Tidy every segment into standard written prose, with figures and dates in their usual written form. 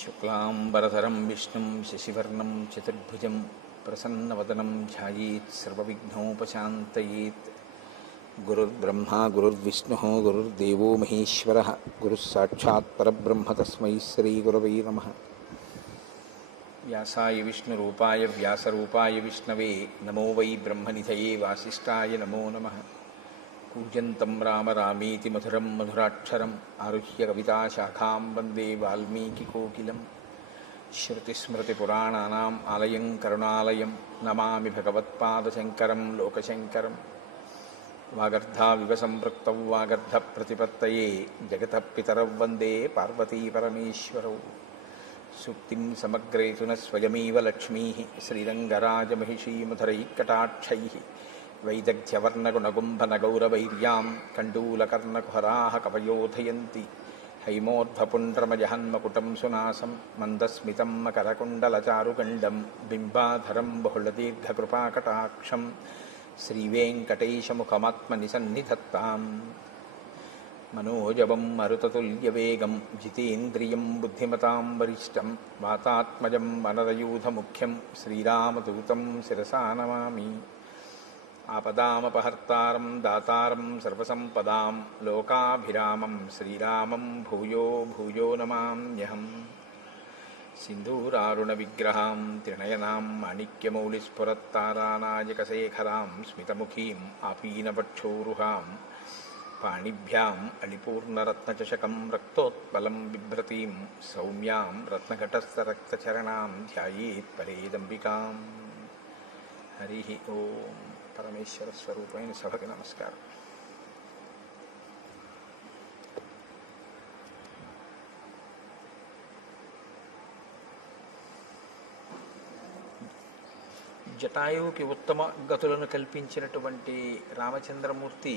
शुक्लांबरधरं विष्णुं शशिवर्णं चतुर्भुजं प्रसन्नवदनं ध्यायेत् सर्वविघ्नोपशान्तयेत्। गुरुर्ब्रह्मा गुरुर्विष्णुः गुरुर्देवो महेश्वरः गुरुः साक्षात् परब्रह्म तस्मै श्रीगुरवे नमः। व्यासाय विष्णुरूपाय व्यासरूपाय विष्णवे नमो वै ब्रह्मनिधये वासिष्ठाय नमो नमः। कूजन्तं राम रामेति मधुरं मधुराक्षरम् आरुह्य कविताशाखां वन्दे वाल्मीकिकोकिलं। श्रुतिस्मृतिपुराणानाम् आलयं करुणालयं नमामि भगवत्पादशङ्करं लोकशङ्करं। वागर्धाविव सम्पृक्तौ वागर्धप्रतिपत्तये जगतः पितरौ वन्दे पार्वतीपरमेश्वरौ। सूक्तिं समग्रेतु न स्वयमेव लक्ष्मीः श्रीरङ्गराजमहिषीमधुरैकटाक्षैः वैदग्ध्यवर्णगुणगुम्भनगौरवैर्यां कण्डूलकर्णकुहराः कवयोधयन्ति। हैमोर्ध्वपुण्ड्रमजहन्मकुटं सुनासं मन्दस्मितं मकरकुण्डलचारुगण्डं बिम्बाधरं बहुलदीर्घकृपाकटाक्षं श्रीवेङ्कटेशमुखमात्मनिसन्निधत्ताम्। मनोजवं मरुततुल्यवेगं जितेन्द्रियं बुद्धिमतां वरिष्ठं वातात्मजं वनरयूथमुख्यं श्रीरामदूतं शिरसा नमामि। आपदामपहर्तारं दातारं सर्वसम्पदां लोकाभिरामं श्रीरामं भूयो भूयो नमाम्यहम्। सिन्दूरारुणविग्रहां त्रिनयनां माणिक्यमौलिस्फुरत्तारानायकशेखरां स्मितमुखीम् आपीनवक्षोरुहां पाणिभ्याम् अलिपूर्णरत्नचषकं रक्तोत्पलं बिभ्रतीं सौम्यां रत्नघटस्थरक्तचरणां ध्यायेत् परेदम्बिकाम्। हरिः ओम्। परमेश्वर स्वरूपैन सभకి నమస్కారం। జటాయువుకి ఉత్తమ గతులను కల్పించినటువంటి రామచంద్రమూర్తి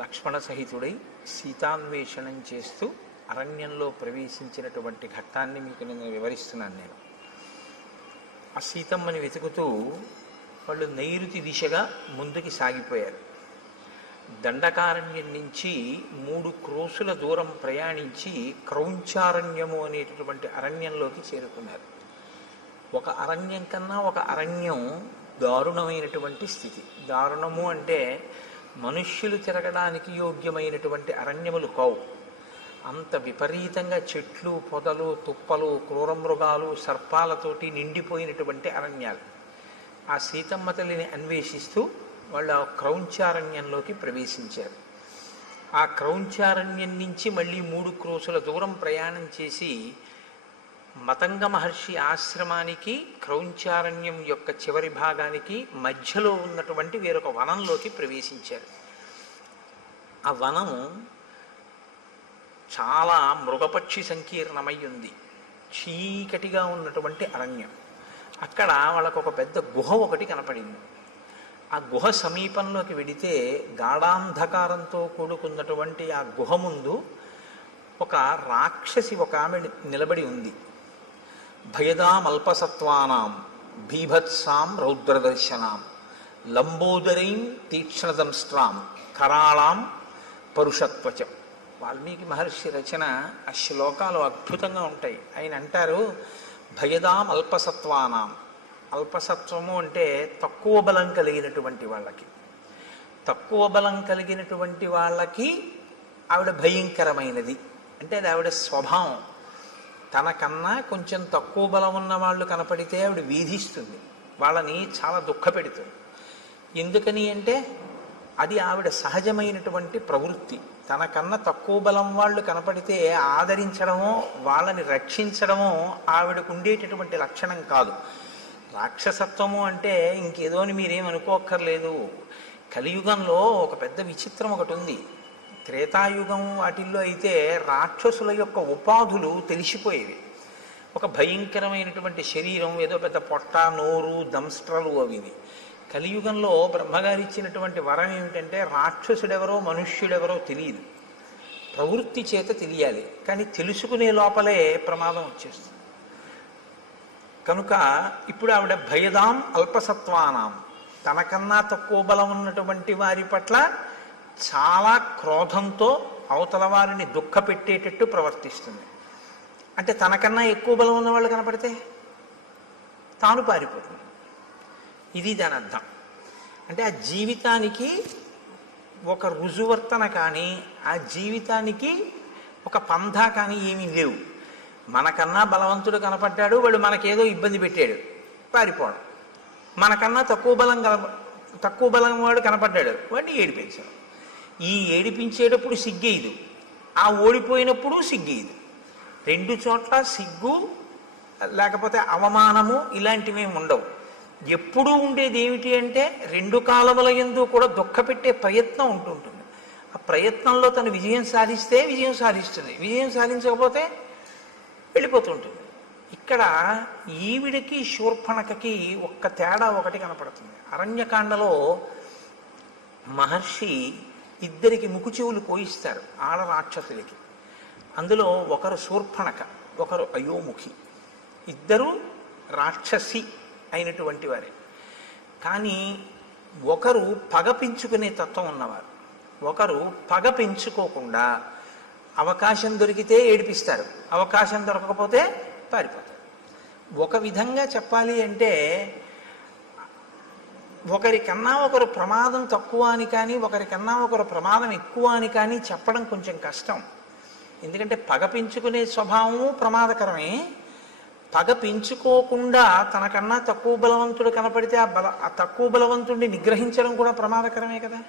లక్ష్మణ సహితుడై సీతాన్వేషణం చేస్తూ అరణ్యంలో ప్రవేశించినటువంటి ఘట్టాన్ని మీకు నేను వివరిస్తున్నాను. నేను ఆ సీతమ్మని వెతుకుతూ వాళ్ళు నైరుతి దిశగా ముందుకి సాగిపోయారు. దండకారణ్యం నుంచి 3 క్రోసుల దూరం ప్రయాణించి క్రౌంచారణ్యము అనేటటువంటి అరణ్యంలోకి చేరుకున్నారు. ఒక అరణ్యం కన్నా ఒక అరణ్యం దారుణమైనటువంటి స్థితి. దారుణము అంటే మనుష్యులు తిరగడానికి యోగ్యమైనటువంటి అరణ్యములు కావు. అంత విపరీతంగా చెట్లు పొదలు తుప్పలు క్రూరమృగాలు సర్పాలతోటి నిండిపోయినటువంటి అరణ్యాలు. ఆ సీతమ్మ తల్లిని అన్వేషిస్తూ వాళ్ళు ఆ క్రౌంచారణ్యంలోకి ప్రవేశించారు. ఆ క్రౌంచారణ్యం నుంచి మళ్ళీ 3 క్రోసుల దూరం ప్రయాణం చేసి మతంగ మహర్షి ఆశ్రమానికి క్రౌంచారణ్యం యొక్క చివరి భాగానికి మధ్యలో ఉన్నటువంటి వేరొక వనంలోకి ప్రవేశించారు. ఆ వనం చాలా మృగపక్షి సంకీర్ణమై ఉంది. చీకటిగా ఉన్నటువంటి అరణ్యం. అక్కడ వాళ్ళకు ఒక పెద్ద గుహ ఒకటి కనపడింది. ఆ గుహ సమీపంలోకి వెడితే గాఢాంధకారంతో కూడుకున్నటువంటి ఆ గుహ ముందు ఒక రాక్షసి ఒక ఆమె నిలబడి ఉంది. భయదామల్పసత్వానాం బీభత్సాం రౌద్రదర్శనాం లంబోదరీం తీక్ష్ణదంష్ట్రాం కరాళాం పరుషత్వచం. వాల్మీకి మహర్షి రచన ఆ శ్లోకాలు అద్భుతంగా ఉంటాయి. ఆయన అంటారు, భయదాం అల్పసత్వానాం. అల్పసత్వము అంటే తక్కువ బలం కలిగినటువంటి వాళ్ళకి. తక్కువ బలం కలిగినటువంటి వాళ్ళకి ఆవిడ భయంకరమైనది. అంటే అది ఆవిడ స్వభావం. తనకన్నా కొంచెం తక్కువ బలం ఉన్న వాళ్ళు కనపడితే ఆవిడ వేధిస్తుంది, వాళ్ళని చాలా దుఃఖపెడుతుంది. ఎందుకని అంటే అది ఆవిడ సహజమైనటువంటి ప్రవృత్తి. తనకన్నా తక్కువ బలం వాళ్ళు కనపడితే ఆదరించడమో వాళ్ళని రక్షించడమో ఆవిడకు ఉండేటటువంటి లక్షణం కాదు. రాక్షసత్వము అంటే ఇంకేదో అని మీరేమనుకోక్కర్లేదు. కలియుగంలో ఒక పెద్ద విచిత్రం ఒకటి ఉంది. త్రేతాయుగం వాటిల్లో అయితే రాక్షసుల యొక్క ఉపాధులు తెలిసిపోయేవి. ఒక భయంకరమైనటువంటి శరీరం, ఏదో పెద్ద పొట్ట నోరు దంస్ట్రలు అవివి. కలియుగంలో బ్రహ్మగారు ఇచ్చినటువంటి వరం ఏమిటంటే రాక్షసుడెవరో మనుష్యుడెవరో తెలియదు, ప్రవృత్తి చేత తెలియాలి. కానీ తెలుసుకునే లోపలే ప్రమాదం వచ్చేస్తుంది. కనుక ఇప్పుడు ఆవిడ భయదాం అల్పసత్వానాం, తనకన్నా తక్కువ బలం ఉన్నటువంటి వారి పట్ల చాలా క్రోధంతో అవతల వారిని దుఃఖపెట్టేటట్టు ప్రవర్తిస్తుంది. అంటే తనకన్నా ఎక్కువ బలం ఉన్న వాళ్ళు కనపడితే తాను పారిపోతుంది. ఇది దాని అర్థం. అంటే ఆ జీవితానికి ఒక రుజువర్తన కానీ, ఆ జీవితానికి ఒక పంధా కానీ ఏమీ లేవు. మనకన్నా బలవంతుడు కనపడ్డాడు, వాడు మనకేదో ఇబ్బంది పెట్టాడు, పారిపోవడం. మనకన్నా తక్కువ బలం వాడు కనపడ్డాడు, వాడిని ఏడిపించడం. ఈ ఏడిపించేటప్పుడు సిగ్గేయదు, ఆ ఓడిపోయినప్పుడు సిగ్గేయదు. రెండు చోట్ల సిగ్గు లేకపోతే అవమానము ఇలాంటివి ఉండవు. ఎప్పుడూ ఉండేది ఏమిటి అంటే రెండు కాలముల యందు కూడా దుఃఖపెట్టే ప్రయత్నం ఉంటుంటుంది. ఆ ప్రయత్నంలో తను విజయం సాధిస్తే విజయం సాధిస్తుంది, విజయం సాధించకపోతే వెళ్ళిపోతుంటుంది. ఇక్కడ ఈవిడికి శూర్పణఖకి ఒక్క తేడా ఒకటి కనపడుతుంది. అరణ్యకాండలో మహర్షి ఇద్దరికి ముక్కు చెవులు కోయిస్తారు ఆడ రాక్షసులకి. అందులో ఒకరు శూర్పణఖ, ఒకరు అయోముఖి. ఇద్దరు రాక్షసి అయినటువంటి వారే. కానీ ఒకరు పగ పెంచుకునే తత్వం ఉన్నవారు, ఒకరు పగ పెంచుకోకుండా అవకాశం దొరికితే ఏడిపిస్తారు, అవకాశం దొరకకపోతే పారిపోతారు. ఒక విధంగా చెప్పాలి అంటే ఒకరికన్నా ఒకరు ప్రమాదం తక్కువ అని కానీ, ఒకరికన్నా ఒకరు ప్రమాదం ఎక్కువ అని కానీ చెప్పడం కొంచెం కష్టం. ఎందుకంటే పగ పెంచుకునే స్వభావము ప్రమాదకరమే. పగ పెంచుకోకుండా తనకన్నా తక్కువ బలవంతుడు కనపడితే ఆ తక్కువ బలవంతుడిని నిగ్రహించడం కూడా ప్రమాదకరమే కదా.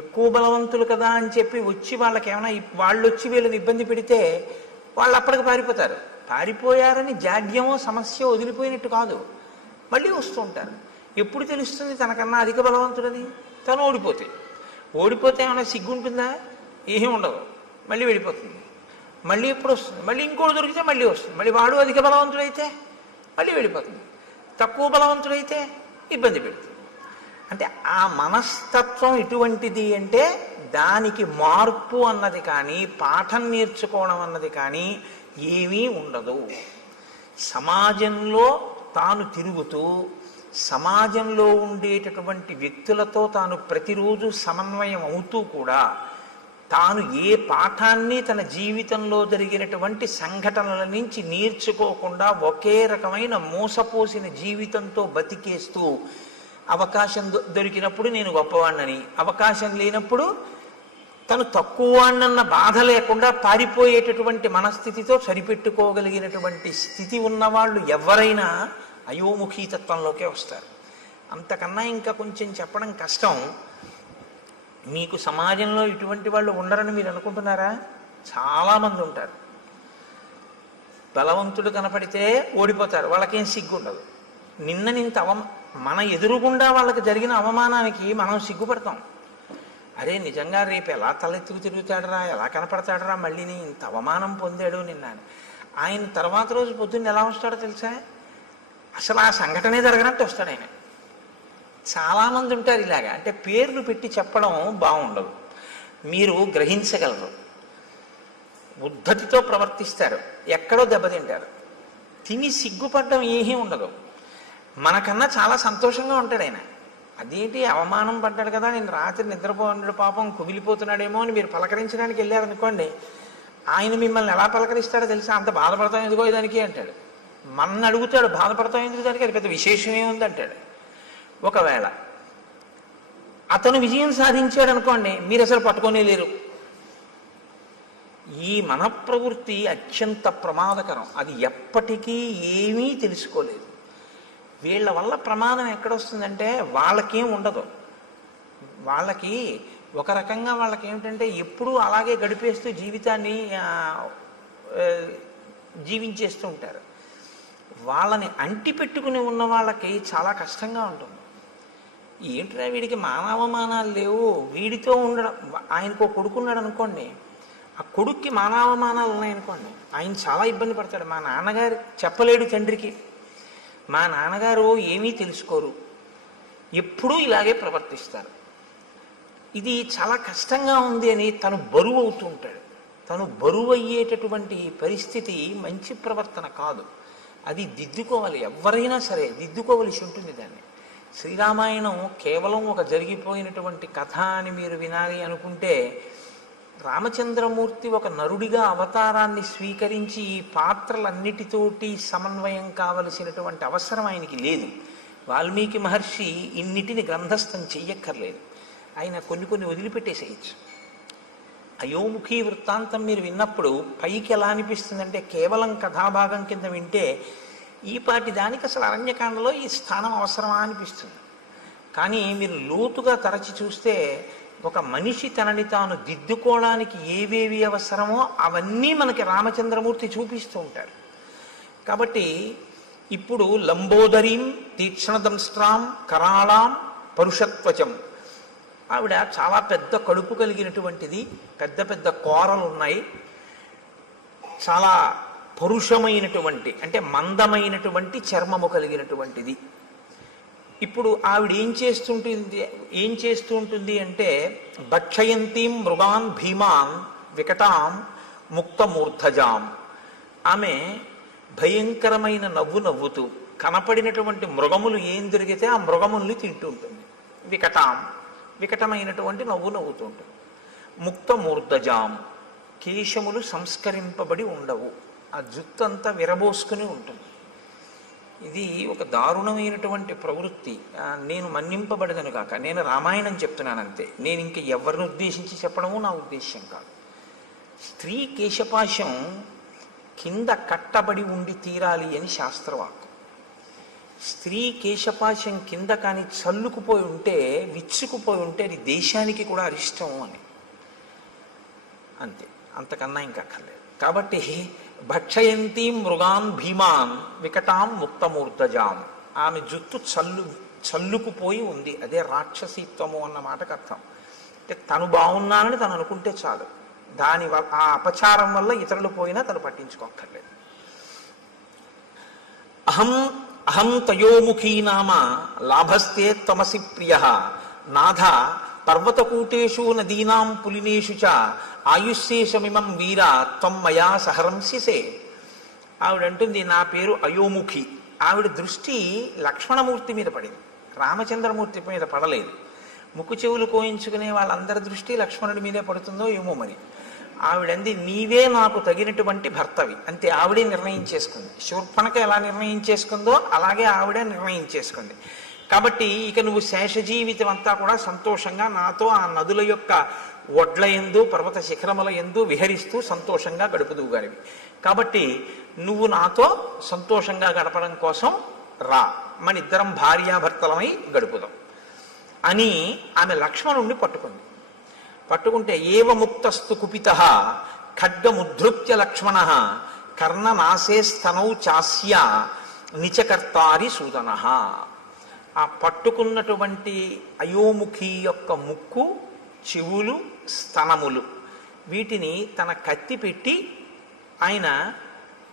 ఎక్కువ బలవంతులు కదా అని చెప్పి వచ్చి వాళ్ళకి ఏమైనా వాళ్ళు వచ్చి వీళ్ళని ఇబ్బంది పెడితే వాళ్ళు అప్పటికి పారిపోతారు. పారిపోయారని జాడ్యమో సమస్య వదిలిపోయినట్టు కాదు, మళ్ళీ వస్తూ ఉంటారు. ఎప్పుడు తెలుస్తుంది తనకన్నా అధిక బలవంతుడని? తను ఓడిపోతే ఏమైనా సిగ్గుంటుందా? ఏమీ ఉండదు, మళ్ళీ వెళ్ళిపోతుంది. మళ్ళీ ఎప్పుడు వస్తుంది? మళ్ళీ ఇంకోటి దొరికితే మళ్ళీ వస్తుంది. మళ్ళీ వాడు అధిక బలవంతుడైతే మళ్ళీ వెళ్ళిపోతుంది, తక్కువ బలవంతుడైతే ఇబ్బంది పెడుతుంది. అంటే ఆ మనస్తత్వం ఎటువంటిది అంటే దానికి మార్పు అన్నది కానీ, పాఠం నేర్చుకోవడం అన్నది కానీ ఏమీ ఉండదు. సమాజంలో తాను తిరుగుతూ సమాజంలో ఉండేటటువంటి వ్యక్తులతో తాను ప్రతిరోజు సమన్వయం అవుతూ కూడా తాను ఏ పాఠాన్ని తన జీవితంలో జరిగినటువంటి సంఘటనల నుంచి నేర్చుకోకుండా ఒకే రకమైన మోసపోసిన జీవితంతో బతికేస్తూ అవకాశం దొరికినప్పుడు నేను గొప్పవాణ్ణని, అవకాశం లేనప్పుడు తను తక్కువవాణ్ణన్న బాధ లేకుండా పారిపోయేటటువంటి మనస్థితితో సరిపెట్టుకోగలిగినటువంటి స్థితి ఉన్నవాళ్ళు ఎవరైనా అయోముఖీ తత్వంలోకే వస్తారు. అంతకన్నా ఇంకా కొంచెం చెప్పడం కష్టం. మీకు సమాజంలో ఇటువంటి వాళ్ళు ఉండరని మీరు అనుకుంటున్నారా? చాలామంది ఉంటారు. బలవంతుడు కనపడితే ఓడిపోతారు, వాళ్ళకేం సిగ్గు ఉండదు. మన ఎదురుగుండా వాళ్ళకి జరిగిన అవమానానికి మనం సిగ్గుపడతాం. అరే నిజంగా రేపు ఎలా తలెత్తుకు తిరుగుతాడరా, ఎలా కనపడతాడరా, మళ్ళీ ఇంత అవమానం పొందాడు నిన్న. ఆయన తర్వాత రోజు పొద్దున్న ఎలా వస్తాడో తెలుసా? అసలు ఆ సంఘటనే జరగనట్టు వస్తాడు ఆయన. చాలామంది ఉంటారు ఇలాగా. అంటే పేర్లు పెట్టి చెప్పడం బాగుండదు, మీరు గ్రహించగలరు. ఉద్ధతితో ప్రవర్తిస్తారు, ఎక్కడో దెబ్బతింటారు. తిని సిగ్గుపడడం ఏమీ ఉండదు. మనకన్నా చాలా సంతోషంగా ఉంటాడు ఆయన. అదేంటి అవమానం పడ్డాడు కదా, నేను రాత్రి నిద్రపోన్నాడు పాపం కుమిలిపోతున్నాడేమో అని మీరు పలకరించడానికి వెళ్ళారనుకోండి, ఆయన మిమ్మల్ని ఎలా పలకరిస్తాడో తెలుసా? అంత బాధపడతాం ఎందుకో దానికి అంటాడు. మన అడుగుతాడు, బాధపడతాం ఎందుకు దానికి, అది పెద్ద విశేషం ఏముంది అంటాడు. ఒకవేళ అతను విజయం సాధించాడు అనుకోండి, మీరు అసలు పట్టుకొనే లేరు. ఈ మనఃప్రవృత్తి అత్యంత ప్రమాదకరం. అది ఎప్పటికీ ఏమీ తెలుసుకోలేదు. వీళ్ళ వల్ల ప్రమాదం ఎక్కడొస్తుందంటే వాళ్ళకేం ఉండదు. వాళ్ళకి ఒక రకంగా వాళ్ళకి ఏమిటంటే ఎప్పుడూ అలాగే గడిపేస్తూ జీవితాన్ని జీవించేస్తూ ఉంటారు. వాళ్ళని అంటి పెట్టుకుని ఉన్న వాళ్ళకి చాలా కష్టంగా ఉంటుంది. ఏంట్రా వీడికి మానవమానాలు లేవు, వీడితో ఉండడం. ఆయనకు కొడుకున్నాడు అనుకోండి, ఆ కొడుక్కి మానవమానాలు ఉన్నాయనుకోండి, ఆయన చాలా ఇబ్బంది పడతాడు. మా నాన్నగారు చెప్పలేడు తండ్రికి, మా నాన్నగారు ఏమీ తెలుసుకోరు, ఎప్పుడూ ఇలాగే ప్రవర్తిస్తారు. ఇది చాలా కష్టంగా ఉంది అని తను బరువు అవుతూ ఉంటాడు. తను బరువు అయ్యేటటువంటి పరిస్థితి మంచి ప్రవర్తన కాదు. అది దిద్దుకోవాలి, ఎవరైనా సరే దిద్దుకోవలసి ఉంటుంది దాన్ని. శ్రీరామాయణం కేవలం ఒక జరిగిపోయినటువంటి కథ అని మీరు వినాలి అనుకుంటే రామచంద్రమూర్తి ఒక నరుడిగా అవతారాన్ని స్వీకరించి ఈ పాత్రలన్నిటితోటి సమన్వయం కావలసినటువంటి అవసరం ఆయనకి లేదు. వాల్మీకి మహర్షి ఇన్నిటిని గ్రంథస్థం చెయ్యక్కర్లేదు. ఆయన కొన్ని కొన్ని వదిలిపెట్టేసేయచ్చు. అయోముఖి వృత్తాంతం మీరు విన్నప్పుడు పైకి ఎలా అనిపిస్తుందంటే కేవలం కథాభాగం కింద వింటే ఈ పాటి దానికి అసలు అరణ్యకాండలో ఈ స్థానం అవసరమా అనిపిస్తుంది. కానీ మీరు లోతుగా తరచి చూస్తే ఒక మనిషి తనని తాను దిద్దుకోవడానికి ఏవేవి అవసరమో అవన్నీ మనకి రామచంద్రమూర్తి చూపిస్తూ ఉంటారు. కాబట్టి ఇప్పుడు లంబోదరీం తీక్ష్ణదంస్ట్రాం కరాళాం పరుషత్వచం, ఆవిడ చాలా పెద్ద కడుపు కలిగినటువంటిది, పెద్ద పెద్ద కోరలు ఉన్నాయి, చాలా పరుషమైనటువంటి అంటే మందమైనటువంటి చర్మము కలిగినటువంటిది. ఇప్పుడు ఆవిడ ఏం చేస్తూ ఉంటుంది అంటే భక్షయంతీం మృగాన్ భీమాన్ వికటాం ముక్తమూర్ధజాం. ఆమె భయంకరమైన నవ్వు నవ్వుతూ కనపడినటువంటి మృగములు ఏం దొరికితే ఆ మృగముల్ని తింటూ ఉంటుంది. వికటమైనటువంటి నవ్వు నవ్వుతూ ఉంటుంది. ముక్తమూర్ధజాం, కేశములు సంస్కరింపబడి ఉండవు, ఆ జుత్తు అంతా విరబోసుకుని ఉంటుంది. ఇది ఒక దారుణమైనటువంటి ప్రవృత్తి. నేను మన్నింపబడదను కాక నేను రామాయణం చెప్తున్నాను అంతే. నేను ఇంక ఎవరిని ఉద్దేశించి చెప్పడము నా ఉద్దేశ్యం కాదు. స్త్రీ కేశపాశం కింద కట్టబడి ఉండి తీరాలి అని శాస్త్రవాక్కు. స్త్రీ కేశపాశం కింద కానీ చల్లుకుపోయి ఉంటే, విచ్చుకుపోయి ఉంటే అది దేశానికి కూడా అరిష్టం అని, అంతే, అంతకన్నా ఇంకా అక్కర్లేదు. కాబట్టి భక్షయంతి మృగాన్ భీమాన్ వికటాం ముక్తమూర్ధజాం, ఆమె జుత్తు చల్లుకుపోయి ఉంది. అదే రాక్షసీత్వము అన్న మాటకు అర్థం. అంటే తను బాగున్నానని తను అనుకుంటే చాలు, దాని ఆ అపచారం వల్ల ఇతరులు పోయినా తను పట్టించుకోక్కర్లేదు. అహం తయోముఖీ నామ లాభస్తే త్వమసి ప్రియ నాథ పర్వతకూటేషు నదీనాం పులినేషు చ ఆయుష్శేషమిమం వీర త్వం మయా సహరంసిసే. ఆవిడంటుంది నా పేరు అయోముఖి. ఆవిడ దృష్టి లక్ష్మణమూర్తి మీద పడింది, రామచంద్రమూర్తి మీద పడలేదు. ముక్కు చెవులు కోయించుకునే వాళ్ళందరి దృష్టి లక్ష్మణుడి మీదే పడుతుందో ఏమో మరి. ఆవిడంది నీవే నాకు తగినటువంటి భర్తవి, అంతే. ఆవిడే నిర్ణయం చేసుకుంది. శూర్పణఖ ఎలా నిర్ణయం చేసుకుందో అలాగే ఆవిడే నిర్ణయం చేసుకుంది. కాబట్టి ఇక నువ్వు శేష జీవితం అంతా కూడా సంతోషంగా నాతో ఆ నదుల యొక్క ఒడ్ల యందు పర్వత శిఖరముల యందు విహరిస్తూ సంతోషంగా గడుపుదువు గారివి. కాబట్టి నువ్వు నాతో సంతోషంగా గడపడం కోసం రా, మన ఇద్దరం భార్యాభర్తలమై గడుపుదాం అని ఆమె లక్ష్మణుణ్ణి పట్టుకుంది. పట్టుకుంటే ఏవ ముక్తస్తు కుపిత ఖడ్గముద్ధృత్య లక్ష్మణ కర్ణనాశే స్తనౌ చాస్య నిచకర్తారి సూదన. ఆ పట్టుకున్నటువంటి అయోముఖి యొక్క ముక్కు, చెవులు, స్తనములు వీటిని తన కత్తి పెట్టి ఆయన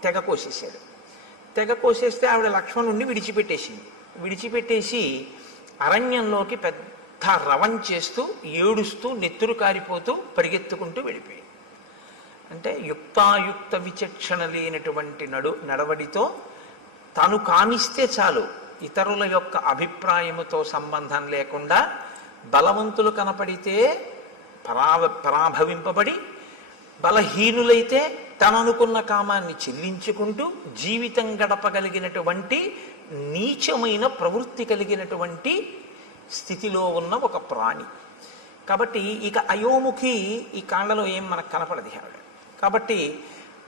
తెగ కోసేసాడు. తెగ కోసేస్తే ఆవిడ లక్ష్మణుణ్ణి విడిచిపెట్టేసి అరణ్యంలోకి పెద్ద రవం చేస్తూ ఏడుస్తూ నెత్తురు కారిపోతూ పరిగెత్తుకుంటూ వెళ్ళిపోయింది. అంటే యుక్తాయుక్త విచక్షణ లేనటువంటి నడవడితో తను కామిస్తే చాలు, ఇతరుల యొక్క అభిప్రాయముతో సంబంధం లేకుండా బలవంతులు కనపడితే పరాభవింపబడి, బలహీనులైతే తననుకున్న కామాన్ని చెల్లించుకుంటూ జీవితం గడపగలిగినటువంటి నీచమైన ప్రవృత్తి కలిగినటువంటి స్థితిలో ఉన్న ఒక ప్రాణి. కాబట్టి ఇక అయోముఖి ఈ కాండలో ఏం మనకు కనపడది ఆవిడ. కాబట్టి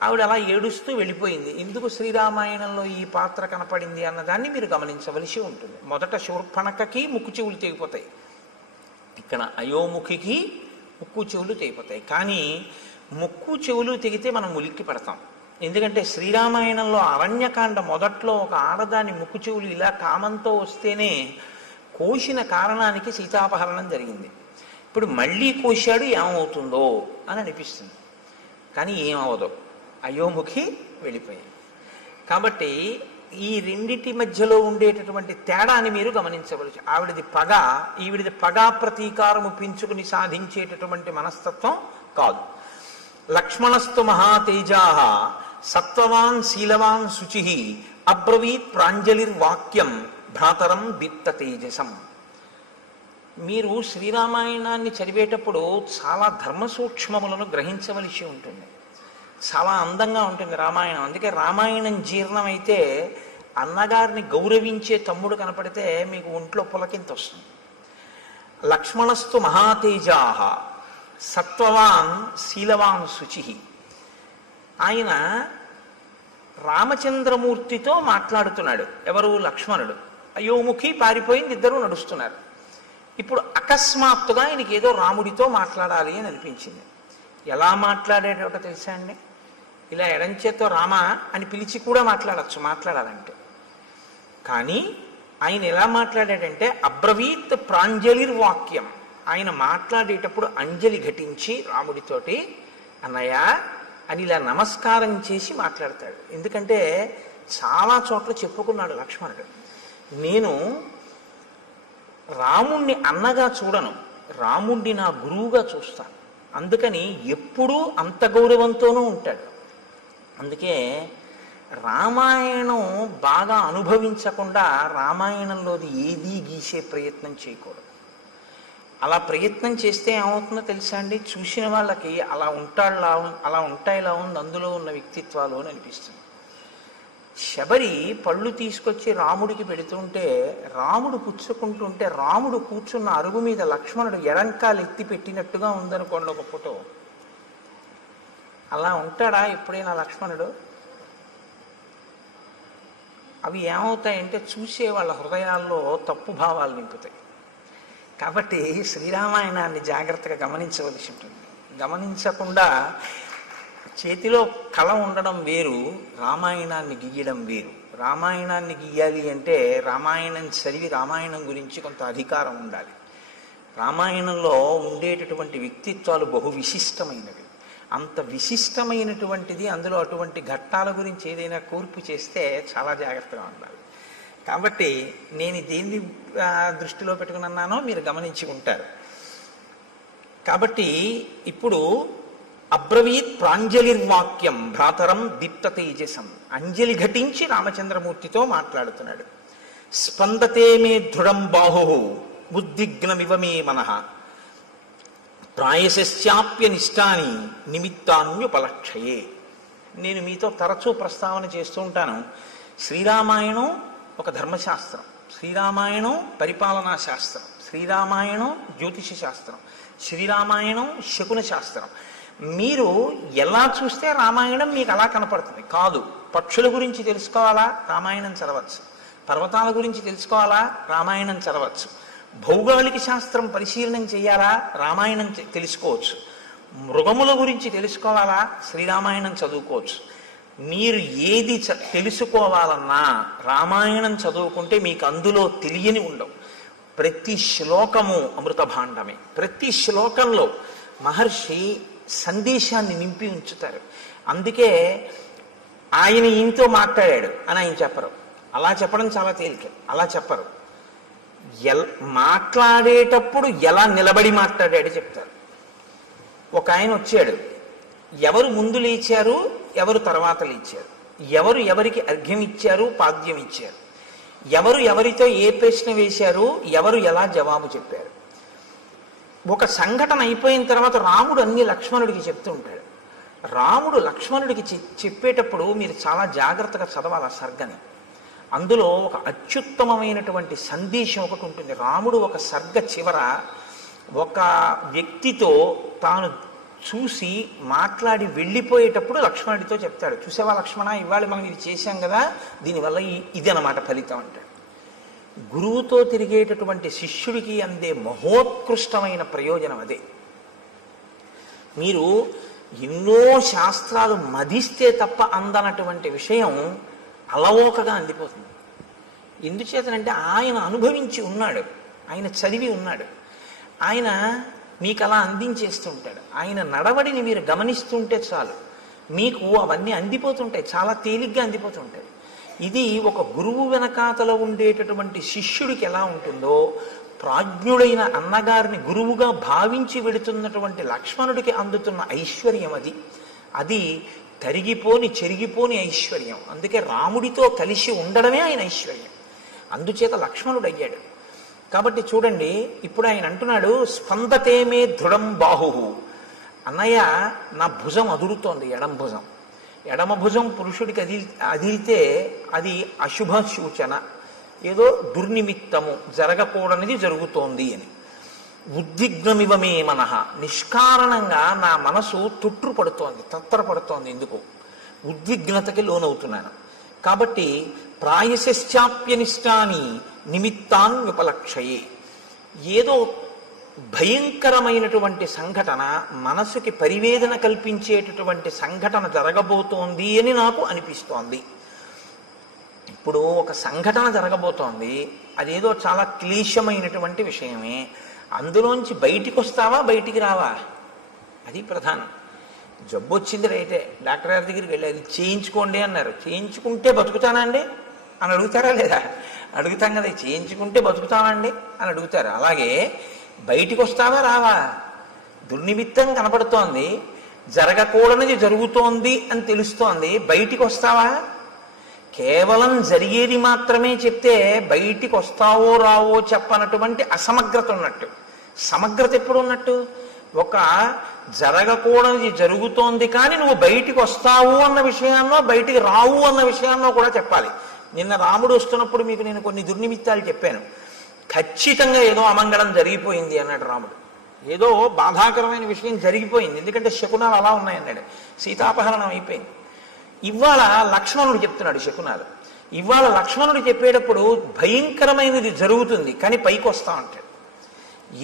ఆవిడ అలా ఏడుస్తూ వెళ్ళిపోయింది. ఎందుకు శ్రీరామాయణంలో ఈ పాత్ర కనపడింది అన్నదాన్ని మీరు గమనించవలసి ఉంటుంది. మొదట శూర్పణఖకి ముక్కు చెవులు తెగిపోతాయి, ఇక్కడ అయోముఖికి ముక్కు చెవులు తెగిపోతాయి. కానీ ముక్కు చెవులు తెగితే మనం ఉలిక్కి పడతాం. ఎందుకంటే శ్రీరామాయణంలో అరణ్యకాండ మొదట్లో ఒక ఆడదాని ముక్కు చెవులు ఇలా కామంతో వస్తేనే కోసిన కారణానికి సీతాపహరణం జరిగింది. ఇప్పుడు మళ్ళీ కోశాడు, ఏమవుతుందో అని అనిపిస్తుంది. కానీ ఏమవదు, అయోముఖి వెళ్ళిపోయింది. కాబట్టి ఈ రెండిటి మధ్యలో ఉండేటటువంటి తేడాని మీరు గమనించవలసి. ఆవిడది పగ, ఈవిడిది పగా ప్రతీకారము పెంచుకుని సాధించేటటువంటి మనస్తత్వం కాదు. లక్ష్మణస్తు మహాతేజా సత్వవాన్ శీలవాన్ శుచి అబ్రవీత్ ప్రాంజలిర్వాక్యం భ్రాతరం దీప్త తేజసం. మీరు శ్రీరామాయణాన్ని చదివేటప్పుడు చాలా ధర్మ సూక్ష్మములను గ్రహించవలసి ఉంటుంది. చాలా అందంగా ఉంటుంది రామాయణం. అందుకే రామాయణం జీర్ణమైతే అన్నగారిని గౌరవించే తమ్ముడు కనపడితే మీకు ఒంట్లో పులకింత వస్తుంది. లక్ష్మణస్తు మహాతేజాహ సత్వవాన్ శీలవాన్ శుచి. ఆయన రామచంద్రమూర్తితో మాట్లాడుతున్నాడు. ఎవరు? లక్ష్మణుడు. అయోముఖి పారిపోయింది, ఇద్దరు నడుస్తున్నారు. ఇప్పుడు అకస్మాత్తుగా ఆయనకి ఏదో రాముడితో మాట్లాడాలి అని అనిపించింది. ఎలా మాట్లాడేటో తెలుసా అండి? ఇలా ఎడంచేతో రామ అని పిలిచి కూడా మాట్లాడాలంటే. కానీ ఆయన ఎలా మాట్లాడాడంటే అబ్రవీత్ ప్రాంజలిర్వాక్యం. ఆయన మాట్లాడేటప్పుడు అంజలి ఘటించి రాముడితోటి అన్నయ్య అని ఇలా నమస్కారం చేసి మాట్లాడతాడు. ఎందుకంటే చాలా చోట్ల చెప్పుకున్నాడు లక్ష్మణుడు, నేను రాముణ్ణి అన్నగా చూడను, రాముణ్ణి నా గురువుగా చూస్తాను. అందుకని ఎప్పుడూ అంత గౌరవంతోనూ ఉంటాడు. అందుకే రామాయణం బాగా అనుభవించకుండా రామాయణంలోది ఏదీ గీసే ప్రయత్నం చేయకూడదు. అలా ప్రయత్నం చేస్తే ఏమవుతుందో తెలుసా అండి? చూసిన వాళ్ళకి అలా ఉంటాయిలా ఉంది అందులో ఉన్న వ్యక్తిత్వాలు అని అనిపిస్తుంది. శబరి పళ్ళు తీసుకొచ్చి రాముడికి పెడుతుంటే రాముడు పుచ్చుకుంటుంటే రాముడు కూర్చున్న అరుగు మీద లక్ష్మణుడు ఎడంకాలు ఎత్తి పెట్టినట్టుగా ఉందనుకోండి ఒక ఫోటో. అలా ఉంటాడా ఎప్పుడైనా లక్ష్మణుడు? అవి ఏమవుతాయంటే చూసే వాళ్ళ హృదయాల్లో తప్పు భావాలు నింపుతాయి. కాబట్టి శ్రీరామాయణాన్ని జాగ్రత్తగా గమనించవలసి ఉంటుంది. గమనించకుండా చేతిలో కళ ఉండడం వేరు, రామాయణాన్ని గీయడం వేరు. రామాయణాన్ని గీయాలి అంటే రామాయణం చదివి రామాయణం గురించి కొంత అధికారం ఉండాలి. రామాయణంలో ఉండేటటువంటి వ్యక్తిత్వాలు బహు విశిష్టమైనవి. అంత విశిష్టమైనటువంటిది, అందులో అటువంటి ఘట్టాల గురించి ఏదైనా కూర్పు చేస్తే చాలా జాగ్రత్తగా ఉండాలి. కాబట్టి నేను దేన్ని దృష్టిలో పెట్టుకుని అన్నానో మీరు గమనించి ఉంటారు. కాబట్టి ఇప్పుడు అబ్రవీత్ ప్రాంజలిర్వాక్యం భ్రాతరం దీప్త తేజసం. అంజలి ఘటించి రామచంద్రమూర్తితో మాట్లాడుతున్నాడు. స్పందతే మే దృఢం బాహు బుద్ధిగ్నమివ మే మనః ప్రాయశ్చాప్య నిష్టాని నిమిత్తాన్యుపలక్షయే. నేను మీతో తరచూ ప్రస్తావన చేస్తూ ఉంటాను. శ్రీరామాయణం ఒక ధర్మశాస్త్రం, శ్రీరామాయణం పరిపాలనా శాస్త్రం, శ్రీరామాయణం జ్యోతిష శాస్త్రం, శ్రీరామాయణం శకున శాస్త్రం. మీరు ఎలా చూస్తే రామాయణం మీకు అలా కనపడుతుంది. కాదు, పక్షుల గురించి తెలుసుకోవాలా? రామాయణం చదవచ్చు. పర్వతాల గురించి తెలుసుకోవాలా? రామాయణం చదవచ్చు. భౌగోళిక శాస్త్రం పరిశీలనం చేయాలా? రామాయణం తెలుసుకోవచ్చు. మృగముల గురించి తెలుసుకోవాలా? శ్రీరామాయణం చదువుకోవచ్చు. మీరు ఏది తెలుసుకోవాలన్నా రామాయణం చదువుకుంటే మీకు అందులో తెలియని ఉండవు. ప్రతి శ్లోకము అమృత భాండమే. ప్రతి శ్లోకంలో మహర్షి సందేశాన్ని నింపి ఉంచుతారు. అందుకే ఆయన ఈయనతో మాట్లాడాడు అని ఆయన చెప్పరు. అలా చెప్పడం చాలా తేలిక. అలా చెప్పరు. మాట్లాడేటప్పుడు ఎలా నిలబడి మాట్లాడాడు చెప్తారు. ఒక ఆయన వచ్చాడు, ఎవరు ముందు లేచారు, ఎవరు తర్వాత లేచారు, ఎవరు ఎవరికి అర్ఘ్యం ఇచ్చారు, పాద్యం ఇచ్చారు, ఎవరు ఎవరితో ఏ ప్రశ్న వేశారు, ఎవరు ఎలా జవాబు చెప్పారు. ఒక సంఘటన అయిపోయిన తర్వాత రాముడు అన్ని లక్ష్మణుడికి చెప్తూ ఉంటాడు. రాముడు లక్ష్మణుడికి చెప్పేటప్పుడు మీరు చాలా జాగ్రత్తగా చదవాలి ఆ సర్గని. అందులో ఒక అత్యుత్తమమైనటువంటి సందేశం ఒకటి ఉంటుంది. రాముడు ఒక సర్గ చివర ఒక వ్యక్తితో తాను చూసి మాట్లాడి వెళ్ళిపోయేటప్పుడు లక్ష్మణుడితో చెప్తాడు, చూసేవా లక్ష్మణ, ఇవాళ మనం ఇది చేశాం కదా, దీనివల్ల ఇది అన్నమాట ఫలితం అంటాడు. గురువుతో తిరిగేటటువంటి శిష్యుడికి అందే మహోత్కృష్టమైన ప్రయోజనం అదే. మీరు ఎన్నో శాస్త్రాలు మదిస్తే తప్ప అందనటువంటి విషయం అలవోకగా అందిపోతుంది. ఎందుచేతనంటే ఆయన అనుభవించి ఉన్నాడు, ఆయన చదివి ఉన్నాడు, ఆయన మీకు అలా అందించేస్తుంటాడు. ఆయన నడవడిని మీరు గమనిస్తుంటే చాలు, మీకు అవన్నీ అందిపోతుంటాయి, చాలా తేలిగ్గా అందిపోతుంటాయి. ఇది ఒక గురువు వెనకాతలో ఉండేటటువంటి శిష్యుడికి ఎలా ఉంటుందో, ప్రాజ్ఞుడైన అన్నగారిని గురువుగా భావించి వెడుతున్నటువంటి లక్ష్మణుడికి అందుతున్న ఐశ్వర్యం అది. అది తరిగిపోని చెరిగిపోని ఐశ్వర్యం. అందుకే రాముడితో కలిసి ఉండడమే ఆయన ఐశ్వర్యం. అందుచేత లక్ష్మణుడు అయ్యాడు. కాబట్టి చూడండి, ఇప్పుడు ఆయన అంటున్నాడు స్పందతే మే దృఢం బాహు. అన్నయ్య, నా భుజం అదురుతోంది, ఎడమ భుజం. ఎడమ భుజం పురుషుడికి అదిరితే అది అశుభ సూచన, ఏదో దుర్నిమిత్తము, జరగకూడనిది జరుగుతోంది అని. ఉద్విగ్నమివ మే మనః, నిష్కారణంగా నా మనసు తొట్టుపడుతోంది, తత్తరపడుతోంది. ఎందుకు? ఉద్విగ్నతకి లోనవుతున్నాను. కాబట్టి ప్రాయశ్చాప్యనిష్టాని నిమిత్తాన్ విపలక్షయే, ఏదో భయంకరమైనటువంటి సంఘటన, మనసుకి పరివేదన కల్పించేటటువంటి సంఘటన జరగబోతోంది అని నాకు అనిపిస్తోంది. ఇప్పుడు ఒక సంఘటన జరగబోతోంది, అదేదో చాలా క్లేశమైనటువంటి విషయమే. అందులోంచి బయటికి వస్తావా, బయటికి రావా? అది ప్రధానం. జబ్బు వచ్చింది రైతే, డాక్టర్ గారి దగ్గరికి వెళ్ళి అది చేయించుకోండి అన్నారు. చేయించుకుంటే బతుకుతానా అండి అని అడుగుతారా లేదా? అడుగుతాం కదా, చేయించుకుంటే బతుకుతామండి అని అడుగుతారు. అలాగే బయటికి వస్తావా, రావా? దుర్నిమిత్తం కనపడుతోంది, జరగకూడనిది జరుగుతోంది అని తెలుస్తోంది, బయటికి వస్తావా? కేవలం జరిగేది మాత్రమే చెప్తే బయటికి వస్తావో రావో చెప్పనటువంటి అసమగ్రత ఉన్నట్టు. సమగ్రత ఎప్పుడు ఉన్నట్టు? ఒక జరగకూడనిది జరుగుతోంది కానీ నువ్వు బయటికి వస్తావు అన్న విషయాన్నో బయటికి రావు అన్న విషయాన్నో కూడా చెప్పాలి. నిన్న రాముడు వస్తున్నప్పుడు మీకు నేను కొన్ని దుర్నిమిత్తాలు చెప్పాను. ఖచ్చితంగా ఏదో అమంగళం జరిగిపోయింది అన్నాడు రాముడు. ఏదో బాధాకరమైన విషయం జరిగిపోయింది, ఎందుకంటే శకునాలు అలా ఉన్నాయన్నాడు. సీతాపహరణం అయిపోయింది. ఇవాళ లక్ష్మణుడు చెప్తున్నాడు శకునాలు. ఇవాళ లక్ష్మణుడు చెప్పేటప్పుడు భయంకరమైనది జరుగుతుంది కానీ పైకి వస్తా అంటాడు.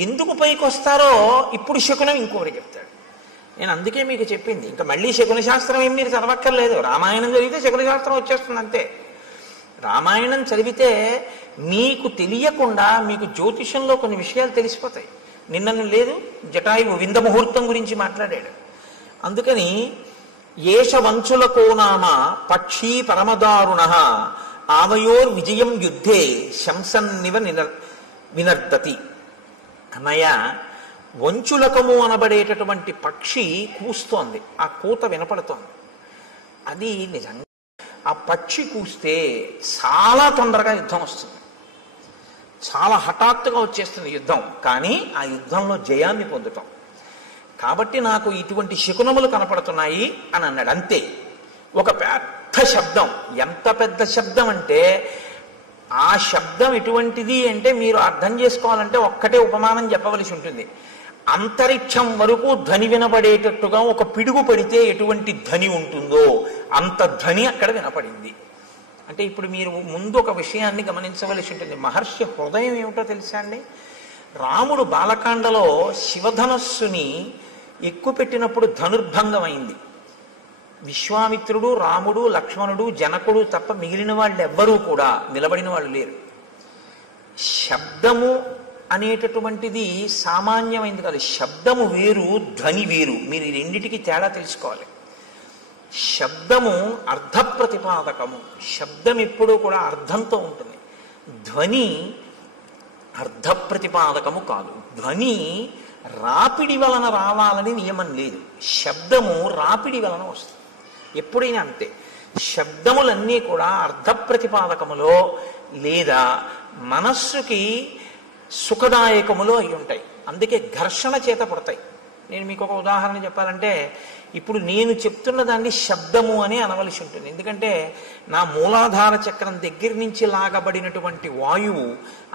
ఎందుకు పైకి వస్తారో ఇప్పుడు శకునం ఇంకొకటి చెప్తాడు. నేను అందుకే మీకు చెప్పింది, ఇంకా మళ్ళీ శకున శాస్త్రం ఏం మీరు చదవక్కర్లేదు. రామాయణం చదివితే శకున శాస్త్రం వచ్చేస్తుంది అంతే. రామాయణం చదివితే మీకు తెలియకుండా మీకు జ్యోతిషంలో కొన్ని విషయాలు తెలిసిపోతాయి. నిన్న లేదు జటాయువు వింద ముహూర్తం గురించి మాట్లాడాడు. అందుకని ఏష వంచులకో నామ పక్షీ పరమదారుణ ఆవయోర్ విజయం యుద్ధే శంసన్నివ వినర్దతి. అన్నయ్య, వంచులకము అనబడేటటువంటి పక్షి కూస్తోంది, ఆ కూత వినపడుతోంది. అది నిజంగా ఆ పక్షి కూస్తే చాలా తొందరగా యుద్ధం వస్తుంది, చాలా హఠాత్తుగా వచ్చేస్తుంది యుద్ధం. కానీ ఆ యుద్ధంలో జయాన్ని పొందుతాం. కాబట్టి నాకు ఇటువంటి శకునములు కనపడుతున్నాయి అని అన్నాడు. అంతే. ఒక పెద్ద శబ్దం, ఎంత పెద్ద శబ్దం అంటే ఆ శబ్దం ఎటువంటిది అంటే మీరు అర్థం చేసుకోవాలంటే ఒక్కటే ఉపమానం చెప్పవలసి ఉంటుంది. అంతరిక్షం వరకు ధ్వని వినపడేటట్టుగా ఒక పిడుగు పడితే ఎటువంటి ధ్వని ఉంటుందో అంత ధ్వని అక్కడ వినపడింది. అంటే ఇప్పుడు మీరు ముందు ఒక విషయాన్ని గమనించవలసి ఉంటుంది. మహర్షి హృదయం ఏమిటో తెలుసా అండి? రాముడు బాలకాండలో శివధనస్సుని ఎక్కుపెట్టినప్పుడు ధనుర్భంగం అయింది. విశ్వామిత్రుడు, రాముడు, లక్ష్మణుడు, జనకుడు తప్ప మిగిలిన వాళ్ళు ఎవ్వరూ కూడా నిలబడిన వాళ్ళు లేరు. శబ్దము అనేటటువంటిది సామాన్యమైంది కాదు. శబ్దము వేరు, ధ్వని వేరు. మీరు ఈ రెండిటికి తేడా తెలుసుకోవాలి. శబ్దము అర్థ ప్రతిపాదకము. శబ్దం ఎప్పుడూ కూడా అర్థంతో ఉంటుంది. ధ్వని అర్థ ప్రతిపాదకము కాదు. ధ్వని రాపిడి వలన రావాలని నియమం లేదు. శబ్దము రాపిడి వలన వస్తుంది. ఎప్పుడైనా అంతే. శబ్దములన్నీ కూడా అర్థ ప్రతిపాదకములో లేదా మనస్సుకి సుఖదాయకములో అయి ఉంటాయి. అందుకే ఘర్షణ చేత పడతాయి. నేను మీకు ఒక ఉదాహరణ చెప్పాలంటే, ఇప్పుడు నేను చెప్తున్న దాన్ని శబ్దము అని అనవలసి ఉంటుంది. ఎందుకంటే నా మూలాధార చక్రం దగ్గర నుంచి లాగబడినటువంటి వాయువు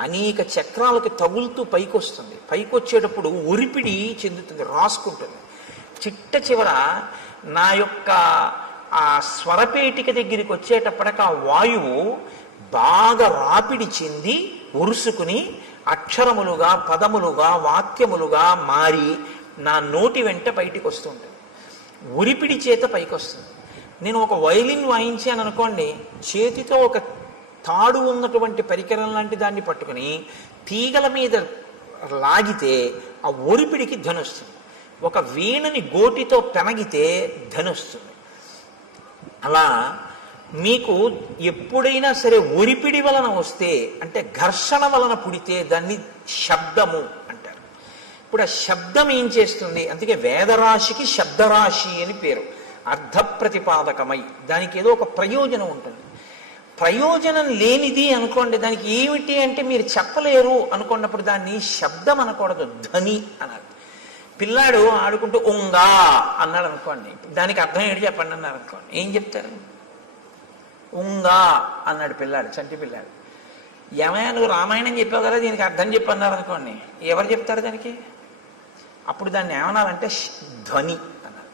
అనేక చక్రాలకు తగులుతూ పైకి వస్తుంది. పైకి వచ్చేటప్పుడు ఒరిపిడి చెందుతుంది, రాసుకుంటుంది. చిట్ట చివర నా యొక్క ఆ స్వరపేటిక దగ్గరికి వచ్చేటప్పటికి ఆ వాయువు బాగా రాపిడి చెంది ఉరుసుకుని అక్షరములుగా, పదములుగా, వాక్యములుగా మారి నా నోటి వెంట బయటికి వస్తుంటుంది. ఉరిపిడి చేత పైకి వస్తుంది. నేను ఒక వయలిన్ వాయించాను అనుకోండి, చేతితో ఒక తాడు ఉన్నటువంటి పరికరం లాంటి దాన్ని పట్టుకుని తీగల మీద లాగితే ఆ ఒరిపిడికి ధ్వని వస్తుంది. ఒక వీణని గోటితో పెనగితే ధ్వని వస్తుంది. అలా మీకు ఎప్పుడైనా సరే ఒరిపిడి వలన వస్తే, అంటే ఘర్షణ వలన పుడితే దాన్ని శబ్దము అంటారు. ఇప్పుడు ఆ శబ్దం ఏం చేస్తుంది? అందుకే వేదరాశికి శబ్దరాశి అని పేరు. అర్థ ప్రతిపాదకమై దానికి ఏదో ఒక ప్రయోజనం ఉంటుంది. ప్రయోజనం లేనిది అనుకోండి, దానికి ఏమిటి అంటే మీరు చెప్పలేరు అనుకున్నప్పుడు దాన్ని శబ్దం అనకూడదు, ధ్వని అనాలి. పిల్లాడు ఆడుకుంటూ ఉంగా అన్నాడు అనుకోండి, దానికి అర్థం ఏంటి చెప్పండి అన్నారు అనుకోండి, ఏం చెప్తారు? ఉంగా అన్నాడు పిల్లాడు, చంటి పిల్లాడు. ఏమయ్యా నువ్వు రామాయణం చెప్పావు కదా, దీనికి అర్థం చెప్పన్నారు అనుకోండి, ఎవరు చెప్తారు దానికి? అప్పుడు దాన్ని ఏమనాలంటే ధ్వని అన్నారు.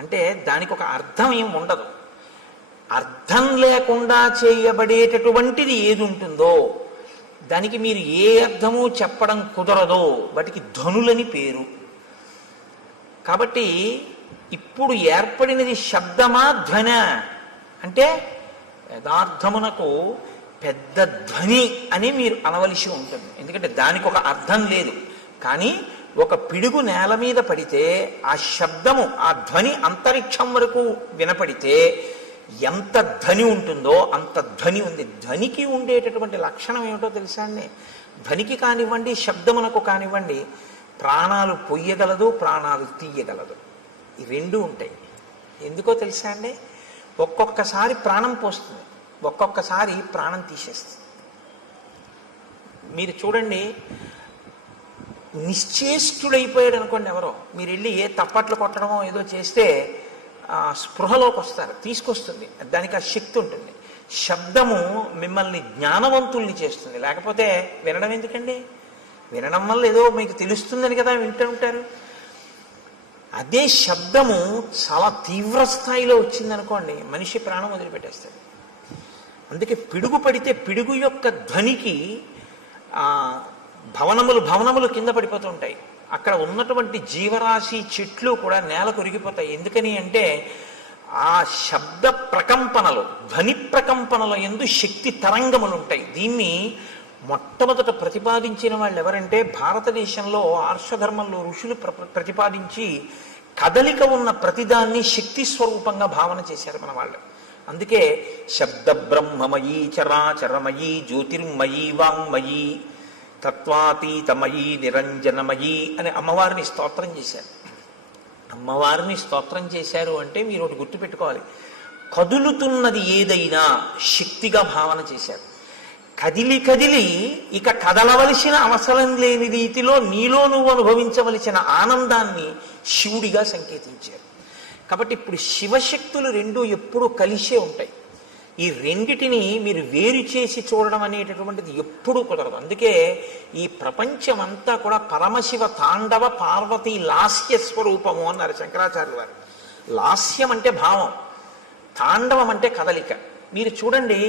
అంటే దానికి ఒక అర్థం ఏం ఉండదు. అర్థం లేకుండా చేయబడేటటువంటిది ఏది ఉంటుందో దానికి మీరు ఏ అర్థము చెప్పడం కుదరదో వాటికి ధ్వనులని పేరు. కాబట్టి ఇప్పుడు ఏర్పడినది శబ్దమా ధ్వన అంటే యథార్థమునకు పెద్ద ధ్వని అని మీరు అనవలసి ఉంటుంది. ఎందుకంటే దానికి ఒక అర్థం లేదు. కానీ ఒక పిడుగు నేల మీద పడితే ఆ శబ్దము, ఆ ధ్వని అంతరిక్షం వరకు వినపడితే ఎంత ధ్వని ఉంటుందో అంత ధ్వని ఉంది. ధ్వనికి ఉండేటటువంటి లక్షణం ఏమిటో తెలుసా అండి? ధ్వనికి కానివ్వండి, శబ్దమునకు కానివ్వండి, ప్రాణాలు పొయ్యగలదు, ప్రాణాలు తీయగలదు. ఈ రెండు ఉంటాయి. ఎందుకో తెలుసా అండి? ఒక్కొక్కసారి ప్రాణం పోస్తుంది, ఒక్కొక్కసారి ప్రాణం తీసేస్తుంది. మీరు చూడండి, నిశ్చేష్టుడైపోయాడు అనుకోండి ఎవరో, మీరు వెళ్ళి ఏ తప్పట్లు కొట్టడమో ఏదో చేస్తే స్పృహలోకి వస్తారు, తీసుకొస్తుంది, దానికి ఆ శక్తి ఉంటుంది. శబ్దము మిమ్మల్ని జ్ఞానవంతుల్ని చేస్తుంది. లేకపోతే వినడం ఎందుకండి? వినడం వల్ల ఏదో మీకు తెలుస్తుందని కదా వింటూ ఉంటారు. అదే శబ్దము చాలా తీవ్ర స్థాయిలో వచ్చిందనుకోండి, మనిషి ప్రాణం వదిలిపెట్టేస్తాడు. అందుకే పిడుగు పడితే పిడుగు యొక్క ధ్వనికి భవనములు కింద పడిపోతూ ఉంటాయి. అక్కడ ఉన్నటువంటి జీవరాశి, చెట్లు కూడా నేల కొరిగిపోతాయి. ఎందుకని అంటే ఆ శబ్ద ప్రకంపనలు, ధ్వని ప్రకంపనల యందు శక్తి తరంగములు ఉంటాయి. దీన్ని మొట్టమొదట ప్రతిపాదించిన వాళ్ళు ఎవరంటే భారతదేశంలో ఆర్షధర్మంలో ఋషులు ప్రతిపాదించి కదలిక ఉన్న ప్రతిదాన్ని శక్తి స్వరూపంగా భావన చేశారు మన వాళ్ళు. అందుకే శబ్ద బ్రహ్మమయీ చరాచరమయీ జ్యోతిర్మయీ వాంగ్మయీ తత్వాతీతమయీ నిరంజనమయీ అని అమ్మవారిని స్తోత్రం చేశారు. అమ్మవారిని స్తోత్రం చేశారు అంటే మీరు ఒకటి గుర్తుపెట్టుకోవాలి, కదులుతున్నది ఏదైనా శక్తిగా భావన చేశారు. కదిలి కదిలి ఇక కదలవలసిన అవసరం లేని రీతిలో నీలో నువ్వు అనుభవించవలసిన ఆనందాన్ని శివుడిగా సంకేతించారు. కాబట్టి ఇప్పుడు శివశక్తులు రెండు ఎప్పుడూ కలిసే ఉంటాయి. ఈ రెండిటిని మీరు వేరు చేసి చూడడం అనేటటువంటిది ఎప్పుడూ కుదరదు. అందుకే ఈ ప్రపంచమంతా కూడా పరమశివ తాండవ పార్వతీ లాస్య స్వరూపము అన్నారు శంకరాచార్యుల వారు. లాస్యం అంటే భావం, తాండవం అంటే కదలిక. మీరు చూడండి,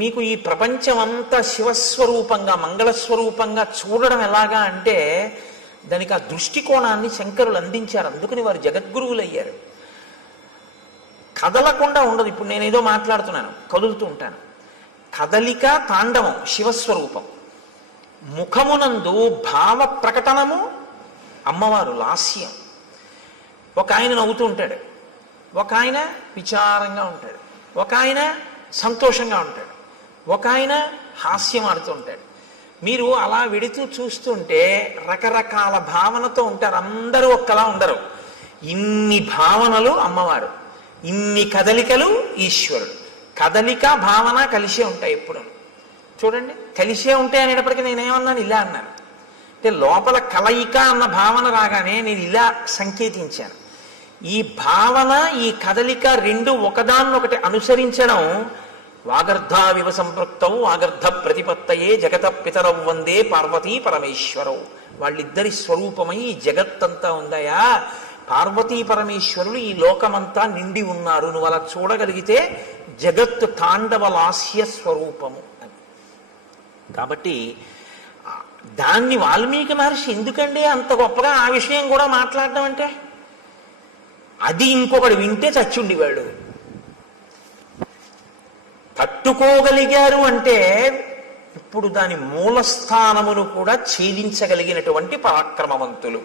మీకు ఈ ప్రపంచమంతా శివస్వరూపంగా, మంగళస్వరూపంగా చూడడం ఎలాగా అంటే దానికి ఆ దృష్టికోణాన్ని శంకరులు అందించారు. అందుకని వారు జగద్గురువులు అయ్యారు. కదలకుండా ఉండదు. ఇప్పుడు నేనేదో మాట్లాడుతున్నాను, కదులుతూ ఉంటాను. కదలిక తాండవం శివస్వరూపం. ముఖమునందు భావ ప్రకటనము అమ్మవారు లాస్యం. ఒక ఆయన నవ్వుతూ ఉంటాడు, ఒక ఆయన విచారంగా ఉంటాడు, ఒక ఆయన సంతోషంగా ఉంటాడు, ఒక ఆయన హాస్యం ఆడుతూ ఉంటాడు. మీరు అలా వెడుతూ చూస్తుంటే రకరకాల భావనతో ఉంటారు. అందరూ ఒక్కలా ఉండరు. ఇన్ని భావనలు అమ్మవారు, ఇన్ని కదలికలు ఈశ్వరుడు. కదలిక భావన కలిసే ఉంటాయి ఎప్పుడు. చూడండి, కలిసే ఉంటాయి అనేటప్పటికీ నేనేమన్నాను, ఇలా అన్నాను. అంటే లోపల కలయిక అన్న భావన రాగానే నేను ఇలా సంకేతించాను. ఈ భావన, ఈ కదలిక రెండు ఒకదాన్నొకటి అనుసరించడం. వాగర్ధావివ సంపృక్తౌ వాగర్ధ ప్రతిపత్తయే జగత పితరౌ వందే పార్వతీ పరమేశ్వరౌ. వాళ్ళిద్దరి స్వరూపమై ఈ జగత్తంతా ఉందయా. పార్వతీ పరమేశ్వరులు ఈ లోకమంతా నిండి ఉన్నారు. నువ్వు అలా చూడగలిగితే జగత్తు తాండవ లాస్య స్వరూపము అని. కాబట్టి దాన్ని వాల్మీకి మహర్షి ఎందుకండి అంత గొప్పగా ఆ విషయం కూడా మాట్లాడడం అంటే, అది ఇంకొకడు వింటే చచ్చుండివాడు. తట్టుకోగలిగారు అంటే ఇప్పుడు దాని మూలస్థానమును కూడా ఛేదించగలిగినటువంటి పరాక్రమవంతులు.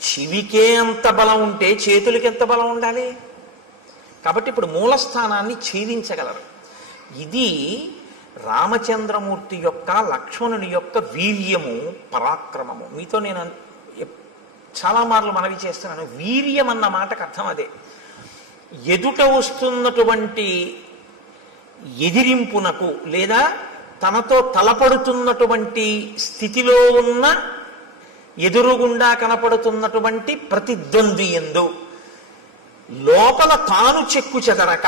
చెవికే అంత బలం ఉంటే చేతులకి ఎంత బలం ఉండాలి? కాబట్టి ఇప్పుడు మూలస్థానాన్ని ఛేదించగలరు. ఇది రామచంద్రమూర్తి యొక్క, లక్ష్మణుని యొక్క వీర్యము, పరాక్రమము. మీతో నేను చాలా మార్లు మనవి చేస్తున్నాను, వీర్యం అన్న మాటకు అర్థం అదే. ఎదుట వస్తున్నటువంటి ఎదిరింపునకు లేదా తనతో తలపడుతున్నటువంటి స్థితిలో ఉన్న ఎదురుగుండా కనపడుతున్నటువంటి ప్రతిద్వంద్వి యందు లోపల తాను చెక్కు చెదరక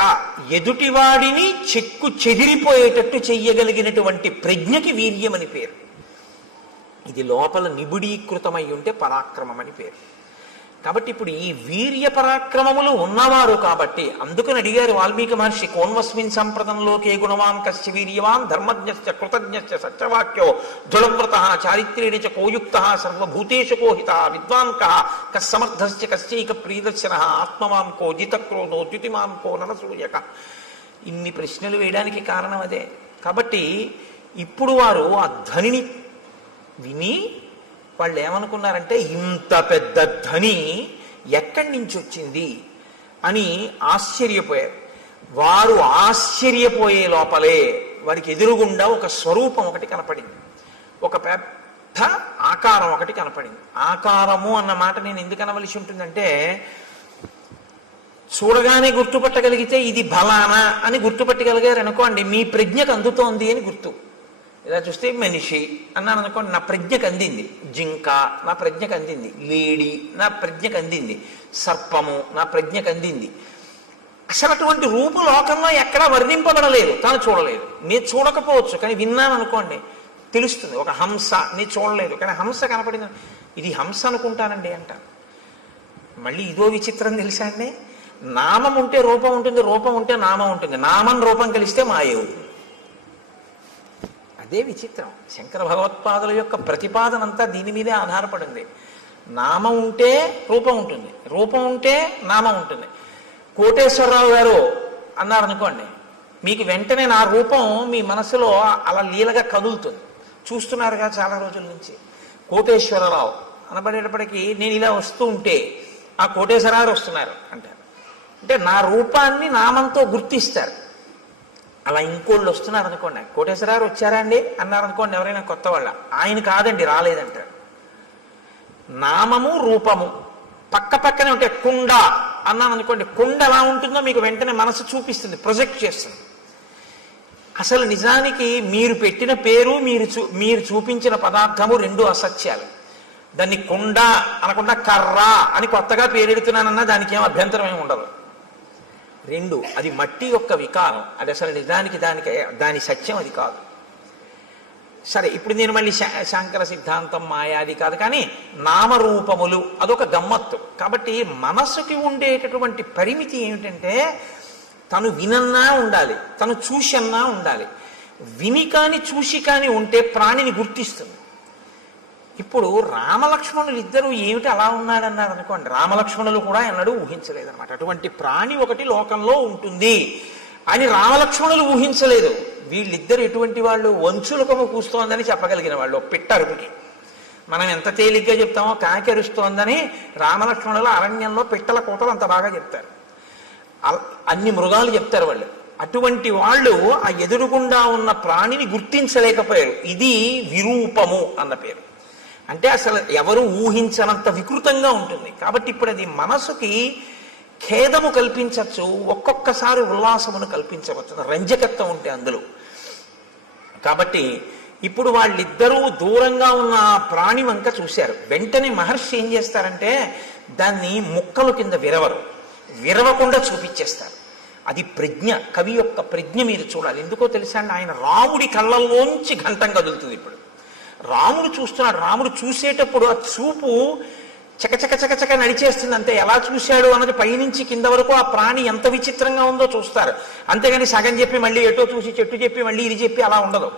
ఎదుటివాడిని చెక్కు చెదిరిపోయేటట్టు చెయ్యగలిగినటువంటి ప్రజ్ఞకి వీర్యమని పేరు. ఇది లోపల నిబిడీకృతమై ఉంటే పరాక్రమం అని పేరు. కాబట్టి ఇప్పుడు ఈ వీర్య పరాక్రమములు ఉన్నవారు కాబట్టి అందుకని అడిగారు వాల్మీకి మహర్షి, కోన్వస్మిన్ సంప్రదంలోకే గుణవాన్ కస్య వీర్యవాన్ ధర్మజ్ఞశ్చ కృతజ్ఞశ్చ సత్యవాక్యో దృఢవ్రతః చారిత్ర్యేణ చ కోయుక్తః సర్వభూతేషు కోహితః విద్వాన్ కః కస్సమర్థశ్చ కశ్చైక ప్రియదర్శనః ఆత్మవాన్ కో జితక్రోధో ద్యుతిమాన్ కో నరసూయక. ఇన్ని ప్రశ్నలు వేయడానికి కారణం అదే. కాబట్టి ఇప్పుడు వారు ఆ ధ్వనిని విని వాళ్ళు ఏమనుకున్నారంటే ఇంత పెద్ద ధ్వని ఎక్కడి నుంచి వచ్చింది అని ఆశ్చర్యపోయారు. వారు ఆశ్చర్యపోయే లోపలే వారికి ఎదురుగుండా ఒక స్వరూపం ఒకటి కనపడింది, ఒక పెద్ద ఆకారం ఒకటి కనపడింది. ఆకారము అన్న మాట నేను ఎందుకు అనవలసి ఉంటుందంటే చూడగానే గుర్తుపట్టగలిగితే ఇది బలానా అని గుర్తుపట్టగలిగారు అనుకోండి, మీ ప్రజ్ఞకు అందుతోంది అని గుర్తు. ఇలా చూస్తే మనిషి అన్నాను అనుకోండి, నా ప్రజ్ఞకు అందింది. జింక నా ప్రజ్ఞకు అందింది, లేడి నా ప్రజ్ఞకు అందింది, సర్పము నా ప్రజ్ఞకు అందింది. అసలు అటువంటి రూపు లోకంలో ఎక్కడా వర్ణింపబడలేదు, తాను చూడలేదు. నేను చూడకపోవచ్చు కానీ విన్నాను అనుకోండి తెలుస్తుంది. ఒక హంస నేను చూడలేదు కానీ హంస కనపడింది, ఇది హంస అనుకుంటానండి అంటాను. మళ్ళీ ఇదో విచిత్రం తెలుసా అండి, నామం ఉంటే రూపం ఉంటుంది, రూపం ఉంటే నామం ఉంటుంది, నామం రూపం కలిస్తే మాయ అవుతుంది. అదే విచిత్రం. శంకర భగవత్పాదుల యొక్క ప్రతిపాదన అంతా దీని మీదే ఆధారపడింది. నామం ఉంటే రూపం ఉంటుంది, రూపం ఉంటే నామం ఉంటుంది. కోటేశ్వరరావు గారు అన్నారనుకోండి, మీకు వెంటనే నా రూపం మీ మనసులో అలా లీలగా కదులుతుంది. చూస్తున్నారుగా చాలా రోజుల నుంచి. కోటేశ్వరరావు అనబడేటప్పటికీ నేను ఇలా వస్తూ ఉంటే ఆ కోటేశ్వరరావు వస్తున్నారు అంటారు. అంటే నా రూపాన్ని నామంతో గుర్తిస్తారు. అలా ఇంకోళ్ళు వస్తున్నారు అనుకోండి, కోటేశ్వరరావు వచ్చారా అండి అన్నారనుకోండి ఎవరైనా కొత్త వాళ్ళ, ఆయన కాదండి రాలేదంటారు. నామము రూపము పక్క పక్కనే ఉంటే కుండ అన్నాను అనుకోండి, కుండ ఎలా ఉంటుందో మీకు వెంటనే మనసు చూపిస్తుంది, ప్రొజెక్ట్ చేస్తుంది. అసలు నిజానికి మీరు పెట్టిన పేరు మీరు చూపించిన పదార్థము రెండు అసత్యాలు. దాన్ని కుండ అనకుండా కర్ర అని కొత్తగా పేరెడుతున్నానన్నా దానికి ఏం అభ్యంతరం ఏమి ఉండదు. రెండు, అది మట్టి యొక్క వికారం, అది అసలు నిజానికి దాని సత్యం అది కాదు. సరే, ఇప్పుడు నేను మళ్ళీ శాంకర సిద్ధాంతం మాయాది కాదు కానీ నామరూపములు అదొక గమ్మత్తు. కాబట్టి మనసుకి ఉండేటటువంటి పరిమితి ఏమిటంటే తను వినన్నా ఉండాలి, తను చూసన్నా ఉండాలి. విని కాని చూసి కాని ఉంటే ప్రాణిని గుర్తిస్తుంది. ఇప్పుడు రామలక్ష్మణులు ఇద్దరు ఏమిటి అలా ఉన్నాడన్నారు అనుకోండి, రామలక్ష్మణులు కూడా ఎన్నడూ ఊహించలేదన్నమాట. అటువంటి ప్రాణి ఒకటి లోకంలో ఉంటుంది అని రామలక్ష్మణులు ఊహించలేదు. వీళ్ళిద్దరు ఎటువంటి వాళ్ళు, వంచులకము కూస్తోందని చెప్పగలిగిన వాళ్ళు. పిట్టరుపుకి మనం ఎంత తేలిగ్గా చెప్తామో కాకెరుస్తోందని రామలక్ష్మణులు అరణ్యంలో పిట్టల కోటలు అంత బాగా చెప్తారు. అన్ని మృగాలు చెప్తారు వాళ్ళు. అటువంటి వాళ్ళు ఆ ఎదురుగుండా ఉన్న ప్రాణిని గుర్తించలేకపోయారు. ఇది విరూపము అన్న పేరు. అంటే అసలు ఎవరు ఊహించనంత వికృతంగా ఉంటుంది. కాబట్టి ఇప్పుడు అది మనసుకి ఖేదము కల్పించవచ్చు, ఒక్కొక్కసారి ఉల్లాసమును కల్పించవచ్చు, రంజకత్వం ఉంటే అందులో. కాబట్టి ఇప్పుడు వాళ్ళిద్దరూ దూరంగా ఉన్న ఆ ప్రాణి వంక చూశారు. వెంటనే మహర్షి ఏం చేస్తారంటే దాన్ని ముక్కలు కింద విరవకుండా చూపించేస్తారు. అది ప్రజ్ఞ, కవి యొక్క ప్రజ్ఞ మీరు చూడాలి. ఎందుకో తెలుసా అండి, ఆయన రాముడి కళ్ళల్లోంచి ఘంటం కదులుతుంది. ఇప్పుడు రాముడు చూస్తున్నాడు. రాముడు చూసేటప్పుడు ఆ చూపు చకచక చకచక నడిచేస్తుంది. అంతే, ఎలా చూశాడు అన్నది పైనుంచి కింద వరకు ఆ ప్రాణి ఎంత విచిత్రంగా ఉందో చూస్తారు. అంతేగాని సగం చెప్పి మళ్ళీ ఎటో చూసి చెట్టు చెప్పి మళ్ళీ ఇది చెప్పి అలా ఉండదు.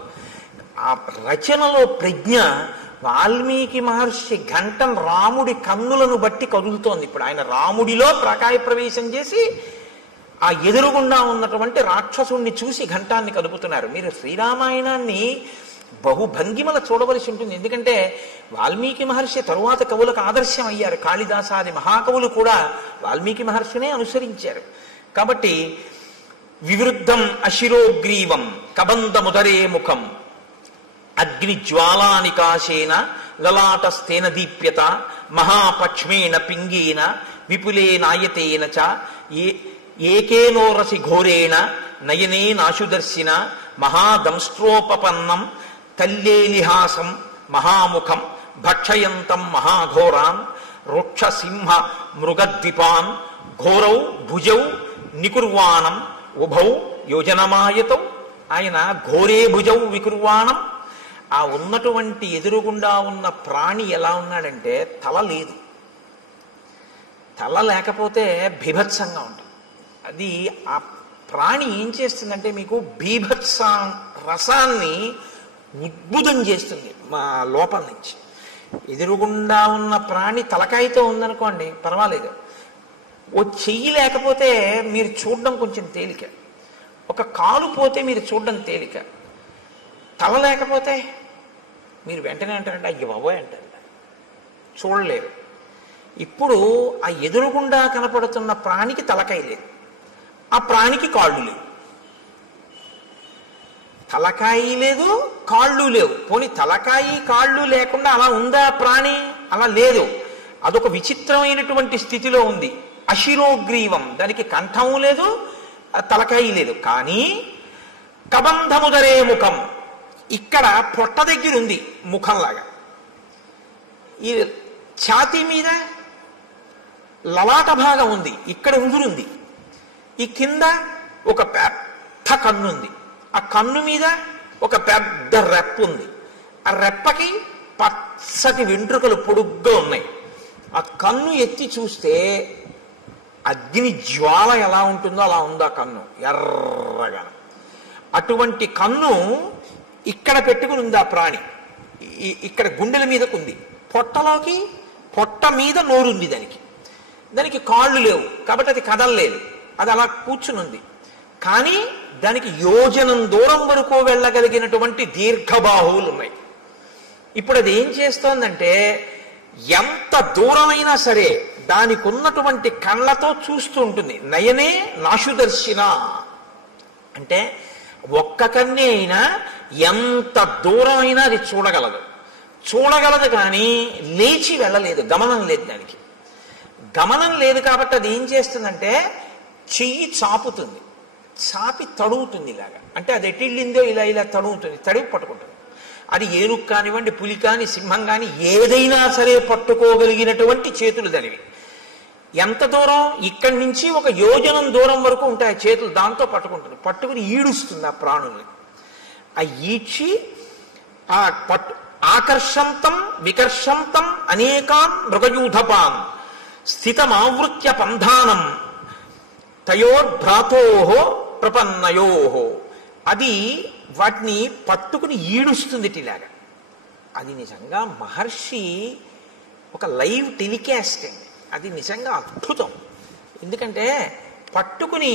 ఆ రచనలో ప్రజ్ఞ వాల్మీకి మహర్షి ఘంటం రాముడి కన్నులను బట్టి కదులుతోంది. ఇప్పుడు ఆయన రాముడిలో ప్రకాయ ప్రవేశం చేసి ఆ ఎదురుగుండా ఉన్నటువంటి రాక్షసుణ్ణి చూసి ఘంటాన్ని కదుపుతున్నారు. మీరు శ్రీరామాయణాన్ని బహుభంగిమల చూడవలసి ఉంటుంది. ఎందుకంటే వాల్మీకి మహర్షి తరువాత కవులకు ఆదర్శం అయ్యారు. కాళిదాసాది మహాకవులు కూడా వాల్మీకి మహర్షినే అనుసరించారు. కాబట్టి వివృద్ధం అశిరోగ్రీవం కబంధముదరే ముఖం అగ్నిజ్వాలానికాశేన లలాటస్థేన దీప్యత మహాపక్ష్మేణ పింగేన విపులే నాయతేన చ ఏకేనోరసి ఘోరేణ నయనే నాశుదర్శిన మహాదంస్ట్రోపపన్నం తల్లేలిహాసం మహాముఖం భక్షయంతం మహాఘోరాన్ రుక్ష సింహ మృగద్విపాన్ ఘోరౌ భుజౌ నికుర్వాణం ఉభౌ యోజనమాయతౌ. ఆయన ఘోరే భుజౌ వికుర్వాణం. ఆ ఉన్నటువంటి ఎదురుగుండా ఉన్న ప్రాణి ఎలా ఉన్నాడంటే తల లేదు. తల లేకపోతే బీభత్సంగా ఉంటుంది. అది ఆ ప్రాణి ఏం చేస్తుందంటే మీకు బీభత్స రసాన్ని ఉద్భుతం చేస్తుంది మా లోపల నుంచి. ఎదురుగుండా ఉన్న ప్రాణి తలకాయతో ఉందనుకోండి పర్వాలేదు, ఓ చెయ్యి లేకపోతే మీరు చూడడం కొంచెం తేలిక, ఒక కాలు పోతే మీరు చూడడం తేలిక, తల లేకపోతే మీరు వెంటనే అంటారంటే అయ్యో బాబోయ్ అంటారు, చూడలేరు. ఇప్పుడు ఆ ఎదురుగుండా కనపడుతున్న ప్రాణికి తలకాయ లేదు, ఆ ప్రాణికి కాళ్ళు లేవు. తలకాయి లేదు, కాళ్ళు లేవు. పోనీ తలకాయి కాళ్ళు లేకుండా అలా ఉందా ప్రాణి? అలా లేదు. అదొక విచిత్రమైనటువంటి స్థితిలో ఉంది. అశిరోగ్రీవం, దానికి కంఠము లేదు, తలకాయి లేదు. కానీ కబంధముదరే ముఖం, ఇక్కడ పొట్ట దగ్గర ఉంది ముఖంలాగా. ఈ ఛాతీ మీద లలాట భాగం ఉంది, ఇక్కడ ఉంగురుంది. ఈ కింద ఒక పెద్ద కన్ను ఉంది, ఆ కన్ను మీద ఒక పెద్ద రెప్ప ఉంది. ఆ రెప్పకి పచ్చటి వెంట్రుకలు పొడుగ్గా ఉన్నాయి. ఆ కన్ను ఎత్తి చూస్తే అగ్ని జ్వాల ఎలా ఉంటుందో అలా ఉంది ఆ కన్ను, ఎర్రగా. అటువంటి కన్ను ఇక్కడ పెట్టుకుని ఉంది ఆ ప్రాణి. ఇక్కడ గుండెల మీదకు ఉంది. పొట్టలోకి పొట్ట మీద నోరుంది దానికి. దానికి కాళ్ళు లేవు కాబట్టి అది కదలలేదు, అది అలా కూర్చుని ఉంది. కానీ దానికి యోజనం దూరం వరకు వెళ్ళగలిగినటువంటి దీర్ఘబాహువులు ఉన్నాయి. ఇప్పుడు అది ఏం చేస్తోందంటే ఎంత దూరమైనా సరే దానికి ఉన్నటువంటి కళ్ళతో చూస్తూ ఉంటుంది. నయనే నాశుదర్శిన అంటే ఒక్క కన్నే అయినా ఎంత దూరమైనా అది చూడగలదు కానీ లేచి వెళ్ళలేదు, గమనం లేదు. దానికి గమనం లేదు కాబట్టి అది ఏం చేస్తుందంటే చెయ్యి చాపుతుంది, చాపి తడుగుతుంది ఇలాగా. అంటే అది ఎటిళ్ళిందో ఇలా ఇలా తడుగుతుంది, తడివి పట్టుకుంటుంది. అది ఏనుగు కానివ్వండి, పులి కాని, సింహం కాని ఏదైనా సరే పట్టుకోగలిగినటువంటి చేతులు దానివి. ఎంత దూరం? ఇక్కడి నుంచి ఒక యోజనం దూరం వరకు ఉంటాయి చేతులు, దాంతో పట్టుకుంటుంది. పట్టుకుని ఈడుస్తుంది ఆ ప్రాణుల్ని. ఆ ఈడ్చి ఆ ఆకర్షంతం వికర్షంతం అనేకాన్ మృగయూధపాన్ స్థితమావృత్య పంధానం తయోర్భ్రాతోహో ప్రపన్నయోహో. అది వాటిని పట్టుకుని ఈడుస్తుంది ఇలాగా. అది నిజంగా మహర్షి ఒక లైవ్ టెలికాస్ట్ అండి. అది నిజంగా అద్భుతం. ఎందుకంటే పట్టుకుని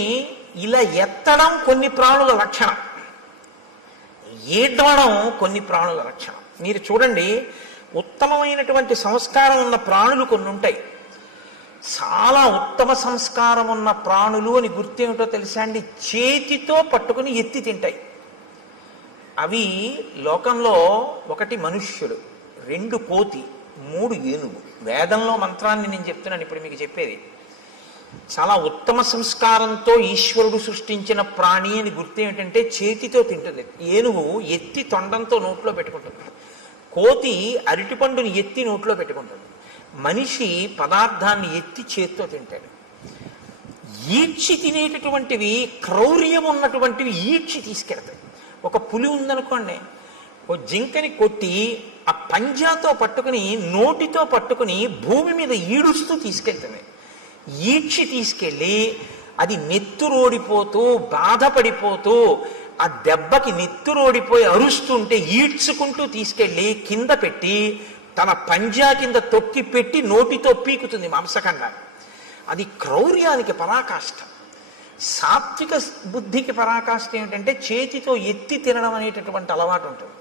ఇలా ఎత్తడం కొన్ని ప్రాణుల లక్షణం, ఈడ్వడం కొన్ని ప్రాణుల లక్షణం. మీరు చూడండి, ఉత్తమమైనటువంటి సంస్కారం ఉన్న ప్రాణులు కొన్ని ఉంటాయి. చాలా ఉత్తమ సంస్కారం ఉన్న ప్రాణులు అని గుర్తేమిటో తెలుసా అండి? చేతితో పట్టుకుని ఎత్తి తింటాయి. అవి లోకంలో 1 మనుష్యుడు, 2 కోతి, 3 ఏనుగు. వేదంలో మంత్రాన్ని నేను చెప్తున్నాను ఇప్పుడు మీకు చెప్పేది. చాలా ఉత్తమ సంస్కారంతో ఈశ్వరుడు సృష్టించిన ప్రాణి అని గుర్తేమిటంటే చేతితో తింటుంది. ఏనుగు ఎత్తి తొండంతో నోట్లో పెట్టుకుంటుంది, కోతి అరటిపండుని ఎత్తి నోట్లో పెట్టుకుంటుంది, మనిషి పదార్థాన్ని ఎత్తి చేత్తో తింటాడు. ఈడ్చి తినేటటువంటివి, క్రౌర్యం ఉన్నటువంటివి ఈడ్చి తీసుకెడతాయి. ఒక పులి ఉందనుకోండి, ఓ జింకని కొట్టి ఆ పంజాతో పట్టుకుని నోటితో పట్టుకుని భూమి మీద ఈడుస్తూ తీసుకెళ్తుంది. ఈడ్చి తీసుకెళ్ళి అది నెత్తురోడిపోతూ బాధపడిపోతూ ఆ దెబ్బకి నెత్తురోడిపోయి అరుస్తుంటే ఈడ్చుకుంటూ తీసుకెళ్ళి కింద పెట్టి తన పంజా కింద తొక్కి పెట్టి నోటితో పీకుతుంది మాంసఖండాన్ని. అది క్రౌర్యానికి పరాకాష్ఠ. సాత్విక బుద్ధికి పరాకాష్ఠ ఏమిటంటే చేతితో ఎత్తి తినడం అనేటటువంటి అలవాటు ఉంటుంది.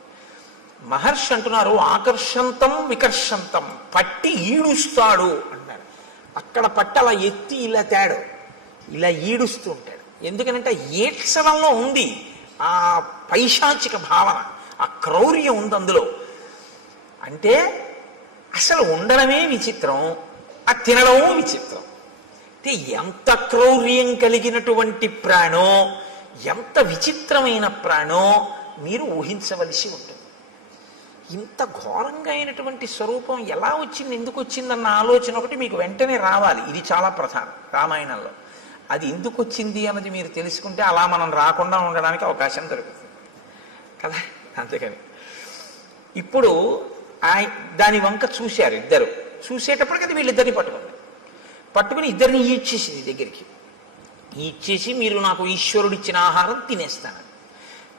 మహర్షి అంటున్నారు ఆకర్షంతం వికర్షంతం, పట్టి ఈడుస్తాడు అన్నాడు. అక్కడ పట్టి అలా ఎత్తి ఇలా తేడు, ఇలా ఈడుస్తూ ఉంటాడు. ఎందుకనంటే ఈడ్చడంలో ఉంది ఆ పైశాచిక భావన, ఆ క్రౌర్యం ఉంది అందులో. అంటే అసలు ఉండడమే విచిత్రం, ఆ తినడమూ విచిత్రం. అంటే ఎంత క్రౌర్యం కలిగినటువంటి ప్రాణో, ఎంత విచిత్రమైన ప్రాణో మీరు ఊహించవలసి ఉంటుంది. ఇంత ఘోరంగా అయినటువంటి స్వరూపం ఎలా వచ్చింది, ఎందుకు వచ్చిందన్న ఆలోచన ఒకటి మీకు వెంటనే రావాలి. ఇది చాలా ప్రధానం రామాయణంలో. అది ఎందుకు వచ్చింది అన్నది మీరు తెలుసుకుంటే అలా మనం రాకుండా ఉండడానికి అవకాశం దొరుకుతుంది కదా. అందుకని ఇప్పుడు దాని వంక చూశారు ఇద్దరు. చూసేటప్పటికి అది వీళ్ళిద్దరిని పట్టుకుని ఇద్దరిని ఈడ్చేసింది దగ్గరికి. ఈడ్చేసి మీరు నాకు ఈశ్వరుడు ఇచ్చిన ఆహారం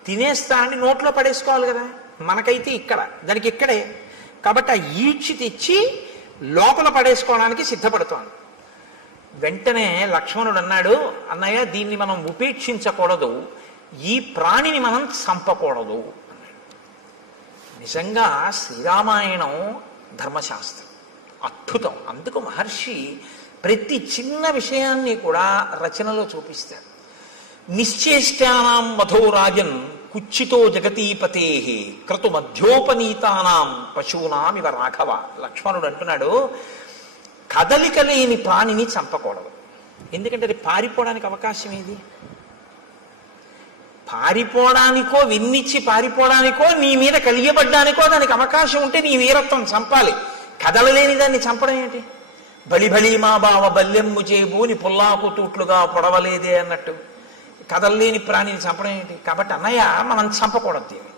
తినేస్తానని నోట్లో పడేసుకోవాలి కదా. మనకైతే ఇక్కడ, దానికి ఇక్కడే. కాబట్టి ఆ ఈడ్చి తెచ్చి లోపల పడేసుకోవడానికి సిద్ధపడుతోంది. వెంటనే లక్ష్మణుడు అన్నాడు, అన్నయ్య దీన్ని మనం ఉపేక్షించకూడదు, ఈ ప్రాణిని మనం చంపకూడదు అన్నాడు. నిజంగా శ్రీరామాయణం ధర్మశాస్త్రం అద్భుతం. అందుకు మహర్షి ప్రతి చిన్న విషయాన్ని కూడా రచనలో చూపిస్తారు. నిశ్చేష్టానాం మధోరాజన్ కుచ్చితో జగతీపతే క్రతు మధ్యోపనీతానాం పశూనామివ రాఘవ. లక్ష్మణుడు అంటున్నాడు, కదలిక లేని ప్రాణిని చంపకూడదు. ఎందుకంటే అది పారిపోవడానికి అవకాశం ఏది? పారిపోవడానికో, విన్నిచ్చి పారిపోవడానికో, నీ మీద కలియబడ్డానికో దానికి అవకాశం ఉంటే నీ వీరత్వం చంపాలి. కదలలేని దాన్ని చంపడం ఏంటి? బలి మా బావ బల్యమ్ము చేబూని పుల్లాకు తూట్లుగా పొడవలేదే అన్నట్టు కదలలేని ప్రాణిని చంపడం ఏంటి? కాబట్టి అన్నయ్య మనం చంపకూడదు దీన్ని.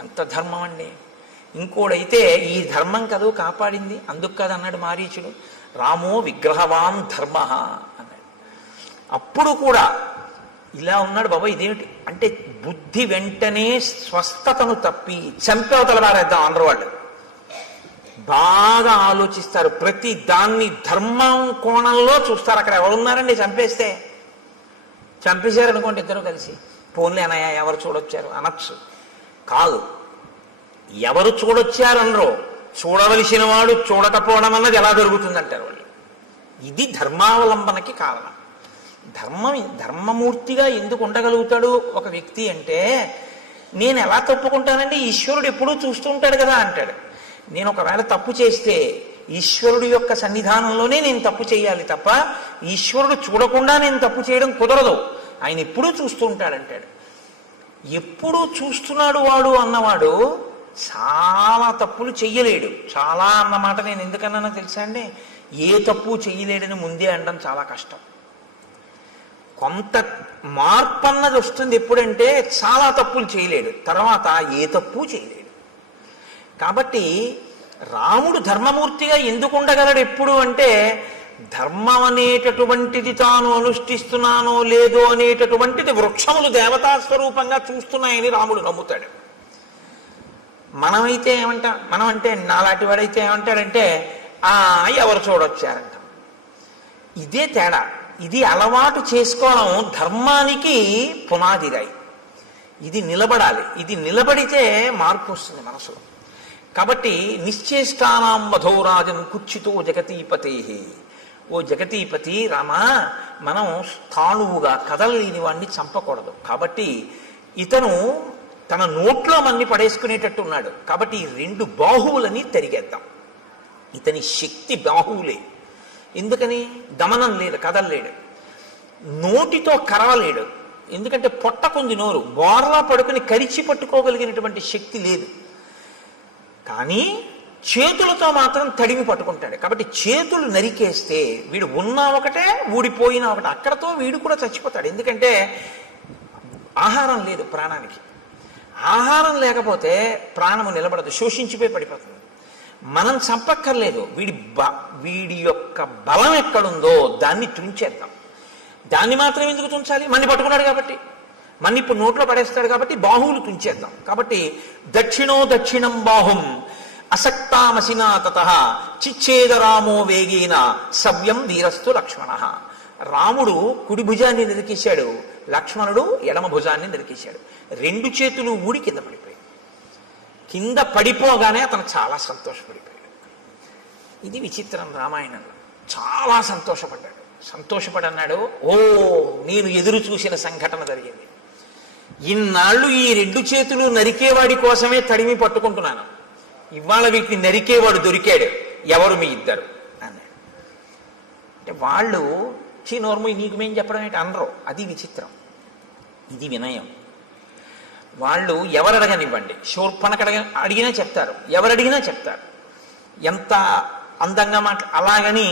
ఎంత ధర్మం అండి! ఇంకోడైతే ఈ ధర్మం కదూ కాపాడింది, అందుకు కాదు అన్నాడు మారీచుడు. రామో విగ్రహవాన్ ధర్మ అన్నాడు. అప్పుడు కూడా ఇలా ఉన్నాడు. బాబా ఇదేమిటి అంటే బుద్ధి వెంటనే స్వస్థతను తప్పి చంపేవతల వారేద్దాం అందరు వాళ్ళు బాగా ఆలోచిస్తారు. ప్రతి దాన్ని ధర్మం కోణంలో చూస్తారు. అక్కడ ఎవరున్నారండి చంపేశారనుకోండి ఇద్దరు కలిసి, పోన్లే అన్నయ్య ఎవరు చూడొచ్చారు అనొచ్చు. కాదు, ఎవరు చూడొచ్చారనరో, చూడవలసిన వాడు చూడకపోవడం అన్నది ఎలా జరుగుతుందంటారు వాళ్ళు. ఇది ధర్మావలంబనకి కారణం. ధర్మమూర్తిగా ఎందుకు ఉండగలుగుతాడు ఒక వ్యక్తి అంటే, నేను ఎలా తప్పుకుంటానండి, ఈశ్వరుడు ఎప్పుడూ చూస్తూ ఉంటాడు కదా అంటాడు. నేను ఒకవేళ తప్పు చేస్తే ఈశ్వరుడు యొక్క సన్నిధానంలోనే నేను తప్పు చేయాలి తప్ప ఈశ్వరుడు చూడకుండా నేను తప్పు చేయడం కుదరదు. ఆయన ఎప్పుడూ చూస్తూ ఉంటాడంటాడు. ఎప్పుడూ చూస్తున్నాడు వాడు అన్నవాడు చాలా తప్పులు చెయ్యలేడు. చాలా అన్నమాట నేను ఎందుకన్నానో తెలుసా అండి, ఏ తప్పు చెయ్యలేడని ముందే అనడం చాలా కష్టం. కొంత మార్పు అన్నది వస్తుంది ఎప్పుడంటే చాలా తప్పులు చేయలేడు, తర్వాత ఏ తప్పు చేయలేడు. కాబట్టి రాముడు ధర్మమూర్తిగా ఎందుకు ఉండగలడు ఎప్పుడు అంటే, ధర్మం అనేటటువంటిది తాను అనుష్ఠిస్తున్నానో లేదో అనేటటువంటిది వృక్షములు దేవతా స్వరూపంగా చూస్తున్నాయని రాముడు నమ్ముతాడు. మనం అంటే నాలాంటి వాడైతే ఏమంటాడంటే ఎవరు చూడొచ్చారంటాం. ఇదే తేడా. ఇది అలవాటు చేసుకోవడం ధర్మానికి పునాదిరాయి. ఇది నిలబడాలి. ఇది నిలబడితే మార్పు వస్తుంది మనసులో. కాబట్టి నిశ్చేష్టానాం మధోరాజన్ కుచ్చితో జగతీపతే. ఓ జగతీపతి రామా, మనం స్థాణువుగా కదలలేని వాడిని చంపకూడదు. కాబట్టి ఇతను తన నోట్లో మన్ని పడేసుకునేటట్టు ఉన్నాడు. కాబట్టి ఈ రెండు బాహువులని తరిగేద్దాం. ఇతని శక్తి బాహువులే. ఎందుకని? దమనం లేదు, కదలలేడు. నోటితో కరవలేడు, ఎందుకంటే పొట్టకుంది నోరు. బోర్లా పడుకుని కరిచి పట్టుకోగలిగినటువంటి శక్తి లేదు. కానీ చేతులతో మాత్రం తడిమి పట్టుకుంటాడు. కాబట్టి చేతులు నరికేస్తే వీడు ఉన్నా ఒకటే, ఊడిపోయినా ఒకటే. అక్కడతో వీడు కూడా చచ్చిపోతాడు. ఎందుకంటే ఆహారం లేదు ప్రాణానికి. ఆహారం లేకపోతే ప్రాణము నిలబడదు, శోషించిపోయి పడిపోతుంది. మనం చంపక్కర్లేదు, వీడి యొక్క బలం ఎక్కడుందో దాన్ని తుంచేద్దాం. దాన్ని మాత్రం ఎందుకు తుంచాలి? మన్ని పట్టుకున్నాడు కాబట్టి, మన్ని ఇప్పుడు నోట్లో పడేస్తాడు కాబట్టి బాహువులు తుంచేద్దాం. కాబట్టి దక్షిణం బాహుం అసక్తామసినా తతః చిచ్ఛేద రామో వేగేన సవ్యం వీరస్తు లక్ష్మణ. రాముడు కుడి భుజాన్ని నరికేశాడు, లక్ష్మణుడు ఎడమ భుజాన్ని నరికేశాడు. రెండు చేతులు ఊడి కింద పడిపోయాడు. కింద పడిపోగానే అతను చాలా సంతోషపడిపోయాడు. ఇది విచిత్రం రామాయణంలో. చాలా సంతోషపడన్నాడు. ఓ, నేను ఎదురు చూసిన సంఘటన జరిగింది. ఇన్నాళ్ళు ఈ రెండు చేతులు నరికేవాడి కోసమే తడిమి పట్టుకుంటున్నాను, ఇవాళ వీటిని నరికేవాడు దొరికాడు. ఎవరు మీ ఇద్దరు అన్నాడు. అంటే వాళ్ళు నోర్ము నీకు మేం చెప్పడం ఏంటి అనరు. అది విచిత్రం. ఇది వినయం. వాళ్ళు ఎవరు అడగనివ్వండి, శూర్పణఖ అడిగినా చెప్తారు, ఎవరు అడిగినా చెప్తారు, ఎంత అందంగా అలాగని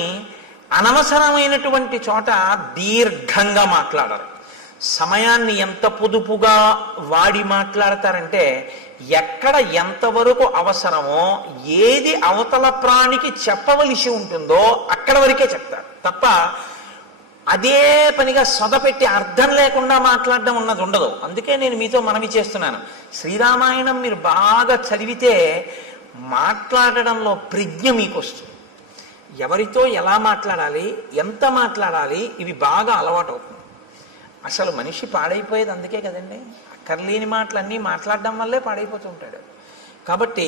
అనవసరమైనటువంటి చోట దీర్ఘంగా మాట్లాడరు. సమయాన్ని ఎంత పొదుపుగా వాడి మాట్లాడతారంటే ఎక్కడ ఎంతవరకు అవసరమో, ఏది అవతల ప్రాణికి చెప్పవలసి ఉంటుందో అక్కడ వరకే చెప్తారు తప్ప అదే పనిగా సొదపెట్టి అర్థం లేకుండా మాట్లాడడం ఉన్నది ఉండదు. అందుకే నేను మీతో మనవి చేస్తున్నాను, శ్రీరామాయణం మీరు బాగా చదివితే మాట్లాడడంలో ప్రజ్ఞ మీకు వస్తుంది. ఎవరితో ఎలా మాట్లాడాలి, ఎంత మాట్లాడాలి, ఇవి బాగా అలవాటు అవుతుంది. అసలు మనిషి పాడైపోయేది అందుకే కదండి, అక్కర్లేని మాటలన్నీ మాట్లాడడం వల్లే పాడైపోతూ ఉంటాడు. కాబట్టి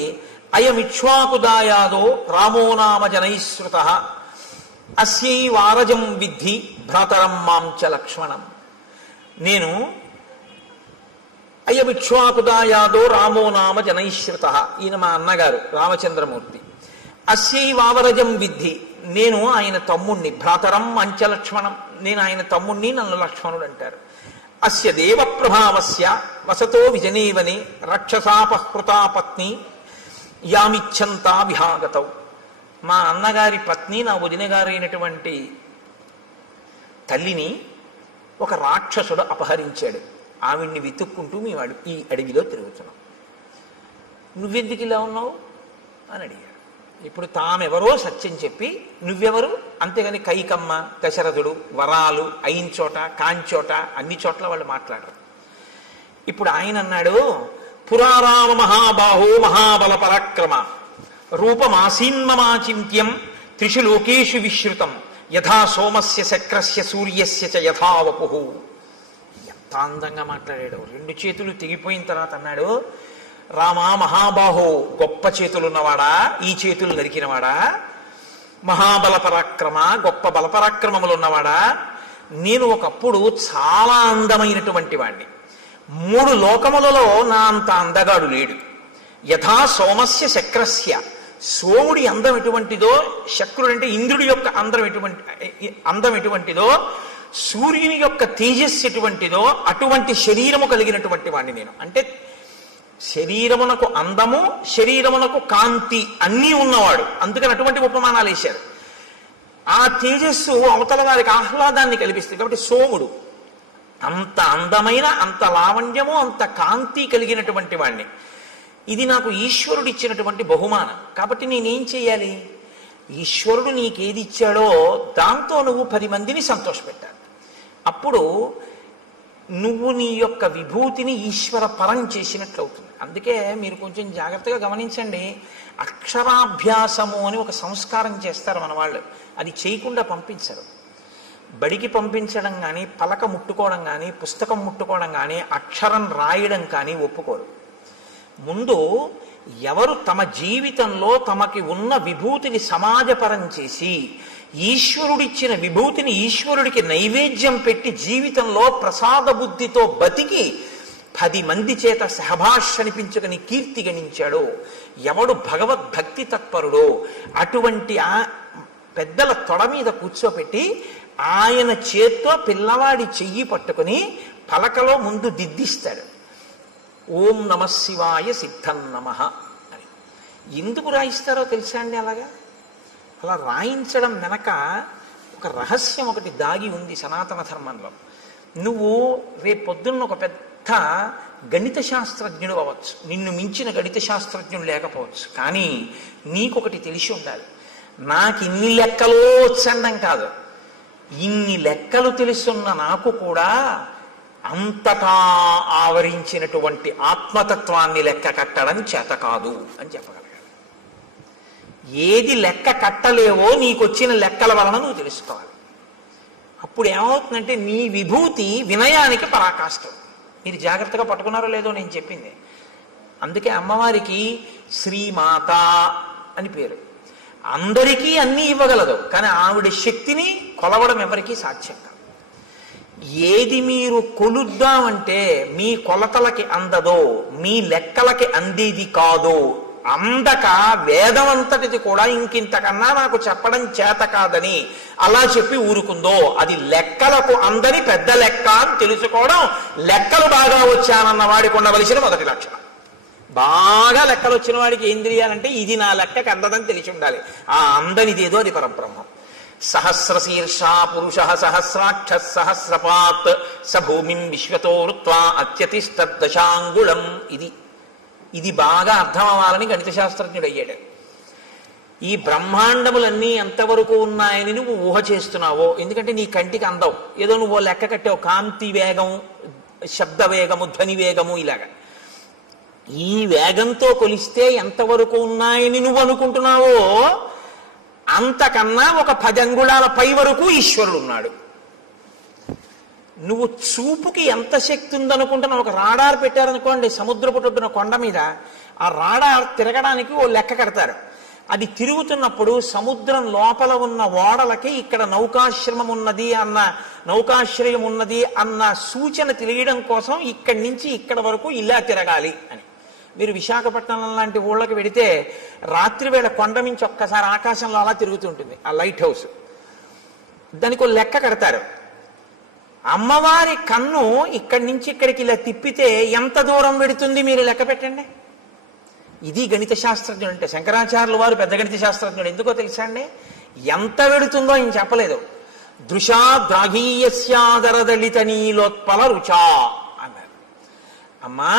అయమిక్ష్వాకుదాయాదో రామో నామ జనైశ్రుత అస్యై వారజం విద్ధి భ్రాతరం మాంచ లక్ష్మణం. నేను అయమిక్ష్వాకుదాయాదో రామో నామ జనైశ్రుత, ఈయన మా అన్నగారు రామచంద్రమూర్తి. అస్యై వావరజం విద్ధి, నేను ఆయన తమ్ముణ్ణి. భ్రాతరం మంచ లక్ష్మణం, నేను ఆయన తమ్ముణ్ణి, నన్ను లక్ష్మణుడు అంటారు. అస్య దేవ ప్రభావస్య వసతో విజనేవని రక్షసాపహృతా పత్ని యామిచ్చంతా విహాగతౌ. మా అన్నగారి పత్ని, నా వదిన గారు అయినటువంటి తల్లిని ఒక రాక్షసుడు అపహరించాడు. ఆవిడ్ని వెతుక్కుంటూ మేము ఈ అడవిలో తిరుగుతున్నాం. నువ్వెందుకు ఇలా ఉన్నావు అని అడిగాడు. ఇప్పుడు తామెవరో సత్యం చెప్పి నువ్వెవరు, అంతేగాని కైకమ్మ, దశరథుడు, వరాలు అయిన చోట కాంచోట అన్ని చోట్ల వాళ్ళు మాట్లాడరు. ఇప్పుడు ఆయన అన్నాడు, పురారామ మహాబాహో మహాబల పరాక్రమ రూపమాసీన్మమాచింత్యం త్రిషు లోకేషు విశ్రుతం యథా సోమస్య శక్రస్య సూర్యస్య చ యథా వపుః. ఎంత అందంగా మాట్లాడాడు. రెండు చేతులు తెగిపోయిన తర్వాత అన్నాడు, రామా మహాబాహో, గొప్ప చేతులున్నవాడా, ఈ చేతులు నరికినవాడా, మహాబల పరాక్రమ, గొప్ప బలపరాక్రమములు ఉన్నవాడా, నేను ఒకప్పుడు చాలా అందమైనటువంటి వాణ్ణి. 3 లోకములలో నా అంత అందగాడు లేడు. యథా సోమస్య శక్రస్య, సోముడి అందం ఎటువంటిదో, శక్రుడు అంటే ఇంద్రుడి యొక్క అందం ఎటువంటిదో, సూర్యుని యొక్క తేజస్సు ఎటువంటిదో అటువంటి శరీరము కలిగినటువంటి వాణ్ణి నేను. అంటే శరీరమునకు అందము, శరీరమునకు కాంతి అన్నీ ఉన్నవాడు. అందుకని అటువంటి ఉపమానాలు వేశారు. ఆ తేజస్సు అవతల వారికి ఆహ్లాదాన్ని కల్పిస్తుంది. కాబట్టి సోముడు అంత అందమైన, అంత లావణ్యము, అంత కాంతి కలిగినటువంటి వాణ్ణి. ఇది నాకు ఈశ్వరుడు ఇచ్చినటువంటి బహుమానం. కాబట్టి నేనేం చేయాలి, ఈశ్వరుడు నీకేది ఇచ్చాడో దాంతో నువ్వు 10 మందిని సంతోషపెట్టాలి. అప్పుడు నువ్వు నీ యొక్క విభూతిని ఈశ్వర పరం చేసినట్లు అవుతుంది. అందుకే మీరు కొంచెం జాగ్రత్తగా గమనించండి, అక్షరాభ్యాసము అని ఒక సంస్కారం చేస్తారు మన వాళ్ళు. అది చేయకుండా పంపించరు. బడికి పంపించడం కానీ, పలక ముట్టుకోవడం కానీ, పుస్తకం ముట్టుకోవడం కానీ, అక్షరం రాయడం కానీ ఒప్పుకోరు. ముందు ఎవరు తమ జీవితంలో తమకి ఉన్న విభూతిని సమాజపరం చేసి ఈశ్వరుడిచ్చిన విభూతిని ఈశ్వరుడికి నైవేద్యం పెట్టి జీవితంలో ప్రసాద బుద్ధితో బతికి 10 మంది చేత సహభాష్ అనిపించుకుని కీర్తి గణించాడో, ఎవడు భగవద్భక్తి తత్పరుడో అటువంటి ఆ పెద్దల తొడ మీద కూర్చోపెట్టి ఆయన చేత్తో పిల్లవాడి చెయ్యి పట్టుకుని పలకలో ముందు దిద్దిస్తాడు. ఓం నమ శివాయ సిద్ధం నమః అని. ఎందుకు రాయిస్తారో తెలుసా అండి? అలా రాయించడం వెనక ఒక రహస్యం ఒకటి దాగి ఉంది సనాతన ధర్మంలో. నువ్వు రేపొద్దున్న ఒక పెద్ద గణిత శాస్త్రజ్ఞుడు అవ్వచ్చు, నిన్ను మించిన గణిత శాస్త్రజ్ఞుడు లేకపోవచ్చు, కానీ నీకొకటి తెలిసి ఉండాలి. నాకు ఇన్ని లెక్కలో వచ్చండం కాదు, ఇన్ని లెక్కలు తెలుసున్న నాకు కూడా అంతటా ఆవరించినటువంటి ఆత్మతత్వాన్ని లెక్క కట్టడం చేత కాదు అని చెప్పగలగాలి. ఏది లెక్క కట్టలేవో నీకొచ్చిన లెక్కల వలన నువ్వు తెలుసుకోవాలి. అప్పుడు ఏమవుతుందంటే నీ విభూతి వినయానికి పరాకాష్ఠం. మీరు జాగ్రత్తగా పట్టుకున్నారో లేదో నేను చెప్పింది. అందుకే అమ్మవారికి శ్రీమాత అని పేరు. అందరికీ అన్నీ ఇవ్వగలదు, కానీ ఆవిడ శక్తిని కొలవడం ఎవరికీ సాధ్యం కాదు. ఏది మీరు కొలుద్దామంటే మీ కొలతలకి అందదో, మీ లెక్కలకి అందేది కాదో అందక వేదం అంతటిది కూడా ఇంకింతకన్నా నాకు చెప్పడం చేత కాదని అలా చెప్పి ఊరుకుందో అది లెక్కలకు అందని పెద్ద లెక్క అని తెలుసుకోవడం లెక్కలు బాగా వచ్చానన్న వాడికి ఉండవలసిన మొదటి లక్షణం. బాగా లెక్కలు వచ్చిన వాడికి ఏం తెలియాలంటే ఇది నా లెక్కకి అందదని తెలిసి ఉండాలి. ఆ అందనిదేదో అది పరబ్రహ్మం. సహస్రశీర్ష పురుష సహస్రాక్ష సహస్రపాత్ స భూమిం విశ్వతో రుత్వా అత్యతిష్టదశాంగుళం. ఇది బాగా అర్థం అవ్వాలని గణిత శాస్త్రజ్ఞుడు అయ్యాడు. ఈ బ్రహ్మాండములన్నీ ఎంతవరకు ఉన్నాయని నువ్వు ఊహ చేస్తున్నావో, ఎందుకంటే నీ కంటికి అందవు, ఏదో నువ్వు లెక్క కట్టావు, కాంతి వేగం, శబ్ద వేగము, ధ్వని వేగము, ఇలాగా ఈ వేగంతో కొలిస్తే ఎంతవరకు ఉన్నాయని నువ్వు అనుకుంటున్నావో అంతకన్నా ఒక 10 అంగుళాల పై వరకు ఈశ్వరుడు ఉన్నాడు. నువ్వు చూపుకి ఎంత శక్తి ఉందనుకుంటున్నావు? ఒక రాడార్ పెట్టారనుకోండి సముద్రపు ఒడ్డున కొండ మీద, ఆ రాడార్ తిరగడానికి ఓ లెక్క కడతారు. అది తిరుగుతున్నప్పుడు సముద్రం లోపల ఉన్న ఓడలకి ఇక్కడ నౌకాశ్రమం ఉన్నది అన్న, నౌకాశ్రయం ఉన్నది అన్న సూచన తెలియడం కోసం ఇక్కడి నుంచి ఇక్కడ వరకు ఇలా తిరగాలి అని. మీరు విశాఖపట్నం లాంటి ఊళ్ళకి వెడితే రాత్రి వేళ కొండ నుంచి ఒక్కసారి ఆకాశంలో అలా తిరుగుతుంటుంది ఆ లైట్ హౌస్. దానికి ఒక లెక్క కడతారు. అమ్మవారి కన్ను ఇక్కడి నుంచి ఇక్కడికి ఇలా తిప్పితే ఎంత దూరం వెడుతుంది మీరు లెక్క పెట్టండి. ఇది గణిత శాస్త్రజ్ఞుడు అంటే. శంకరాచార్యులు వారు పెద్ద గణిత శాస్త్రజ్ఞుడు. ఎందుకో తెలుసా అండి? ఎంత వెడుతుందో ఆయన చెప్పలేదు. దృశా ద్రాఘీయస్యాదరదళిత నీలోత్పల రుచా అన్నారు. అమ్మా,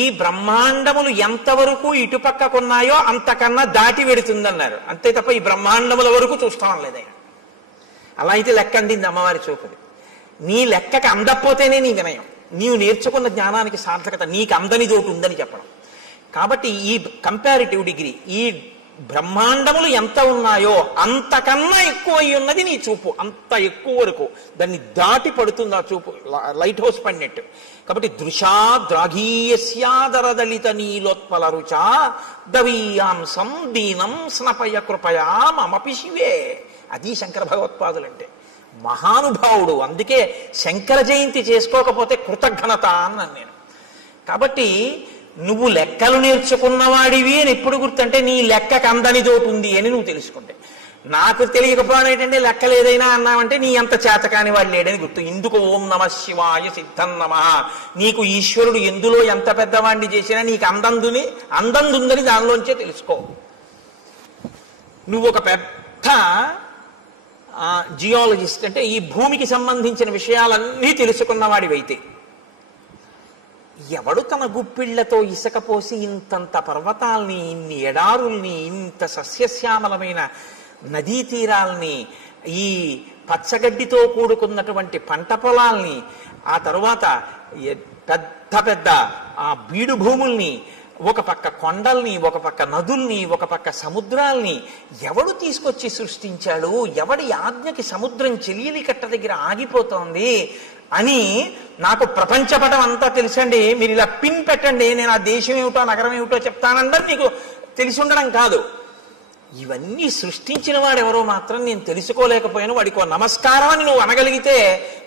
ఈ బ్రహ్మాండములు ఎంతవరకు ఇటుపక్కకున్నాయో అంతకన్నా దాటి వెడుతుందన్నారు. అంతే తప్ప ఈ బ్రహ్మాండముల వరకు చూస్తాం లేదు ఆయన. అలా అయితే లెక్క అందింది అమ్మవారి చూపుది. నీ లెక్కకి అందకపోతేనే నీ వినయం, నీవు నేర్చుకున్న జ్ఞానానికి సార్థకత, నీకు అందనిదోటి ఉందని చెప్పడం. కాబట్టి ఈ కంపారిటివ్ డిగ్రీ, ఈ బ్రహ్మాండములు ఎంత ఉన్నాయో అంతకన్నా ఎక్కువ అయి ఉన్నది నీ చూపు. అంత ఎక్కువ వరకు దాన్ని దాటి పడుతుంది ఆ చూపు, లైట్ హౌస్ పడినట్టు. కాబట్టి దృశా ద్రాఘీయస్యాదరదళిత నీలోత్పల రుచా దవీయాంసం దీనం స్నపయ కృపయా మమపి శివే. అది శంకర భగవత్పాదులంటే. మహానుభావుడు. అందుకే శంకర జయంతి చేసుకోకపోతే కృతజ్ఞత అన్నాను నేను. కాబట్టి నువ్వు లెక్కలు నేర్చుకున్నవాడివి అని ఎప్పుడు గుర్తంటే నీ లెక్కకు అందనిదోటి ఉంది అని నువ్వు తెలుసుకుంటే. నాకు తెలియకపోవడం ఏంటంటే లెక్కలు ఏదైనా అన్నావంటే నీ అంత చేతకాని వాడు లేడని గుర్తు. ఇందుకు ఓం నమ శివాయ సిద్ధం నమ. నీకు ఈశ్వరుడు ఎందులో ఎంత పెద్దవాడిని చేసినా నీకు అందందుందని దానిలోంచే తెలుసుకో. నువ్వు ఒక పెద్ద జియాలజిస్ట్ అంటే ఈ భూమికి సంబంధించిన విషయాలన్నీ తెలుసుకున్నవాడివైతే ఎవడు తన గుప్పిళ్లతో ఇసుక పోసి ఇంతంత పర్వతాల్ని, ఇన్ని ఎడారుల్ని, ఇంత సస్యశ్యామలమైన నదీ తీరాల్ని, ఈ పచ్చగడ్డితో కూడుకున్నటువంటి పంట పొలాల్ని, ఆ తరువాత పెద్ద పెద్ద ఆ బీడు భూముల్ని, ఒక పక్క కొండల్ని, ఒక పక్క నదుల్ని, ఒక పక్క సముద్రాల్ని ఎవడు తీసుకొచ్చి సృష్టించాడు? ఎవడి ఆజ్ఞకి సముద్రం చెలియలి కట్ట దగ్గర ఆగిపోతోంది అని నాకు ప్రపంచపటం అంతా తెలుసండి. మీరు ఇలా పిన్ పెట్టండి, నేను ఆ దేశం ఏమిటో నగరం ఏమిటో చెప్తానందరూ నీకు తెలిసి ఉండడం కాదు. ఇవన్నీ సృష్టించిన వాడు ఎవరో మాత్రం నేను తెలుసుకోలేకపోయాను, వాడికి నమస్కారం అని నువ్వు అనగలిగితే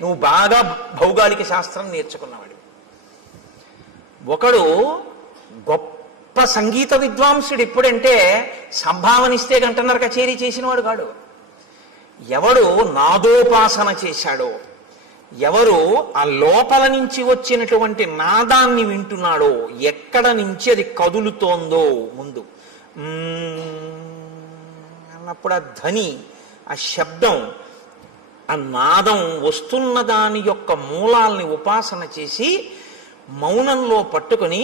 నువ్వు బాగా భౌగోళిక శాస్త్రం నేర్చుకున్నవాడు. ఒకడు గొప్ప సంగీత విద్వాంసుడు ఎప్పుడంటే సంభావనిస్తే గంటన్నర కచేరీ చేసినవాడు కాడు. ఎవడు నాదోపాసన చేశాడో, ఎవరు ఆ లోపల నుంచి వచ్చినటువంటి నాదాన్ని వింటున్నాడో, ఎక్కడ నుంచి అది కదులుతోందో ముందు అన్నప్పుడు ఆ ధ్వని, ఆ శబ్దం, ఆ నాదం వస్తున్న దాని యొక్క మూలాల్ని ఉపాసన చేసి మౌనంలో పట్టుకొని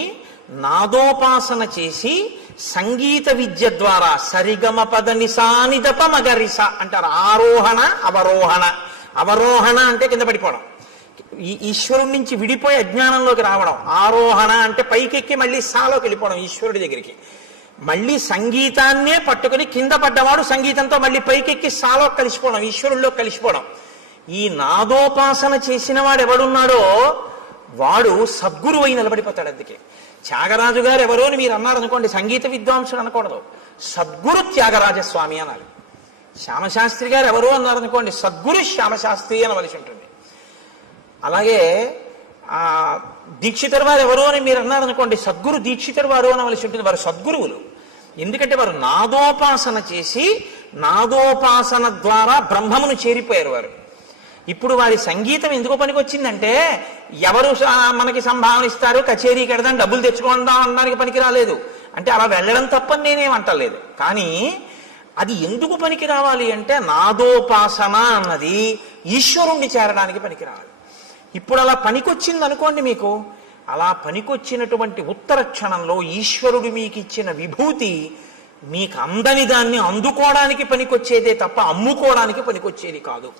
నాదోపాసన చేసి సంగీత విద్య ద్వారా సరిగమ పద నిసానిదప మగరిస అంటారు. ఆరోహణ అవరోహణ. అవరోహణ అంటే కింద పడిపోవడం, ఈ ఈశ్వరుడి నుంచి విడిపోయి అజ్ఞానంలోకి రావడం. ఆరోహణ అంటే పైకెక్కి మళ్ళీ సాలోకి వెళ్ళిపోవడం ఈశ్వరుడి దగ్గరికి. మళ్ళీ సంగీతాన్నే పట్టుకుని కింద పడ్డవాడు సంగీతంతో మళ్ళీ పైకెక్కి సాలో కలిసిపోవడం, ఈశ్వరుల్లో కలిసిపోవడం. ఈ నాదోపాసన చేసిన వాడు ఎవడున్నాడో వాడు సద్గురువు అయి నిలబడిపోతాడు. అందుకే త్యాగరాజు గారు ఎవరో అని మీరు అన్నారనుకోండి, సంగీత విద్వాంసుడు అనకూడదు, సద్గురు త్యాగరాజస్వామి అనాలి. శ్యామశాస్త్రి గారు ఎవరో అన్నారనుకోండి, సద్గురు శ్యామశాస్త్రి అనవలసి ఉంటుంది. అలాగే దీక్షితర్ వారు ఎవరో అని మీరు అన్నారనుకోండి, సద్గురు దీక్షితర్ వారు అనవలసి ఉంటుంది. వారు సద్గురువులు. ఎందుకంటే వారు నాదోపాసన చేసి నాదోపాసన ద్వారా బ్రహ్మమును చేరిపోయారు వారు. ఇప్పుడు వారి సంగీతం ఎందుకు పనికొచ్చిందంటే ఎవరు మనకి సంభావన ఇస్తారు, కచేరీకి వెడదాం, డబ్బులు తెచ్చుకుందాం అనడానికి పనికి రాలేదు. అంటే అలా వెళ్ళడం తప్పని నేనేమంటలేదు. కానీ అది ఎందుకు పనికి రావాలి అంటే నాదోపాసన అన్నది ఈశ్వరుణ్ణి చేరడానికి పనికి రావాలి. ఇప్పుడు అలా పనికొచ్చింది అనుకోండి, మీకు అలా పనికొచ్చినటువంటి ఉత్తర క్షణంలో ఈశ్వరుడు మీకు ఇచ్చిన విభూతి మీకు అందని దాన్ని అందుకోవడానికి పనికొచ్చేదే తప్ప అమ్ముకోవడానికి పనికొచ్చేది కాదు.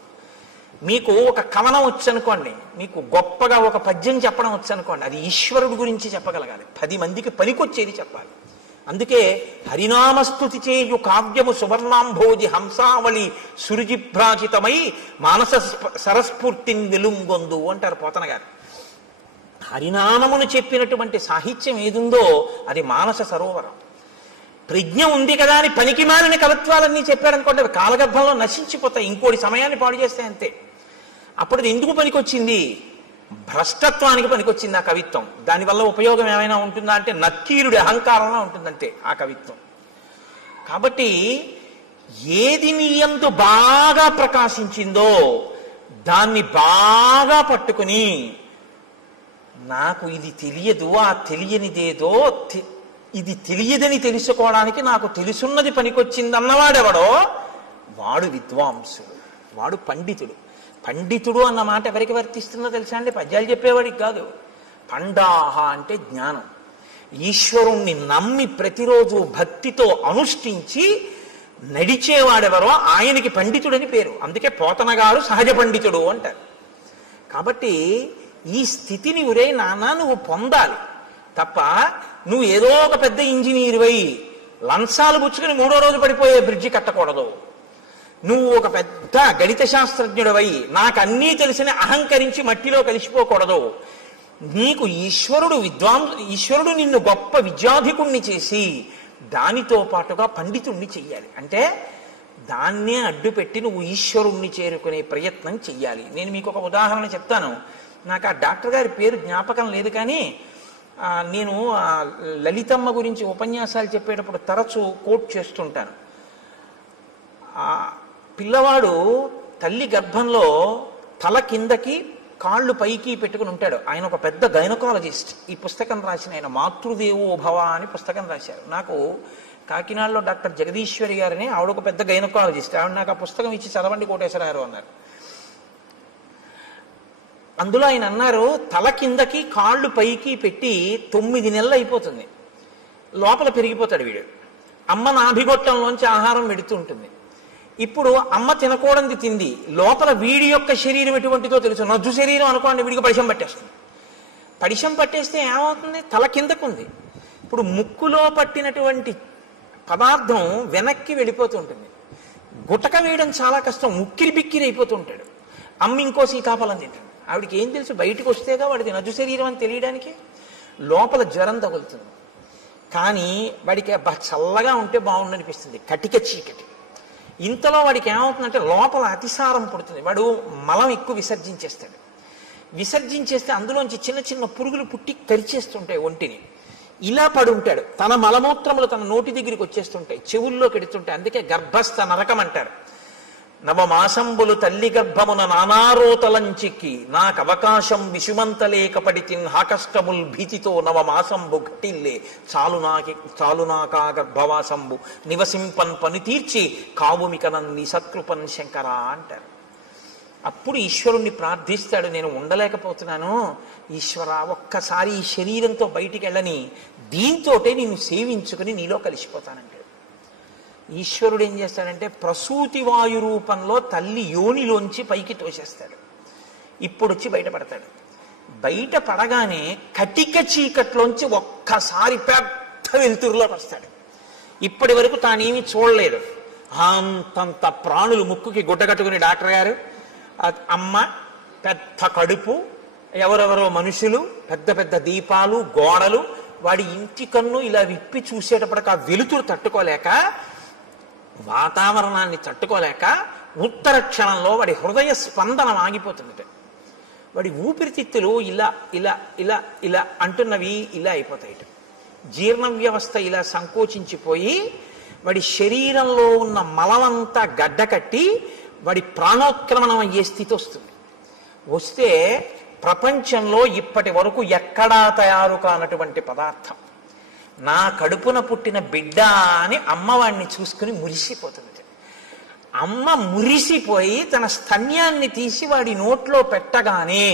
మీకు ఒక కవనం వచ్చనుకోండి, మీకు గొప్పగా ఒక పద్యం చెప్పడం వచ్చనుకోండి, అది ఈశ్వరుడు గురించి చెప్పగలగాలి, 10 మందికి పనికొచ్చేది చెప్పాలి. అందుకే హరినామస్తుతి చేయు కావ్యము సువర్ణాంభోజి హంసావళి సురుజిభ్రాజితమై మానస సరస్ఫూర్తిని వెలుంగొందు అంటారు పోతన గారు. హరినామమును చెప్పినటువంటి సాహిత్యం ఏదుందో అది మానస సరోవరం. ప్రజ్ఞ ఉంది కదా అని పనికి మాలిన కవిత్వాలన్నీ చెప్పారనుకోండి, అవి కాలగర్భంలో నశించిపోతాయి, ఇంకోటి సమయాన్ని పాడు చేస్తాయి అంతే. అప్పుడు అది ఎందుకు పనికొచ్చింది? భ్రష్టత్వానికి పనికొచ్చింది ఆ కవిత్వం. దానివల్ల ఉపయోగం ఏమైనా ఉంటుందా అంటే నక్కీరుడి అహంకారంలో ఉంటుందంతే ఆ కవిత్వం. కాబట్టి ఏది నీ యందు బాగా ప్రకాశించిందో దాన్ని బాగా పట్టుకుని నాకు ఇది తెలియదు, ఆ తెలియనిదేదో ఇది తెలియదని తెలుసుకోవడానికి నాకు తెలుసున్నది పనికొచ్చిందన్నవాడెవడో వాడు విద్వాంసుడు, వాడు పండితుడు. పండితుడు అన్న మాట ఎవరికి వర్తిస్తుందో తెలుసా అండి? పద్యాలు చెప్పేవాడికి కాదు. పండాహ అంటే జ్ఞానం. ఈశ్వరుణ్ణి నమ్మి ప్రతిరోజు భక్తితో అనుష్ఠించి నడిచేవాడెవరో ఆయనకి పండితుడని పేరు. అందుకే పోతన గారు సహజ పండితుడు అంటారు. కాబట్టి ఈ స్థితిని ఒరే నాన్న నువ్వు పొందాలి తప్ప నువ్వు ఏదో ఒక పెద్ద ఇంజనీరువై లంచాలు పుచ్చుకుని 3వ రోజు పడిపోయే బ్రిడ్జి కట్టకూడదు. నువ్వు ఒక పెద్ద గణిత శాస్త్రజ్ఞుడవై నాకు అన్నీ తెలిసిన అహంకరించి మట్టిలో కలిసిపోకూడదు. నీకు ఈశ్వరుడు నిన్ను గొప్ప విద్యాధికుణ్ణి చేసి దానితో పాటుగా పండితుణ్ణి చెయ్యాలి. అంటే దాన్నే అడ్డుపెట్టి నువ్వు ఈశ్వరుణ్ణి చేరుకునే ప్రయత్నం చెయ్యాలి. నేను మీకు ఒక ఉదాహరణ చెప్తాను. నాకు ఆ డాక్టర్ గారి పేరు జ్ఞాపకం లేదు, కానీ నేను లలితమ్మ గురించి ఉపన్యాసాలు చెప్పేటప్పుడు తరచూ కోట్ చేస్తుంటాను. పిల్లవాడు తల్లి గర్భంలో తల కిందకి కాళ్ళు పైకి పెట్టుకుని ఉంటాడు. ఆయన ఒక పెద్ద గైనకాలజిస్ట్. ఈ పుస్తకం రాసిన ఆయన మాతృదేవో భవ అని పుస్తకం రాశారు. నాకు కాకినాడలో డాక్టర్ జగదీశ్వరి గారిని, ఆవిడ ఒక పెద్ద గైనకాలజిస్ట్. ఆవిడ నాకు ఆ పుస్తకం ఇచ్చి చదవండి కోటేశ్వరారు అన్నారు. అందులో ఆయన అన్నారు, తల కిందకి కాళ్ళు పైకి పెట్టి 9 నెలలు అయిపోతుంది, లోపల పెరిగిపోతాడు వీడు. అమ్మ నాభిగొట్టంలోంచి ఆహారం పెడుతూ ఉంటుంది. ఇప్పుడు అమ్మ తినకూడనిది తింది, లోపల వీడి యొక్క శరీరం ఎటువంటిదో తెలుసు. నజ్జు శరీరం అనుకోండి, వీడికి పడిశం పట్టేస్తుంది. పడిశం పట్టేస్తే ఏమవుతుంది? తల కిందకుంది. ఇప్పుడు ముక్కులో పట్టినటువంటి పదార్థం వెనక్కి వెళ్ళిపోతుంటుంది. గుటక వేయడం చాలా కష్టం, ఉక్కిరి బిక్కిరి అయిపోతుంటాడు. అమ్మ ఇంకో సీతాఫలం తింటుంది. ఆవిడికి ఏం తెలుసు? బయటకు వస్తేగా వాడికి నజ్జు శరీరం అని తెలియడానికి. లోపల జ్వరం తగులుతుంది. కానీ వాడికి చల్లగా ఉంటే బాగుండనిపిస్తుంది, కటిక చీకటి. ఇంతలో వాడికి ఏమవుతుందంటే లోపల అతిసారం పుడుతుంది. వాడు మలం ఎక్కువ విసర్జించేస్తాడు. విసర్జించేస్తే అందులోంచి చిన్న చిన్న పురుగులు పుట్టి కరిచేస్తుంటాయి ఒంటిని. ఇలా పడి ఉంటాడు. తన మలమూత్రములు తన నోటి దగ్గరికి వచ్చేస్తుంటాయి, చెవుల్లో కెడుతుంటాయి. అందుకే గర్భస్థ నరకం అంటారు. నవమాసంబులు తల్లి గర్భమున నానారోతలంచిక్కి నాకు అవకాశం విషుమంతలేకపడి హాకష్టముల్ భీతితో నవమాసంబు ఘటిల్లే చాలునాకా గర్భవాసంబు నివసింపన్ పని తీర్చి కావుమికనన్ని సత్కృపన్ శంకర అంటారు. అప్పుడు ఈశ్వరుణ్ణి ప్రార్థిస్తాడు, నేను ఉండలేకపోతున్నాను ఈశ్వర, ఒక్కసారి ఈ శరీరంతో బయటికి వెళ్ళని, దీంతోటే నేను సేవించుకుని నీలో కలిసిపోతానంటాడు. ఈశ్వరుడు ఏం చేస్తాడంటే ప్రసూతి వాయు రూపంలో తల్లి యోనిలోంచి పైకి తోసేస్తాడు. ఇప్పుడు వచ్చి బయటపడతాడు. బయట పడగానే కటిక చీకట్లోంచి ఒక్కసారి పెద్ద వెలుతురులోకి వస్తాడు. ఇప్పటి వరకు తానేమి చూడలేదు. అంతంత ప్రాణులు ముక్కుకి గుడ్డగట్టుకుని డాక్టర్ గారు, అమ్మ, పెద్ద కడుపు, ఎవరెవరో మనుషులు, పెద్ద పెద్ద దీపాలు, గోడలు. వాడి ఇంటి కన్ను ఇలా విప్పి చూసేటప్పటికి ఆ వెలుతురు తట్టుకోలేక, వాతావరణాన్ని తట్టుకోలేక ఉత్తర క్షణంలో వాడి హృదయ స్పందన ఆగిపోతుంది. వాడి ఊపిరితిత్తులు ఇలా ఇలా ఇలా ఇలా అంటున్నవి ఇలా అయిపోతాయి. జీర్ణ వ్యవస్థ ఇలా సంకోచించిపోయి వాడి శరీరంలో ఉన్న మలమంతా గడ్డకట్టి వాడి ప్రాణోత్క్రమణం అయ్యే స్థితి వస్తుంది. వస్తే ప్రపంచంలో ఇప్పటి వరకు ఎక్కడా తయారు కానటువంటి పదార్థం, నా కడుపున పుట్టిన బిడ్డ అని అమ్మవాడిని చూసుకుని మురిసిపోతుంది. అమ్మ మురిసిపోయి తన స్తన్యాన్ని తీసి వాడి నోట్లో పెట్టగానే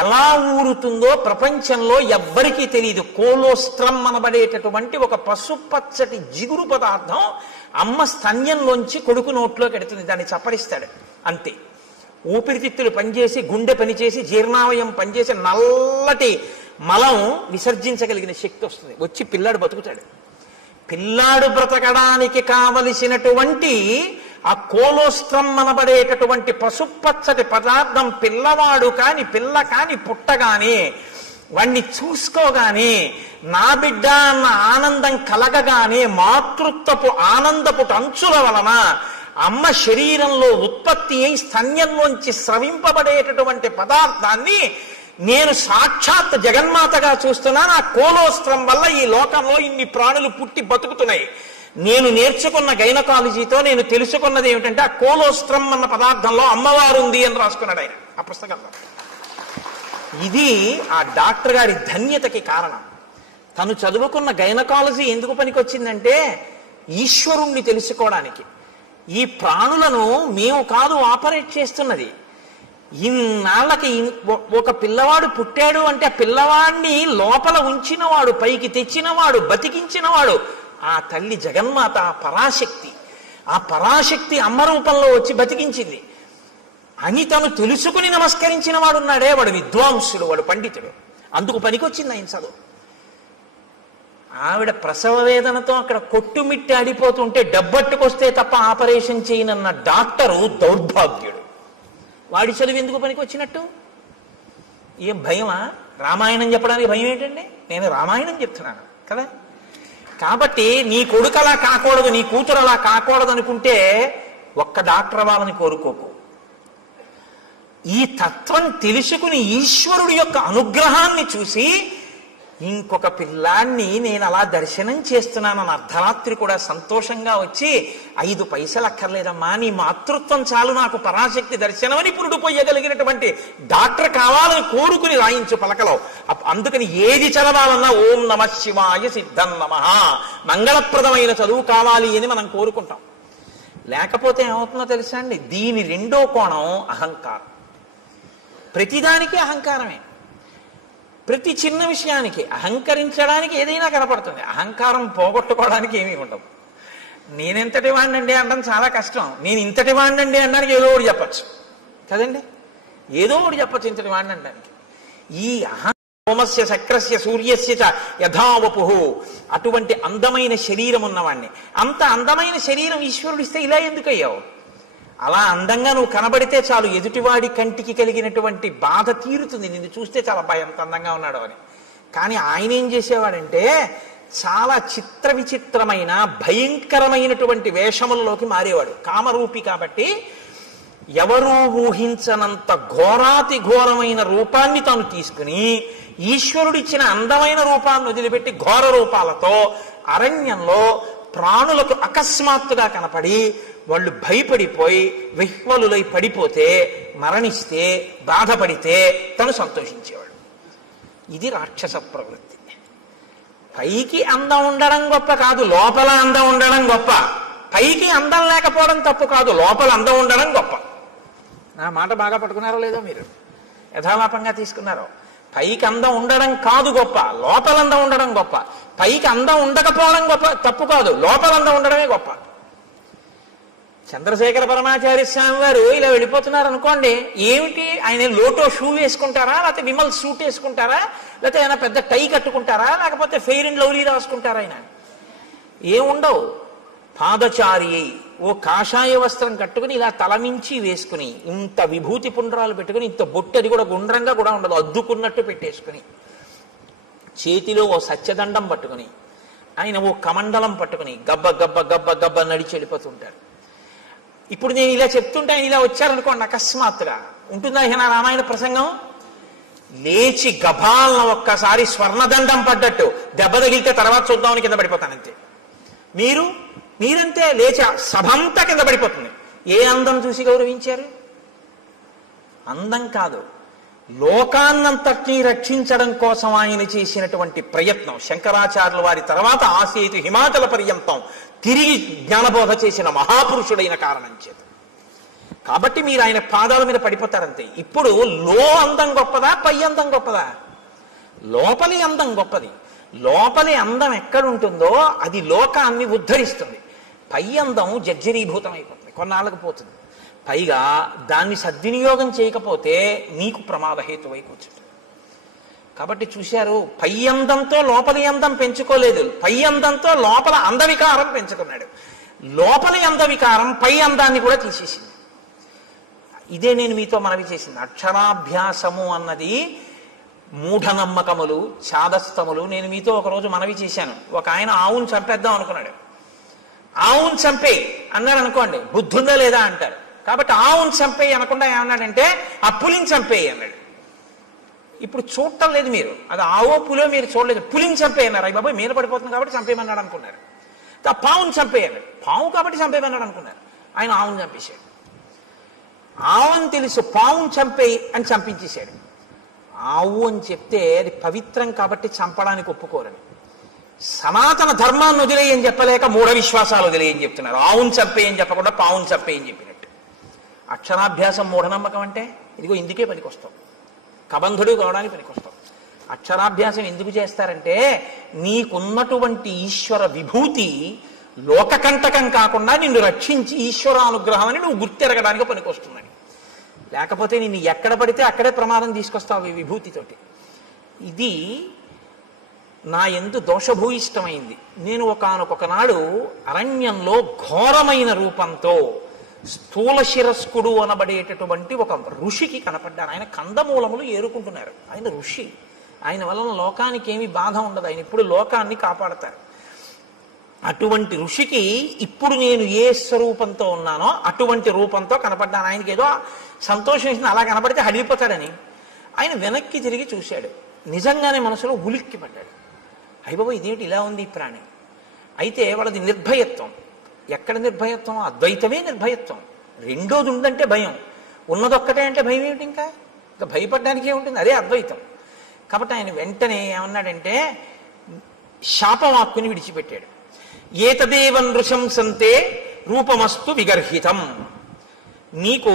ఎలా ఊరుతుందో ప్రపంచంలో ఎవ్వరికీ తెలియదు. కోలోస్ట్రం అనబడేటటువంటి ఒక పసుపచ్చటి జిగురు పదార్థం అమ్మ స్తన్యంలోంచి కొడుకు నోట్లోకి ఎడుతుంది. దాన్ని చప్పరిస్తాడు అంతే. ఊపిరితిత్తులు పనిచేసి, గుండె పనిచేసి, జీర్ణావయం పనిచేసి నల్లటి మలం విసర్జించగలిగిన శక్తి వస్తుంది. వచ్చి పిల్లాడు బతుకుతాడు. పిల్లాడు బ్రతకడానికి కావలసినటువంటి ఆ కోలోస్ట్రం అనబడేటటువంటి పసుపచ్చటి పదార్థం పిల్లవాడు కాని పిల్ల కాని పుట్టగానే వాణ్ణి చూసుకోగానే నా బిడ్డ అన్న ఆనందం కలగగానే మాతృత్వపు ఆనందపు అంచుల వలన అమ్మ శరీరంలో ఉత్పత్తి అయి స్తన్యంలోంచి స్రవింపబడేటటువంటి పదార్థాన్ని నేను సాక్షాత్ జగన్మాతగా చూస్తున్నాను. ఆ కోలోస్ట్రం వల్ల ఈ లోకంలో ఇన్ని ప్రాణులు పుట్టి బతుకుతున్నాయి. నేను నేర్చుకున్న గైనకాలజీతో నేను తెలుసుకున్నది ఏమిటంటే ఆ కోలోస్ట్రం అన్న పదార్థంలో అమ్మవారు ఉంది అని రాసుకున్నాడు ఆయన ఆ పుస్తకంలో. ఇది ఆ డాక్టర్ గారి ధన్యతకి కారణం. తను చదువుకున్న గైనకాలజీ ఎందుకు పనికొచ్చిందంటే ఈశ్వరుణ్ణి తెలుసుకోవడానికి. ఈ ప్రాణులను మేము కాదు ఆపరేట్ చేస్తున్నది. ఇన్నాళ్ళకి ఒక పిల్లవాడు పుట్టాడు అంటే ఆ పిల్లవాడిని లోపల ఉంచినవాడు, పైకి తెచ్చినవాడు, బతికించినవాడు ఆ తల్లి జగన్మాత, ఆ పరాశక్తి. ఆ పరాశక్తి అమ్మ రూపంలో వచ్చి బతికించింది అని తను తెలుసుకుని నమస్కరించిన వాడు ఉన్నాడే, వాడు విద్వాంసుడు, వాడు పండితుడు. అందుకు పనికొచ్చింది ఆయన చదువు. ఆవిడ ప్రసవ వేదనతో అక్కడ కొట్టుమిట్టి ఆడిపోతుంటే డబ్బట్టుకొస్తే తప్ప ఆపరేషన్ చేయనన్న డాక్టరు దౌర్భాగ్యుడు. వాడి చదువు ఎందుకు పనికొచ్చినట్టు? ఏం భయమా? రామాయణం చెప్పడానికి భయం ఏంటండి? నేను రామాయణం చెప్తున్నాను కదా. కాబట్టి నీ కొడుకు అలా కాకూడదు, నీ కూతురు అలా కాకూడదు అనుకుంటే ఒక్క డాక్టర్ వాళ్ళని కోరుకోకు. ఈ తత్వం తెలుసుకుని ఈశ్వరుడి యొక్క అనుగ్రహాన్ని చూసి ఇంకొక పిల్లాన్ని నేను అలా దర్శనం చేస్తున్నానని అర్ధరాత్రి కూడా సంతోషంగా వచ్చి 5 పైసలు అక్కర్లేదమ్మా, నీ మాతృత్వం చాలు నాకు పరాశక్తి దర్శనం అని పురుడు పోయగలిగినటువంటి డాక్టర్ కావాలని కోరుకుని రాయించు పలకలో. అందుకని ఏది చదవాలన్నా ఓం నమ శివాయ సిద్ధం నమః, మంగళప్రదమైన చదువు కావాలి అని మనం కోరుకుంటాం. లేకపోతే ఏమవుతుందో తెలుసా అండి? దీని రెండో కోణం అహంకారం. ప్రతిదానికి అహంకారమే. ప్రతి చిన్న విషయానికి అహంకరించడానికి ఏదైనా కనపడుతుంది. అహంకారం పోగొట్టుకోవడానికి ఏమీ ఉండవు. నేనెంతటి వాడినండి అనడం చాలా కష్టం. నేను ఇంతటి వాడినండి అనడానికి ఏదో ఒకటి చెప్పచ్చు కదండి. ఏదో ఒకటి చెప్పచ్చు ఇంతటి వాడిని అనడానికి. ఈ సోమస్య శక్రస్య సూర్యస్య చ యథావపు, అటువంటి అందమైన శరీరం ఉన్నవాడిని, అంత అందమైన శరీరం ఈశ్వరుడిస్తే ఇలా ఎందుకు అయ్యావు? అలా అందంగా నువ్వు కనబడితే చాలు ఎదుటివాడి కంటికి కలిగినటువంటి బాధ తీరుతుంది. నిన్ను చూస్తే చాలా ఎంత అందంగా ఉన్నాడు అని. కానీ ఆయన ఏం చేసేవాడంటే చాలా చిత్ర విచిత్రమైన భయంకరమైనటువంటి వేషములలోకి మారేవాడు. కామరూపి కాబట్టి ఎవరూ ఊహించనంత ఘోరాతి ఘోరమైన రూపాన్ని తాను తీసుకుని ఈశ్వరుడిచ్చిన అందమైన రూపాన్ని వదిలిపెట్టి ఘోర రూపాలతో అరణ్యంలో ప్రాణులకు అకస్మాత్తుగా కనపడి వాళ్ళు భయపడిపోయి విహ్వలులై పడిపోతే, మరణిస్తే, బాధపడితే తను సంతోషించేవాడు. ఇది రాక్షస ప్రవృత్తి. పైకి అందం ఉండడం గొప్ప కాదు, లోపల అందం ఉండడం గొప్ప. పైకి అందం లేకపోవడం తప్పు కాదు, లోపల అందం ఉండడం గొప్ప. నా మాట బాగా పట్టుకున్నారో లేదో మీరు? యథాలాపంగా తీసుకున్నారో? పైకి అందం ఉండడం కాదు గొప్ప, లోపల అందం ఉండడం గొప్ప. పైకి అందం ఉండకపోవడం గొప్ప తప్పు కాదు, లోపల అందం ఉండడమే గొప్ప. చంద్రశేఖర పరమాచార్య స్వామి వారు ఇలా వెళ్ళిపోతున్నారు అనుకోండి, ఏమిటి ఆయన లోటో షూ వేసుకుంటారా, లేకపోతే విమల్ సూట్ వేసుకుంటారా, లేకపోతే ఆయన పెద్ద టై కట్టుకుంటారా, లేకపోతే ఫెయిర్ అండ్ లవ్లీ రాసుకుంటారా? ఆయన ఏముండవు. పాదచారి అయి ఓ కాషాయ వస్త్రం కట్టుకుని ఇలా తలమించి వేసుకుని, ఇంత విభూతి పుండ్రాలు పెట్టుకుని, ఇంత బొట్టు, అది కూడా గుండ్రంగా కూడా ఉండదు, అద్దుకున్నట్టు పెట్టేసుకుని, చేతిలో ఓ సత్యదండం పట్టుకుని, ఆయన ఓ కమండలం పట్టుకుని గబ్బ గబ్బ గబ్బ గబ్బ నడిచి వెళ్ళిపోతుంటారు. ఇప్పుడు నేను ఇలా చెప్తుంటే ఆయన ఇలా వచ్చారనుకోండి, అకస్మాత్తుగా ఉంటుందా నా రామాయణ ప్రసంగం? లేచి గభాలను ఒక్కసారి స్వర్ణదండం పడ్డట్టు దెబ్బ తగిలితే తర్వాత చూద్దామని కింద పడిపోతానంతే. మీరంతే లేచి సభంతా కింద పడిపోతుంది. ఏ అందం చూసి గౌరవించారు? అందం కాదు, లోకాన్నంతటినీ రక్షించడం కోసం ఆయన చేసినటువంటి ప్రయత్నం. శంకరాచార్యుల వారి తర్వాత ఆసేతు హిమాచల పర్యంతం తిరిగి జ్ఞానబోధ చేసిన మహాపురుషుడైన కారణం చేత. కాబట్టి మీరు ఆయన పాదాల మీద పడిపోతారంతే. ఇప్పుడు అందం గొప్పదా, పై అందం గొప్పదా? లోపలి అందం గొప్పది. లోపలి అందం ఎక్కడుంటుందో అది లోకాన్ని ఉద్ధరిస్తుంది. పై అందం జర్జరీభూతం అయిపోతుంది, కొన్నాళ్ళకు పోతుంది. పైగా దాన్ని సద్వినియోగం చేయకపోతే నీకు ప్రమాదహేతువై కూర్చుంటుంది. కాబట్టి చూశారు, పై అందంతో లోపలి అందం పెంచుకోలేదు, పై అందంతో లోపల అందవికారం పెంచుకున్నాడు. లోపలి అందవికారం పై అందాన్ని కూడా తీసేసింది. ఇదే నేను మీతో మనవి చేసింది. అక్షరాభ్యాసము అన్నది మూఢనమ్మకములు, చాదస్తములు. నేను మీతో ఒకరోజు మనవి చేశాను. ఒక ఆయన ఆవును చంపేద్దాం అనుకున్నాడు. ఆవును చంపేయి అన్నాడు అనుకోండి, బుద్ధుందా లేదా అంటారు. కాబట్టి ఆవును చంపేయి అనకుండా ఏమన్నాడంటే ఆ పులిని చంపేయి అన్నాడు. ఇప్పుడు చూడటం లేదు మీరు, అది ఆవో పులో మీరు చూడలేదు. పులిని చంపేయి అన్నారు. అయ్యి బాబాయ్ మీద పడిపోతుంది కాబట్టి చంపేయమన్నాడు అనుకున్నారు. ఆ పావును చంపేయి అన్నాడు. పావు కాబట్టి చంపేయమన్నాడు అనుకున్నారు. ఆయన ఆవును చంపేశాడు. ఆవుని తెలుసు, పావును చంపేయి అని చంపించేశాడు. ఆవు అని చెప్తే అది పవిత్రం కాబట్టి చంపడానికి ఒప్పుకోరని. సనాతన ధర్మాన్ని వదిలేయని చెప్పలేక మూఢ విశ్వాసాలు వదిలేయని చెప్తున్నారు. ఆవును చంపేయని చెప్పకుండా పావును చంపేయని చెప్పినట్టు. అక్షరాభ్యాసం మూఢనమ్మకం అంటే ఇదిగో ఇందుకే పనికొస్తాం, కబంధుడు కావడానికి పనికొస్తాం. అక్షరాభ్యాసం ఎందుకు చేస్తారంటే నీకున్నటువంటి ఈశ్వర విభూతి లోకకంటకం కాకుండా నిన్ను రక్షించి ఈశ్వరానుగ్రహం అని నువ్వు గుర్తెరగడానికి పనికొస్తుందని. లేకపోతే నిన్ను ఎక్కడ పడితే అక్కడే ప్రమాదం తీసుకొస్తావు ఈ విభూతితోటి. ఇది నా యందు దోషభూయిష్టమైంది. నేను ఒకానొకనాడు అరణ్యంలో ఘోరమైన రూపంతో స్థూల శిరస్కుడు అనబడేటటువంటి ఒక ఋషికి కనపడ్డాను. ఆయన కందమూలములు ఏరుకుంటున్నారు. ఆయన ఋషి, ఆయన వలన లోకానికి ఏమి బాధ ఉండదు. ఆయన ఇప్పుడు లోకాన్ని కాపాడతారు. అటువంటి ఋషికి ఇప్పుడు నేను ఏ స్వరూపంతో ఉన్నానో అటువంటి రూపంతో కనపడ్డాను. ఆయనకి ఏదో సంతోషం వేసింది, అలా కనపడితే హడిలిపోతాడని. ఆయన వెనక్కి తిరిగి చూశాడు. నిజంగానే మనసులో ఉలిక్కి పడ్డాడు. అయ్యబాబు ఇదేమిటి ఇలా ఉంది ఈ ప్రాణి. అయితే వాళ్ళది నిర్భయత్వం. ఎక్కడ నిర్భయత్వం? అద్వైతమే నిర్భయత్వం. రెండోది ఉందంటే భయం, ఉన్నదొక్కటే అంటే భయం ఏమిటి? ఇంకా భయపడడానికి ఏముంటుంది? అదే అద్వైతం. కాబట్టి ఆయన వెంటనే ఏమన్నాడంటే శాపవాక్కుని విడిచిపెట్టాడు. ఏతదేవ నృశంసంతే రూపమస్తు విగర్హితం. నీకు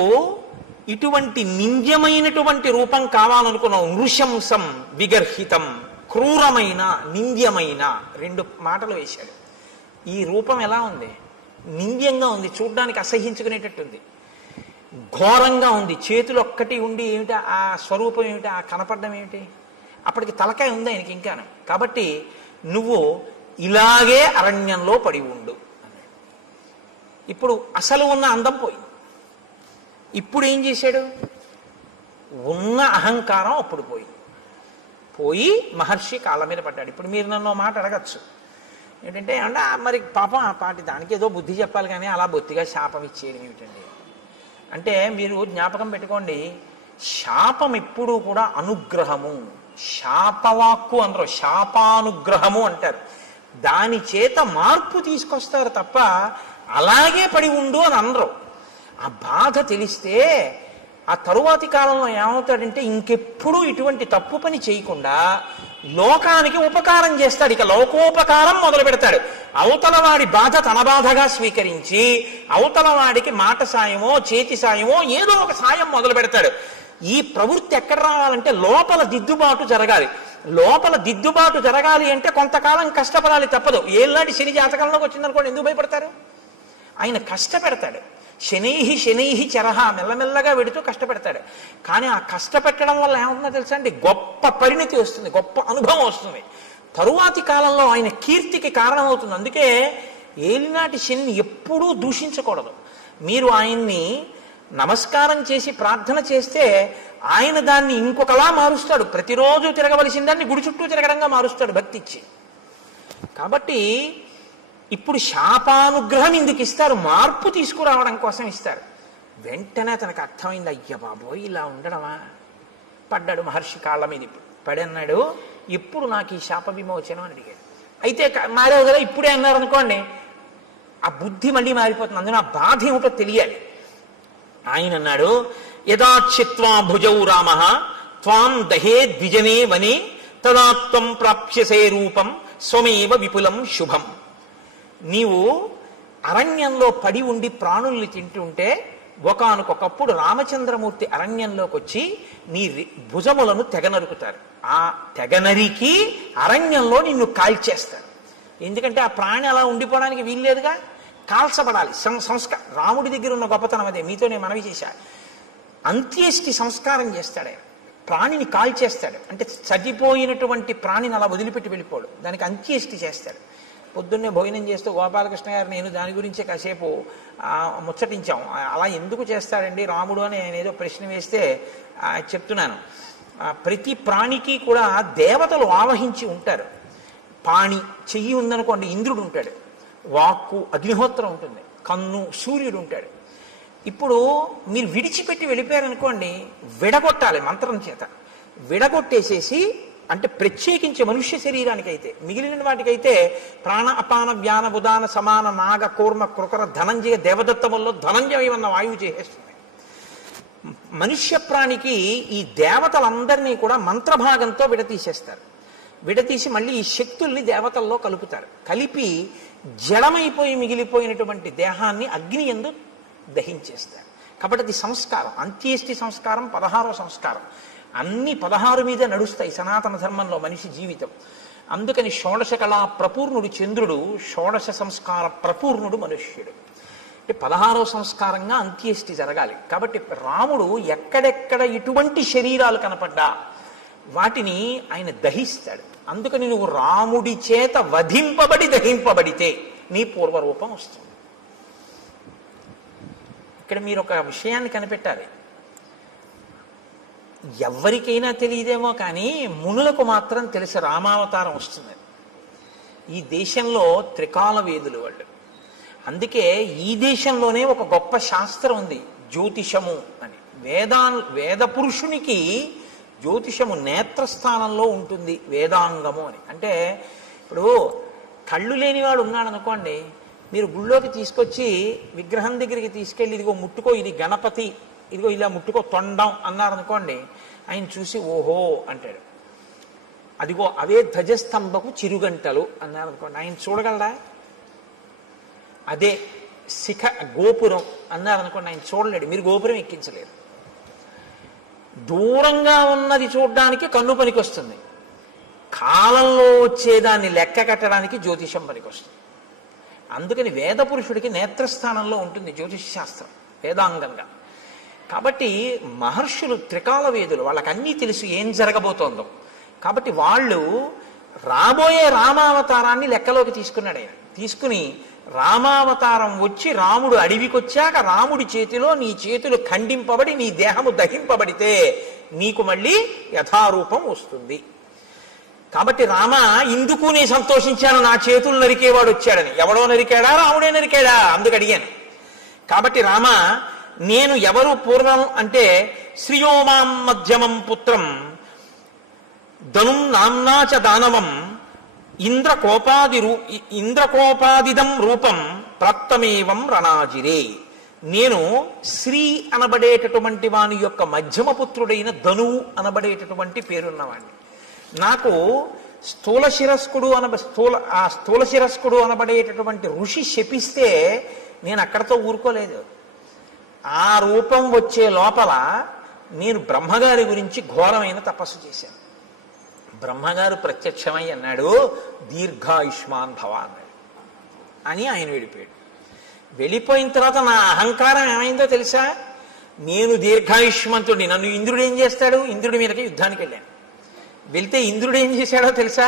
ఇటువంటి నింద్యమైనటువంటి రూపం కావాలనుకున్నావు. నృశంసం విగర్హితం, క్రూరమైన నింద్యమైన, రెండు మాటలు వేశాడు. ఈ రూపం ఎలా ఉంది? నింద్యంగా ఉంది, చూడ్డానికి అసహించుకునేటట్టుంది, ఘోరంగా ఉంది. చేతులు ఒక్కటి ఉండి ఏమిటి ఆ స్వరూపం ఏమిటి, ఆ కనపడడం ఏమిటి? అప్పటికి తలకాయ ఉంది ఆయనకి ఇంకాను. కాబట్టి నువ్వు ఇలాగే అరణ్యంలో పడి ఉండు అన్నాడు. ఇప్పుడు అసలు ఉన్న అందం పోయింది. ఇప్పుడు ఏం చేశాడు? ఉన్న అహంకారం అప్పుడు పోయి మహర్షి కాళ్ళ మీద పడ్డాడు. ఇప్పుడు మీరు నన్ను మాట అడగచ్చు ఏంటంటే, అంటే మరి పాపం ఆ పాటి దానికి ఏదో బుద్ధి చెప్పాలి కానీ అలా బొత్తిగా శాపం ఇచ్చేయడం ఏమిటండి అంటే, మీరు జ్ఞాపకం పెట్టుకోండి, శాపం ఎప్పుడూ కూడా అనుగ్రహము. శాపవాక్కు అనరు, శాపానుగ్రహము అంటారు. దాని చేత మార్పు తీసుకొస్తారు తప్ప అలాగే పడి ఉండు అని అనరు. ఆ బాధ తెలిస్తే ఆ తరువాతి కాలంలో ఏమవుతాడంటే ఇంకెప్పుడూ ఇటువంటి తప్పు పని చేయకుండా లోకానికి ఉపకారం చేస్తాడు. ఇక లోకోపకారం మొదలు పెడతాడు. అవతల వాడి బాధ తన బాధగా స్వీకరించి అవతల వాడికి మాట సాయమో చేతి సాయమో ఏదో ఒక సాయం మొదలు పెడతాడు. ఈ ప్రవృత్తి ఎక్కడ రావాలంటే లోపల దిద్దుబాటు జరగాలి. లోపల దిద్దుబాటు జరగాలి అంటే కొంతకాలం కష్టపడాలి, తప్పదు. ఏళ్ళనాటి శని జాతకంలోకి వచ్చిందనుకోండి, ఎందుకు భయపడతారు? ఆయన కష్టపెడతాడు. శనైహి శనైహి చరహ, మెల్లమెల్లగా వెడుతూ కష్టపెడతాడు. కానీ ఆ కష్టపెట్టడం వల్ల ఏమవుతుందో తెలుసా అండి? గొప్ప పరిణితి వస్తుంది, గొప్ప అనుభవం వస్తుంది. తరువాతి కాలంలో ఆయన కీర్తికి కారణమవుతుంది. అందుకే ఏలినాటి శనిని ఎప్పుడూ దూషించకూడదు. మీరు ఆయన్ని నమస్కారం చేసి ప్రార్థన చేస్తే ఆయన దాన్ని ఇంకొకలా మారుస్తాడు. ప్రతిరోజు తిరగవలసిన దాన్ని గుడి చుట్టూ తిరగడంగా మారుస్తాడు భక్తి ఇచ్చి. కాబట్టి ఇప్పుడు శాపానుగ్రహం ఎందుకు ఇస్తారు? మార్పు తీసుకురావడం కోసం ఇస్తారు. వెంటనే తనకు అర్థమైంది, అయ్య బాబోయ్ ఇలా ఉండడమా, పడ్డాడు మహర్షి కాళ్ళ మీద. ఇప్పుడు పడి అన్నాడు, ఎప్పుడు నాకు ఈ శాప విమోచనం అని అడిగాడు. అయితే మారావు కదా, ఇప్పుడే అన్నారు అనుకోండి, ఆ బుద్ధి మళ్ళీ మారిపోతుంది. అందులో ఆ బాధ ఏమిటో తెలియాలి. ఆయన అన్నాడు, యదాచిత్వా భుజౌ రామ త్వాం దహే ద్విజనే వనే తదాత్వం ప్రాప్స్యసే రూపం స్వమేవ విపులం శుభం. నీవు అరణ్యంలో పడి ఉండి ప్రాణుల్ని తింటుంటే ఒకానొకప్పుడు రామచంద్రమూర్తి అరణ్యంలోకి వచ్చి నీ భుజములను తెగనరుకుతారు. ఆ తెగనరికి అరణ్యంలో నిన్ను కాల్చేస్తారు. ఎందుకంటే ఆ ప్రాణి అలా ఉండిపోవడానికి వీల్లేదుగా, కాల్చబడాలి. సంస్కారం రాముడి దగ్గర ఉన్న గొప్పతనం అదే. మీతో నేను మనవి చేశా. అంత్యేష్టి సంస్కారం చేస్తాడు ఆయన. ప్రాణిని కాల్చేస్తాడు. అంటే చనిపోయినటువంటి ప్రాణిని అలా వదిలిపెట్టి వెళ్ళిపోడు, దానికి అంత్యేష్టి చేస్తాడు. పొద్దున్నే భోజనం చేస్తూ గోపాలకృష్ణ గారు నేను దాని గురించే కాసేపు ముచ్చటించాం. అలా ఎందుకు చేస్తాడండి రాముడు అని ఆయన ఏదో ప్రశ్న వేస్తే చెప్తున్నాను. ప్రతి ప్రాణికి కూడా దేవతలు ఆవహించి ఉంటారు. పాణి చెయ్యి ఉందనుకోండి ఇంద్రుడు ఉంటాడు, వాక్కు అగ్నిహోత్రం ఉంటుంది, కన్ను సూర్యుడు ఉంటాడు. ఇప్పుడు మీరు విడిచిపెట్టి వెళ్ళిపోయారనుకోండి, విడగొట్టాలి మంత్రం చేత. విడగొట్టేసేసి, అంటే ప్రత్యేకించి మనుష్య శరీరానికైతే, మిగిలిన వాటికైతే ప్రాణ అపాన వ్యాన ఉదాన సమాన నాగ కూర్మ కృకర ధనంజయ దేవదత్తముల్లో ధనంజయం అన్న వాయువు చేసేస్తుంది. మనుష్య ప్రాణికి ఈ దేవతలందరినీ కూడా మంత్రభాగంతో విడతీసేస్తారు. విడతీసి మళ్ళీ ఈ శక్తుల్ని దేవతల్లో కలుపుతారు. కలిపి జడమైపోయి మిగిలిపోయినటువంటి దేహాన్ని అగ్ని యందు దహించేస్తారు. కాబట్టి అది సంస్కారం. అంత్యేష్టి సంస్కారం 16వ సంస్కారం. అన్ని 16 మీద నడుస్తాయి సనాతన ధర్మంలో మనిషి జీవితం. అందుకని షోడశ కళా ప్రపూర్ణుడు చంద్రుడు, షోడశ సంస్కార ప్రపూర్ణుడు మనుష్యుడు. అంటే 16వ సంస్కారంగా అంత్యేష్టి జరగాలి. కాబట్టి రాముడు ఎక్కడెక్కడ ఇటువంటి శరీరాలు కనపడ్డా వాటిని ఆయన దహిస్తాడు. అందుకని నువ్వు రాముడి చేత వధింపబడి దహింపబడితే నీ పూర్వరూపం వస్తుంది. ఇక్కడ మీరు ఒక విషయాన్ని కనిపెట్టాలి. ఎవరికైనా తెలియదేమో కానీ మునులకు మాత్రం తెలిసి రామావతారం వస్తుంది. ఈ దేశంలో త్రికాల వేదులు వాళ్ళు. అందుకే ఈ దేశంలోనే ఒక గొప్ప శాస్త్రం ఉంది, జ్యోతిషము అని. వేద పురుషునికి జ్యోతిషము నేత్రస్థానంలో ఉంటుంది, వేదాంగము అని. అంటే ఇప్పుడు కళ్ళు లేనివాడు ఉన్నాడు అనుకోండి, మీరు గుళ్ళోకి తీసుకొచ్చి విగ్రహం దగ్గరికి తీసుకెళ్ళి ఇదిగో ముట్టుకో, ఇది గణపతి, ఇదిగో ఇలా ముట్టుకో తొండం అన్నారనుకోండి, ఆయన చూసి ఓహో అంటాడు. అదిగో అవే ధ్వజస్తంభకు చిరుగంటలు అన్నారనుకోండి, ఆయన చూడగలరా? అదే శిఖ గోపురం అన్నారనుకోండి, ఆయన చూడలేడు, మీరు గోపురం ఎక్కించలేరు. దూరంగా ఉన్నది చూడడానికి కన్ను పనికొస్తుంది, కాలంలో వచ్చేదాన్ని లెక్క కట్టడానికి జ్యోతిషం పనికొస్తుంది. అందుకని వేద పురుషుడికి నేత్రస్థానంలో ఉంటుంది జ్యోతిష శాస్త్రం వేదాంగంగా. కాబట్టి మహర్షులు త్రికాల వేదులు, వాళ్ళకి అన్నీ తెలుసు ఏం జరగబోతోందో. కాబట్టి వాళ్ళు రాబోయే రామావతారాన్ని లెక్కలోకి తీసుకున్నాడు ఆయన. తీసుకుని రామావతారం వచ్చి రాముడు అడవికి వచ్చాక రాముడి చేతిలో నీ చేతులు ఖండింపబడి నీ దేహము దహింపబడితే నీకు మళ్ళీ యథారూపం వస్తుంది. కాబట్టి రామ ఇందుకు నీ సంతోషించాను, నా చేతులు నరికేవాడు వచ్చాడని. ఎవడో నరికాడా? రాముడే నరికాడా? అందుకు అడిగాను. కాబట్టి రామ నేను ఎవరు పూర్వం అంటే శ్రియోమాం మధ్యమం పుత్రం ధనుం నామ్నాచ దానవం ఇంద్రకోపాదిదం రూపం ప్రాప్తమేవం రణాజిరే. నేను శ్రీ అనబడేటటువంటి వాని యొక్క మధ్యమపుత్రుడైన ధనువు అనబడేటటువంటి పేరున్నవాడిని. నాకు స్థూల శిరస్కుడు అనబడేటటువంటి ఋషి శపిస్తే నేను అక్కడతో ఊరుకోలేదు. ఆ రూపం వచ్చే లోపల నేను బ్రహ్మగారి గురించి ఘోరమైన తపస్సు చేశాను. బ్రహ్మగారు ప్రత్యక్షమై అన్నాడు, దీర్ఘాయుష్మాన్ భవ అన్నాడు. అని ఆయన వెళ్ళిపోయాడు. వెళ్ళిపోయిన తర్వాత నా అహంకారం ఏమైందో తెలుసా? నేను దీర్ఘాయుష్మంతుడిని, నన్ను ఇంద్రుడు ఏం చేస్తాడు? ఇంద్రుడి మీదకి యుద్ధానికి వెళ్ళాను. వెళ్తే ఇంద్రుడు ఏం చేశాడో తెలుసా?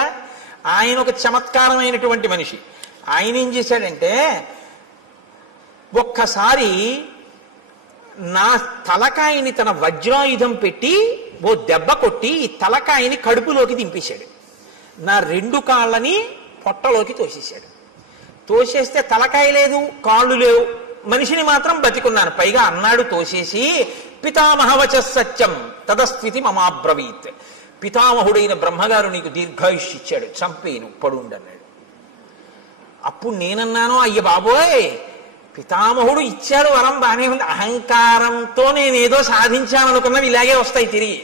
ఆయన ఒక చమత్కారమైనటువంటి మనిషి. ఆయన ఏం చేశాడంటే, ఒక్కసారి నా తలకాయని తన వజ్రాయుధం పెట్టి ఓ దెబ్బ కొట్టి ఈ తలకాయని కడుపులోకి దింపేశాడు. నా 2 కాళ్ళని పొట్టలోకి తోసేశాడు. తోసేస్తే తలకాయ లేదు, కాళ్ళు లేవు. మనిషిని మాత్రం బతికున్నాను. పైగా అన్నాడు తోసేసి, పితామహవచ సత్యం తదస్థితి మమాబ్రవీత్. పితామహుడైన బ్రహ్మగారు నీకు దీర్ఘాయుష్ ఇచ్చాడు, చంపేను, పడుండన్నాడు. అప్పుడు నేనన్నాను, అయ్య బాబోయ్, పితామహుడు ఇచ్చాడు వరం, బానే ఉంది, అహంకారంతో నేనేదో సాధించాననుకున్నవి ఇలాగే వస్తాయి తిరిగి.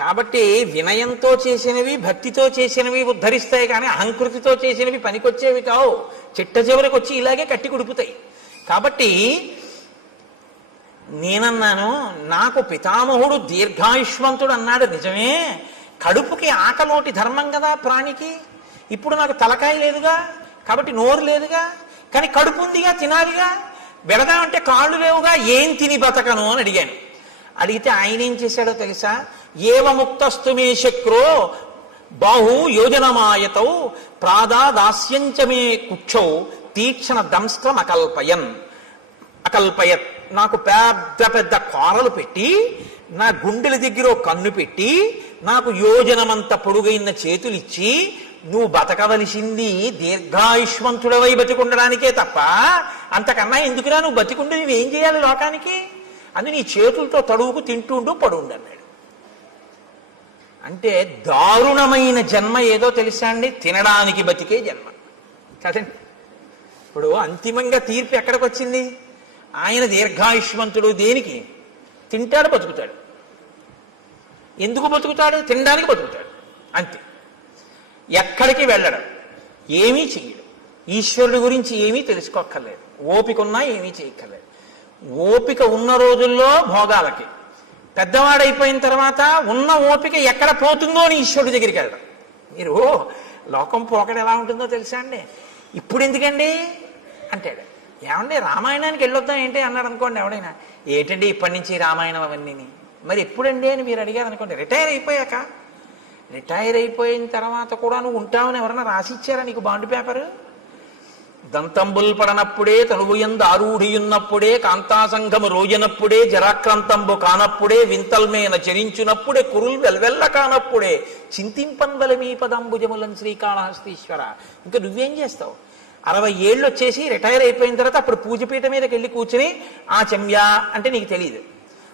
కాబట్టి వినయంతో చేసినవి, భక్తితో చేసినవి ఉద్ధరిస్తాయి, కానీ అహంకృతితో చేసినవి పనికొచ్చేవి కావు. చిట్ట చివరికి వచ్చి ఇలాగే కట్టి కుడుపుతాయి. కాబట్టి నేనన్నాను, నాకు పితామహుడు దీర్ఘాయుష్మంతుడు అన్నాడు నిజమే, కడుపుకి ఆకలోటి ధర్మం కదా ప్రాణికి. ఇప్పుడు నాకు తలకాయ లేదుగా, కాబట్టి నోరు లేదుగా, కానీ కడుపు ఉందిగా, తినాలిగా. వెళదామంటే కాళ్ళు లేవుగా, ఏం తిని బతకను అని అడిగాను. అడిగితే ఆయన ఏం చేశాడో తెలుసా? ఏవముక్తస్తు మే శక్రో బాహు యోజనమాయతౌ ప్రాదాదాస్యంచమే కుక్షౌ తీక్షణ దంస్త్రం అకల్పయత్. నాకు పెద్ద పెద్ద కోరలు పెట్టి, నా గుండెల దగ్గర కన్ను పెట్టి, నాకు యోజనమంత పొడుగైన చేతులిచ్చి, నువ్వు బతకవలసింది దీర్ఘాయుష్మంతుడవై బతికుండడానికే తప్ప అంతకన్నా ఎందుకురా నువ్వు బతికుండి నువ్వేం చేయాలి లోకానికి? అని నీ చేతులతో తడువుకు తింటుండు పడుండు అన్నాడు. అంటే దారుణమైన జన్మ ఏదో తెలుసా అండి? తినడానికి బతికే జన్మ కదండి. ఇప్పుడు అంతిమంగా తీర్పు ఎక్కడికి వచ్చింది? ఆయన దీర్ఘాయుష్మంతుడు దేనికి? తింటాడు, బతుకుతాడు. ఎందుకు బతుకుతాడు? తినడానికి బతుకుతాడు, అంతే. ఎక్కడికి వెళ్ళడం, ఏమీ చెయ్యడు. ఈశ్వరుడి గురించి ఏమీ తెలుసుకోక్కర్లేదు, ఓపిక ఉన్నా ఏమీ చేయక్కర్లేదు. ఓపిక ఉన్న రోజుల్లో భోగాలకి, పెద్దవాడైపోయిన తర్వాత ఉన్న ఓపిక ఎక్కడ పోతుందో అని ఈశ్వరుడి దగ్గరికి వెళ్ళడం. మీరు లోకం పోకడ ఎలా ఉంటుందో తెలుసా అండి? ఇప్పుడు ఎందుకండి అంటాడు. ఏమండి రామాయణానికి వెళ్ళొద్దాం ఏంటి అన్నాడు అనుకోండి ఎవడైనా. ఏంటండి ఇప్పటి నుంచి రామాయణం అవన్నీ, మరి ఎప్పుడండి అని మీరు అడిగారు అనుకోండి. రిటైర్ అయిపోయాక. రిటైర్ అయిపోయిన తర్వాత కూడా నువ్వు ఉంటావని ఎవరన్నా రాసిచ్చారా నీకు బాండ్ పేపరు? దంతంబుల్ పడనప్పుడే తనువుయందు ఆరూఢియున్నప్పుడే కాంతాసంఘము రోజనప్పుడే జరాక్రాంతంబు కానప్పుడే వింతల్మేన చరించునప్పుడే కురుల్ వెల్వెల్ల కానప్పుడే చింతింపన్వల మీ పదంబుజములం శ్రీకాళహస్తీశ్వర. ఇంకా నువ్వేం చేస్తావు? 60 ఏళ్ళు వచ్చేసి రిటైర్ అయిపోయిన తర్వాత అప్పుడు పూజపీఠ మీదకి వెళ్ళి కూర్చుని ఆ చెమ్యా అంటే నీకు తెలియదు.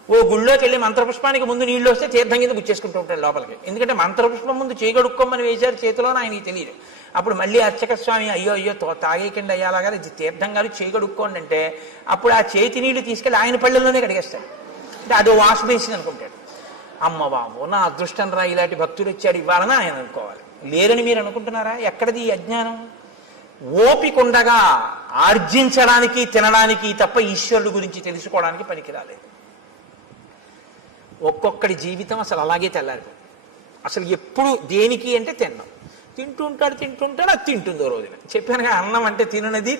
ఓ గుళ్ళోకి వెళ్ళి మంత్రపుష్పానికి ముందు నీళ్ళు వస్తే తీర్థం కింద గుచ్చేసుకుంటూ ఉంటాడు లోపలికి. ఎందుకంటే మంత్రపుష్పం ముందు చేయగడుక్కోమని వేశారు చేతిలోని ఆయనకి తెలియదు. అప్పుడు మళ్ళీ అర్చక స్వామి అయ్యో అయ్యో తాగేకండి అయ్యాలాగా ఇది తీర్థం గారు చేయగడుక్కోండి అంటే అప్పుడు ఆ చేతి నీళ్లు తీసుకెళ్ళి ఆయన పళ్ళల్లోనే కడిగేస్తాడు. అంటే అదో వాష్ బేసిన్ అనుకుంటాడు. అమ్మ బాబు నా అదృష్టం రా, ఇలాంటి భక్తుడు వచ్చాడు ఇవ్వాలని ఆయన అనుకోవాలి. లేరని మీరు అనుకుంటున్నారా? ఎక్కడిది ఈ అజ్ఞానం? ఓపికండగా ఆర్జించడానికి తినడానికి తప్ప ఈశ్వరుడు గురించి తెలుసుకోవడానికి పనికిరాలేదు. ఒక్కొక్కడి జీవితం అసలు అలాగే తెల్లారు. అసలు ఎప్పుడు దేనికి అంటే తిన్నాం, తింటుంటాడు అది తింటుందో రోజున. చెప్పానుగా, అన్నం అంటే తినున్నది,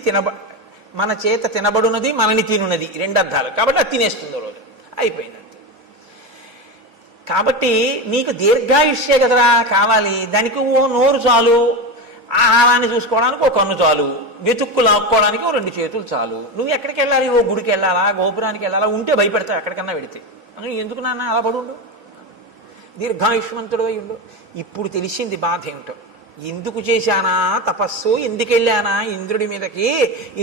మన చేత తినబడున్నది, మనని తినున్నది, 2 అర్థాలు. కాబట్టి అది తినేస్తుందో రోజు, అయిపోయింది అంతే. కాబట్టి నీకు దీర్ఘాయుష్యే కదరా కావాలి. దానికి ఓ నోరు చాలు, ఆహారాన్ని చూసుకోవడానికి ఓ కన్ను చాలు, వెతుక్కు లాక్కోవడానికి ఓ 2 చేతులు చాలు. నువ్వు ఎక్కడికి వెళ్ళాలి? ఓ గుడికి వెళ్ళాలా, గోపురానికి వెళ్ళాలా? ఉంటే భయపెడతావు ఎక్కడికన్నా వెడితే. ఎందుకు నాన్న అలా పడుండు, దీర్ఘాయుష్మంతుడు అయి ఉండు. ఇప్పుడు తెలిసింది బాధ ఏమిటో. ఎందుకు చేశానా తపస్సు, ఎందుకు వెళ్ళానా ఇంద్రుడి మీదకి,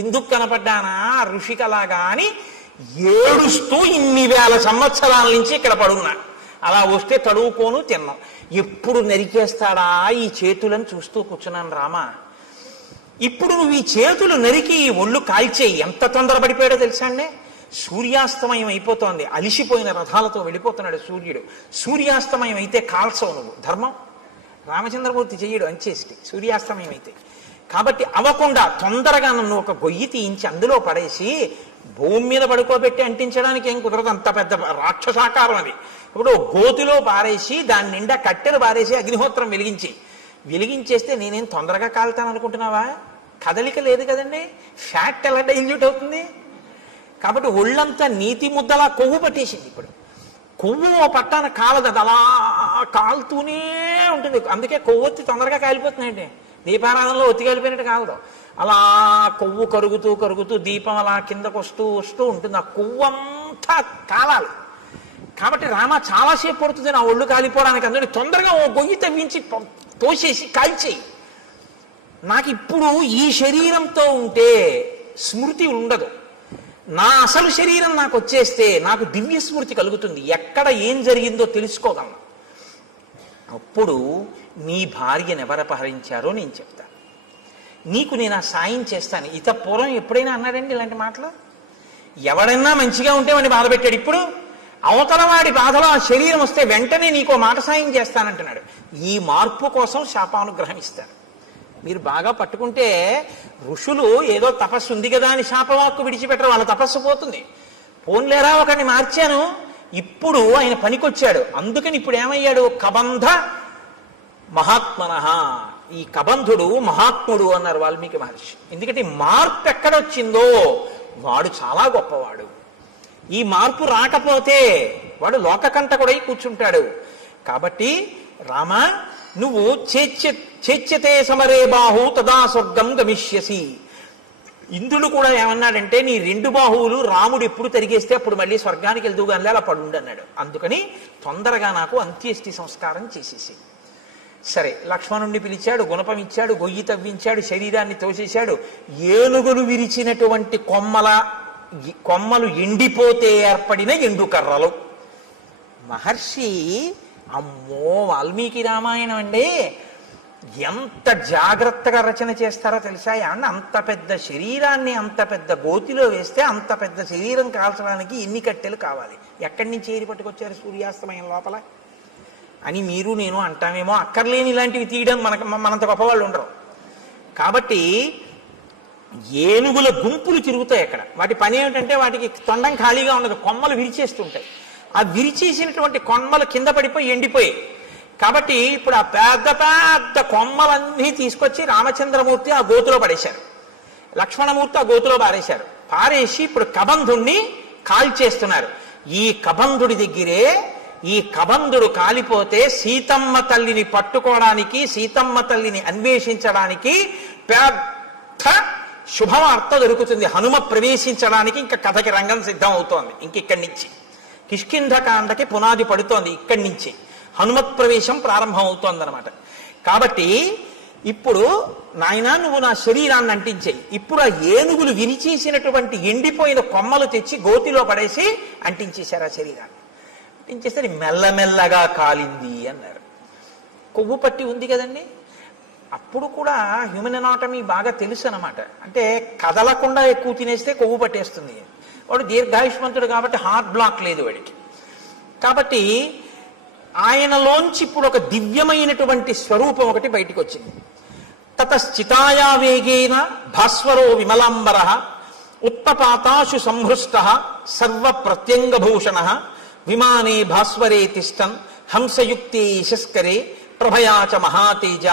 ఎందుకు కనపడ్డానా ఋషికలాగా అని ఏడుస్తూ ఇన్ని వేల సంవత్సరాల నుంచి ఇక్కడ పడున్నా. అలా వస్తే తడువుకోను తిన్నాం. ఎప్పుడు నరికేస్తాడా ఈ చేతులను చూస్తూ కూర్చున్నాను రామా. ఇప్పుడు నువ్వు ఈ చేతులు నరికి ఒళ్ళు కాల్చేయి. ఎంత తొందరపడిపోయాడో తెలుసా అండి? సూర్యాస్తమయం అయిపోతోంది, అలిసిపోయిన రథాలతో వెళ్ళిపోతున్నాడు సూర్యుడు. సూర్యాస్తమయం అయితే కాల్చవు నువ్వు, ధర్మం. రామచంద్రమూర్తి చెయ్యడు అంచేసి సూర్యాస్తమయం అయితే. కాబట్టి అవ్వకుండా తొందరగా నన్ను ఒక గొయ్యి తీయించి అందులో పడేసి భూమి మీద పడుకోబెట్టి అంటించడానికి ఏం కుదరదు, అంత పెద్ద రాక్షసాకారం అది. ఇప్పుడు గోతిలో పారేసి దాని నిండా కట్టెలు పారేసి అగ్నిహోత్రం వెలిగించేస్తే నేనేం తొందరగా కాలుతాను అనుకుంటున్నావా? కదలిక లేదు కదండి, ఫ్యాట్ ఎలా డైల్యూట్ అవుతుంది? కాబట్టి ఒళ్ళంతా నీతి ముద్దలా కొవ్వు పట్టేసింది. ఇప్పుడు కొవ్వు పట్టాన కాలదు, అది అలా కాలుతూనే ఉంటుంది. అందుకే కొవ్వొత్తి తొందరగా కాలిపోతున్నాయండి. దీపారాధనలో ఒత్తి కాలిపోయినట్టు కాలదు, అలా కొవ్వు కరుగుతూ దీపం అలా కిందకు వస్తూ ఉంటుంది. ఆ కొవ్వంతా కాలాలి. కాబట్టి రామ చాలాసేపు పడుతుంది నా ఒళ్ళు కాలిపోవడానికి. అందుకని తొందరగా ఓ గొయ్యి తవ్వించి తోసేసి కాల్చేయి. నాకు ఇప్పుడు ఈ శరీరంతో ఉంటే స్మృతి ఉండదు. నా అసలు శరీరం నాకు వచ్చేస్తే నాకు దివ్య స్మృతి కలుగుతుంది, ఎక్కడ ఏం జరిగిందో తెలుసుకోగలను. అప్పుడు నీ భార్యను ఎవరపహరించారో నేను చెప్తాను, నీకు నేను ఆ సాయం చేస్తాను. ఇత పూర్వం ఎప్పుడైనా అన్నాడండి ఇలాంటి మాటలు? ఎవడన్నా మంచిగా ఉంటే వాడిని బాధ పెట్టాడు. ఇప్పుడు అవతల వాడి బాధలో ఆ శరీరం వస్తే వెంటనే నీకో మాట సాయం చేస్తానంటున్నాడు. ఈ మార్పు కోసం శాపానుగ్రహం ఇస్తారు. మీరు బాగా పట్టుకుంటే ఋషులు ఏదో తపస్సు ఉంది కదా అని శాపవాక్కు విడిచిపెట్టరు, వాళ్ళ తపస్సు పోతుంది. పోన్లేరా ఒకరిని మార్చాను, ఇప్పుడు ఆయన పనికొచ్చాడు, అందుకని ఇప్పుడు ఏమయ్యాడు? కబంధ మహాత్మనః. ఈ కబంధుడు మహాత్ముడు అన్నారు వాల్మీకి మహర్షి. ఎందుకంటే మార్పు ఎక్కడొచ్చిందో వాడు చాలా గొప్పవాడు. ఈ మార్పు రాకపోతే వాడు లోకకంటకుడై కూర్చుంటాడు. కాబట్టి రామ, నువ్వు చేచ్యతే సమరే బాహు తదా స్వర్గం గమిష్యసి. ఇంద్రుడు కూడా ఏమన్నాడంటే, నీ 2 బాహువులు రాముడు ఎప్పుడు తరిగేస్తే అప్పుడు మళ్ళీ స్వర్గానికి వెళ్దుగానే అలా పడుండి అన్నాడు. అందుకని తొందరగా నాకు అంత్యేష్టి సంస్కారం చేసేసి. సరే, లక్ష్మణుణ్ణి పిలిచాడు, గుణపం ఇచ్చాడు, గొయ్యి తవ్వించాడు, శరీరాన్ని తోసేశాడు. ఏనుగులు విరిచినటువంటి కొమ్మలు ఎండిపోతే ఏర్పడిన ఎండుకర్రలు. మహర్షి, అమ్మో వాల్మీకి రామాయణం అండి, ఎంత జాగ్రత్తగా రచన చేస్తారో తెలుసా? అంత పెద్ద శరీరాన్ని అంత పెద్ద గోతిలో వేస్తే అంత పెద్ద శరీరం కాల్చడానికి ఎన్ని కట్టెలు కావాలి, ఎక్కడి నుంచి ఏరి పట్టుకొచ్చారు సూర్యాస్తమయం లోపల అని మీరు నేను అంటామేమో. అక్కర్లేని ఇలాంటివి తీయడం మనంత గొప్పవాళ్ళు ఉండరు. కాబట్టి ఏనుగుల గుంపులు తిరుగుతాయి అక్కడ. వాటి పని ఏమిటంటే వాటికి తొండం ఖాళీగా ఉండదు, కొమ్మలు విరిచేస్తుంటాయి. ఆ విరిచేసినటువంటి కొమ్మలు కింద పడిపోయి ఎండిపోయాయి. కాబట్టి ఇప్పుడు ఆ పెద్ద పెద్ద కొమ్మలన్నీ తీసుకొచ్చి రామచంద్రమూర్తి ఆ గోతులో పడేశారు, లక్ష్మణమూర్తి ఆ గోతులో పారేశారు. పారేసి ఇప్పుడు కబంధుణ్ణి కాల్చేస్తున్నారు. ఈ కబంధుడి దగ్గరే ఈ కబంధుడు కాలిపోతే సీతమ్మ తల్లిని పట్టుకోవడానికి, సీతమ్మ తల్లిని అన్వేషించడానికి పెద్ద శుభవార్త దొరుకుతుంది. హనుమ ప్రవేశించడానికి ఇంకా కథకి రంగం సిద్ధం అవుతోంది. ఇంకిక్కడి నుంచి కిష్కింధకాండకి పునాది పడుతోంది. ఇక్కడి నుంచి హనుమత్ ప్రవేశం ప్రారంభం అవుతోందనమాట. కాబట్టి ఇప్పుడు నాయనా నువ్వు నా శరీరాన్ని అంటించేయి. ఇప్పుడు ఆ ఏనుగులు విరిచేసినటువంటి ఎండిపోయిన కొమ్మలు తెచ్చి గోతిలో పడేసి అంటించేశారు ఆ శరీరాన్ని. అంటించేస్తే మెల్లమెల్లగా కాలింది అన్నారు. కొవ్వు పట్టి ఉంది కదండి. అప్పుడు కూడా హ్యూమన్ ఎనాటమీ బాగా తెలుసు అనమాట. అంటే కదలకుండా ఎక్కువ తినేస్తే కొవ్వు పట్టేస్తుంది. వాడు దీర్ఘాయుష్మంతుడు కాబట్టి హార్ట్ బ్లాక్ లేదు వాడికి. కాబట్టి ఆయనలోంచి ఇప్పుడు ఒక దివ్యమైనటువంటి స్వరూపం ఒకటి బయటికి వచ్చింది. తతశ్చితాయా వేగేన భాస్వరో విమలాంబర ఉత్పపాతాశు సంహృష్ట సర్వ ప్రత్యంగభూషణ విమానే భాస్వరే తిష్టన్ హంసయుక్తే శస్కరే ప్రభయాచ మహాతేజ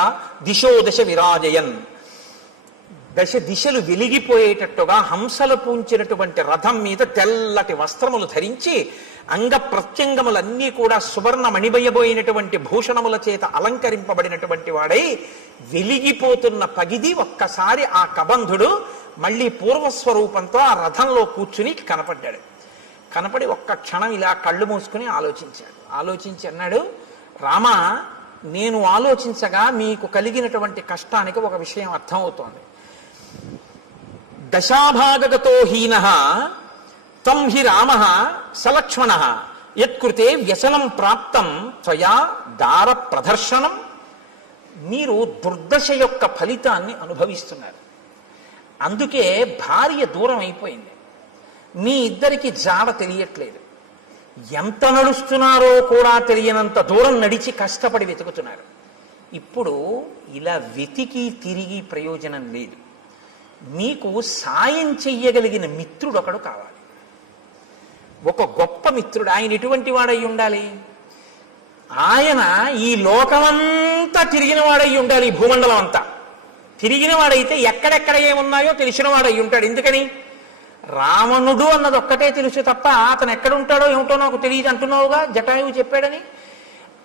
దిశో దశ విరాజయన్. దశ దిశలు వెలిగిపోయేటట్టుగా హంసలు పూంచినటువంటి రథం మీద తెల్లటి వస్త్రములు ధరించి అంగ ప్రత్యంగములన్నీ కూడా సువర్ణ మణిబయబోయినటువంటి భూషణముల చేత అలంకరింపబడినటువంటి వాడై వెలిగిపోతున్న పగిది ఒక్కసారి ఆ కబంధుడు మళ్ళీ పూర్వస్వరూపంతో ఆ రథంలో కూర్చుని కనపడ్డాడు. కనపడి ఒక్క క్షణం ఇలా కళ్ళు మూసుకుని ఆలోచించాడు. ఆలోచించి అన్నాడు, రామ, నేను ఆలోచించగా మీకు కలిగినటువంటి కష్టానికి ఒక విషయం అర్థమవుతోంది. దశాభాగగతో హీనః తం హి రామః సలక్ష్మణః యత్కృతే వ్యసనం ప్రాప్తం త్వయా దార ప్రదర్శనం. మీరు దుర్దశ యొక్క ఫలితాన్ని అనుభవిస్తున్నారు. అందుకే భార్య దూరం అయిపోయింది. మీ ఇద్దరికి జాడ తెలియట్లేదు. ఎంత నడుస్తున్నారో కూడా తెలియనంత దూరం నడిచి కష్టపడి వెతుకుతున్నారు. ఇప్పుడు ఇలా వెతికి తిరిగి ప్రయోజనం లేదు. మీకు సాయం చెయ్యగలిగిన మిత్రుడు ఒకడు కావాలి. ఒక గొప్ప మిత్రుడు. ఆయన ఎటువంటి వాడై ఉండాలి? ఆయన ఈ లోకమంతా తిరిగిన వాడై ఉండాలి. ఈ భూమండలం అంతా తిరిగిన వాడైతే ఎక్కడెక్కడ ఏమున్నాయో తెలిసిన వాడై ఉంటాడు. ఎందుకని? రావణుడు అన్నది ఒక్కటే తెలుసు తప్ప అతను ఎక్కడుంటాడో ఏమిటో నాకు తెలియదు అంటున్నావుగా, జటాయువు చెప్పాడని.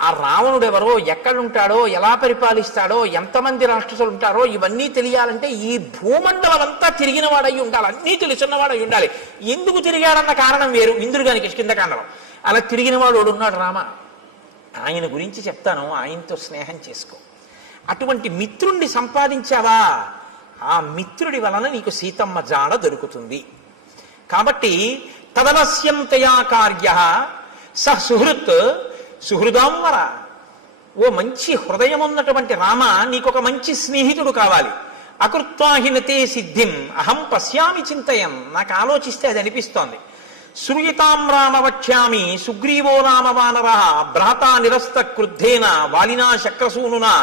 ఆ రావణుడు ఎవరో, ఎక్కడుంటాడో, ఎలా పరిపాలిస్తాడో, ఎంతమంది రాక్షసులు ఉంటారో ఇవన్నీ తెలియాలంటే ఈ భూమండలం అంతా తిరిగిన వాడై ఉండాలి. అన్నీ తెలుసున్నవాడై ఉండాలి. ఎందుకు తిరిగాడన్న కారణం వేరు. ఇంద్రుడిగానికి కిష్కింధకాండలో అలా తిరిగిన వాడు ఉన్నాడు రామ. ఆయన గురించి చెప్తాను, ఆయనతో స్నేహం చేసుకో. అటువంటి మిత్రుణ్ణి సంపాదించావా, ఆ మిత్రుడి వలన నీకు సీతమ్మ జాడ దొరుకుతుంది. కాబట్టి తదవశ్యంతయా కార్య స సుహృత్ సుహృదాంవర. ఓ మంచి హృదయం ఉన్నటువంటి రామ, నీకొక మంచి స్నేహితుడు కావాలి. అకృత్వాహినతే సిద్ధిం అహం పశ్యామి చింతయం. నాకు ఆలోచిస్తే అది అనిపిస్తోంది. శ్రూయతాం రామ వక్ష్యామి సుగ్రీవో రామ వానర భ్రాతా నిరస్త క్రుద్ధేన వాలినా శక్రసూనునా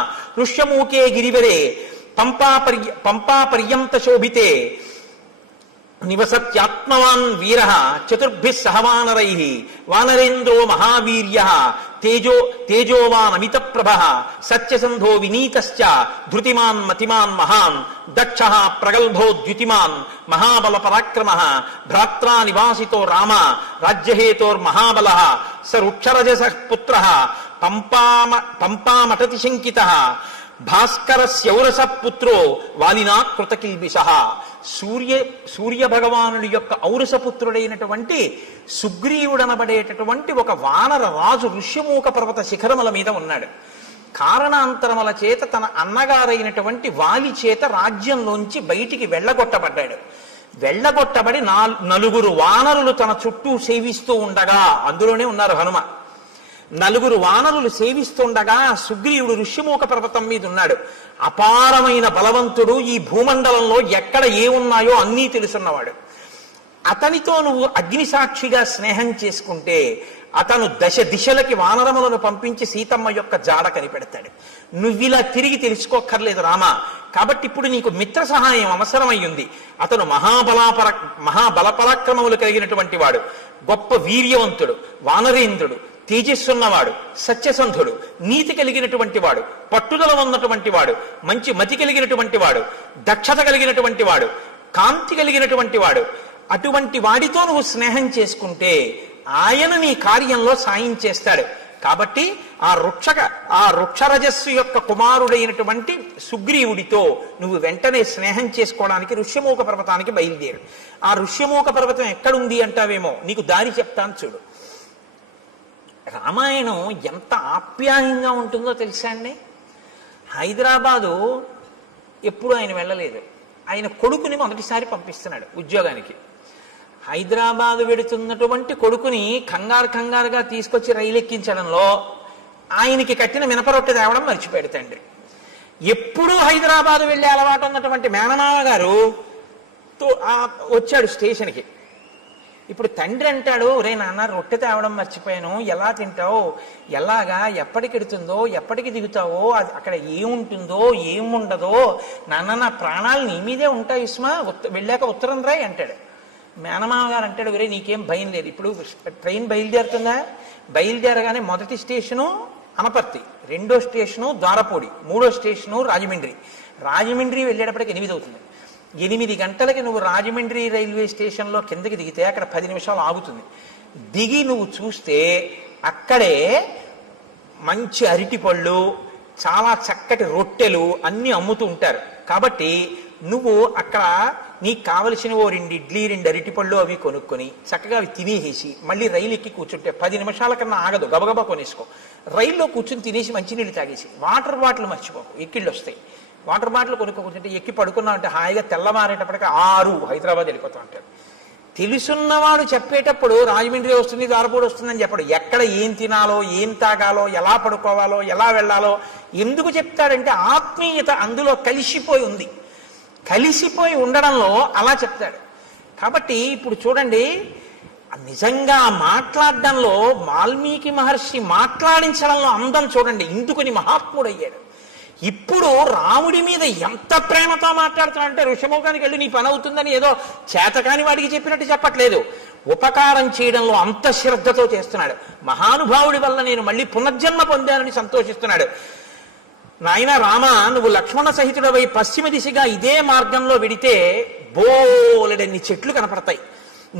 ఋష్యమూకే గిరివరే పంపా పర్యంత శోభితే నివసత్యాత్మవాన్ వీర చతుర్భిః సహవానరై వానరేంద్రో మహావీర్య తేజోవాన్ అమిత ప్రభ సత్యసంధో వినీతశ్చ ధృతిమాన్ మతిమాన్ మహాన్ దక్ష ప్రగల్భో ద్యుతిమాన్ మహాబల పరాక్రమ భ్రాత్రా నివాసితో రామ రాజ్యహేతోర్మహాబల స వృక్షరజస పుత్ర పంపామటతి శంకిత భాస్కరస్యౌరస పుత్రో వాలినా కృతకిల్బిష. సూర్య భగవానుడి యొక్క ఔరసపుత్రుడైనటువంటి సుగ్రీవుడనబడేటటువంటి ఒక వానర రాజు ఋష్యమూక పర్వత శిఖరముల మీద ఉన్నాడు. కారణాంతరముల చేత తన అన్నగారైనటువంటి వాలి చేత రాజ్యంలోంచి బయటికి వెళ్ళగొట్టబడ్డాడు. వెళ్ళగొట్టబడి నలుగురు వానరులు తన చుట్టూ సేవిస్తూ ఉండగా, అందులోనే ఉన్నారు హనుమ, నలుగురు వానరులు సేవిస్తుండగా సుగ్రీవుడు ఋష్యమూక పర్వతం మీద ఉన్నాడు. అపారమైన బలవంతుడు, ఈ భూమండలంలో ఎక్కడ ఏమున్నాయో అన్నీ తెలుసున్నవాడు. అతనితో నువ్వు అగ్నిసాక్షిగా స్నేహం చేసుకుంటే అతను దశ దిశలకి వానరములను పంపించి సీతమ్మ యొక్క జాడ కనిపెడతాడు. నువ్విలా తిరిగి తెలుసుకోక్కర్లేదు రామ. కాబట్టి ఇప్పుడు నీకు మిత్ర సహాయం అవసరమయ్యింది. అతను మహాబలపరాక్రమములు కలిగినటువంటి వాడు, గొప్ప వీర్యవంతుడు, వానరేంద్రుడు, తేజస్సున్నవాడు, సత్యసంధుడు, నీతి కలిగినటువంటి వాడు, పట్టుదల ఉన్నటువంటి వాడు, మంచి మతి కలిగినటువంటి వాడు, దక్షత కలిగినటువంటి వాడు, కాంతి కలిగినటువంటి వాడు. అటువంటి వాడితో నువ్వు స్నేహం చేసుకుంటే ఆయన నీ కార్యంలో సాయం చేస్తాడు. కాబట్టి ఆ వృక్షరజస్సు యొక్క కుమారుడైనటువంటి సుగ్రీవుడితో నువ్వు వెంటనే స్నేహం చేసుకోవడానికి ఋష్యమూక పర్వతానికి బయలుదేరు. ఆ ఋష్యమూక పర్వతం ఎక్కడుంది అంటావేమో, నీకు దారి చెప్తాను చూడు. రామాయణం ఎంత ఆప్యాయంగా ఉంటుందో తెలుసా అండి. హైదరాబాదు ఎప్పుడు ఆయన వెళ్ళలేదు. ఆయన కొడుకుని మొదటిసారి పంపిస్తున్నాడు ఉద్యోగానికి. హైదరాబాదు వెడుతున్నటువంటి కొడుకుని కంగారుగా తీసుకొచ్చి రైలు ఎక్కించడంలో ఆయనకి కట్టిన మినపరొట్టె తేవడం మర్చిపోయాడు తండ్రి. ఎప్పుడూ హైదరాబాదు వెళ్ళే అలవాటు ఉన్నటువంటి మేనమామ గారు వచ్చాడు స్టేషన్కి. ఇప్పుడు తండ్రి అంటాడు, రే నాన్న రొట్టె తేవడం మర్చిపోయాను, ఎలా తింటావు, ఎలాగా, ఎప్పటికెడుతుందో, ఎప్పటికి దిగుతావో, అది అక్కడ ఏముంటుందో ఏముండదో, నాన్న నా ప్రాణాలు నీ మీదే ఉంటాయి ఇస్మా, వెళ్ళాక ఉత్తరం రాయి అంటాడు. మేనమామ గారు అంటాడు, రే నీకేం భయం లేదు, ఇప్పుడు ట్రైన్ బయలుదేరుతుందా, బయలుదేరగానే మొదటి స్టేషను అనపర్తి, రెండో స్టేషను ద్వారపూడి, మూడో స్టేషను రాజమండ్రి వెళ్ళేటప్పటికి 8 అవుతుంది. 8 గంటలకి నువ్వు రాజమండ్రి రైల్వే స్టేషన్లో కిందకి దిగితే అక్కడ 10 నిమిషాలు ఆగుతుంది. దిగి నువ్వు చూస్తే అక్కడే మంచి అరటిపళ్ళు, చాలా చక్కటి రొట్టెలు అన్నీ అమ్ముతూ ఉంటారు. కాబట్టి నువ్వు అక్కడ నీకు కావలసిన 2 ఇడ్లీ 2 అరటిపళ్ళు అవి కొనుక్కొని చక్కగా అవి తినేసి మళ్ళీ రైలు ఎక్కి కూర్చుంటే 10 నిమిషాల కన్నా ఆగదు, గబగబా కొనేసుకో. రైల్లో కూర్చుని తినేసి మంచినీళ్ళు తాగేసి వాటర్ బాటిల్ మర్చిపోకు, ఎక్కిళ్ళు వస్తాయి. వాటర్ బాటిల్ కొనుక్కుంటే ఎక్కి పడుకున్నావు అంటే హాయిగా తెల్లవారేటప్పటికి 6 హైదరాబాద్ వెళ్ళిపోతా ఉంటాడు. తెలుసున్నవాడు చెప్పేటప్పుడు రాజమండ్రి వస్తుంది, ద్వారపూడి వస్తుందని చెప్పడు. ఎక్కడ ఏం తినాలో, ఏం తాగాలో, ఎలా పడుకోవాలో, ఎలా వెళ్ళాలో ఎందుకు చెప్తాడంటే ఆత్మీయత అందులో కలిసిపోయి ఉంది. కలిసిపోయి ఉండడంలో అలా చెప్తాడు. కాబట్టి ఇప్పుడు చూడండి, నిజంగా మాట్లాడడంలో వాల్మీకి మహర్షి మాట్లాడించడంలో అందం చూడండి, ఇందుకుని మహాత్ముడయ్యాడు. ఇప్పుడు రాముడి మీద ఎంత ప్రేమతో మాట్లాడుతున్నాడంటే ఋషముఖానికి వెళ్ళి నీ పని అవుతుందని ఏదో చేతకాని వాడికి చెప్పినట్టు చెప్పట్లేదు. ఉపకారం చేయడంలో అంత శ్రద్ధతో చేస్తున్నాడు. మహానుభావుడి వల్ల నేను మళ్ళీ పునర్జన్మ పొందానని సంతోషిస్తున్నాడు. నాయన రామ, నువ్వు లక్ష్మణ సహితుడవై పశ్చిమ దిశగా ఇదే మార్గంలో వెడితే బోలెడన్ని చెట్లు కనపడతాయి.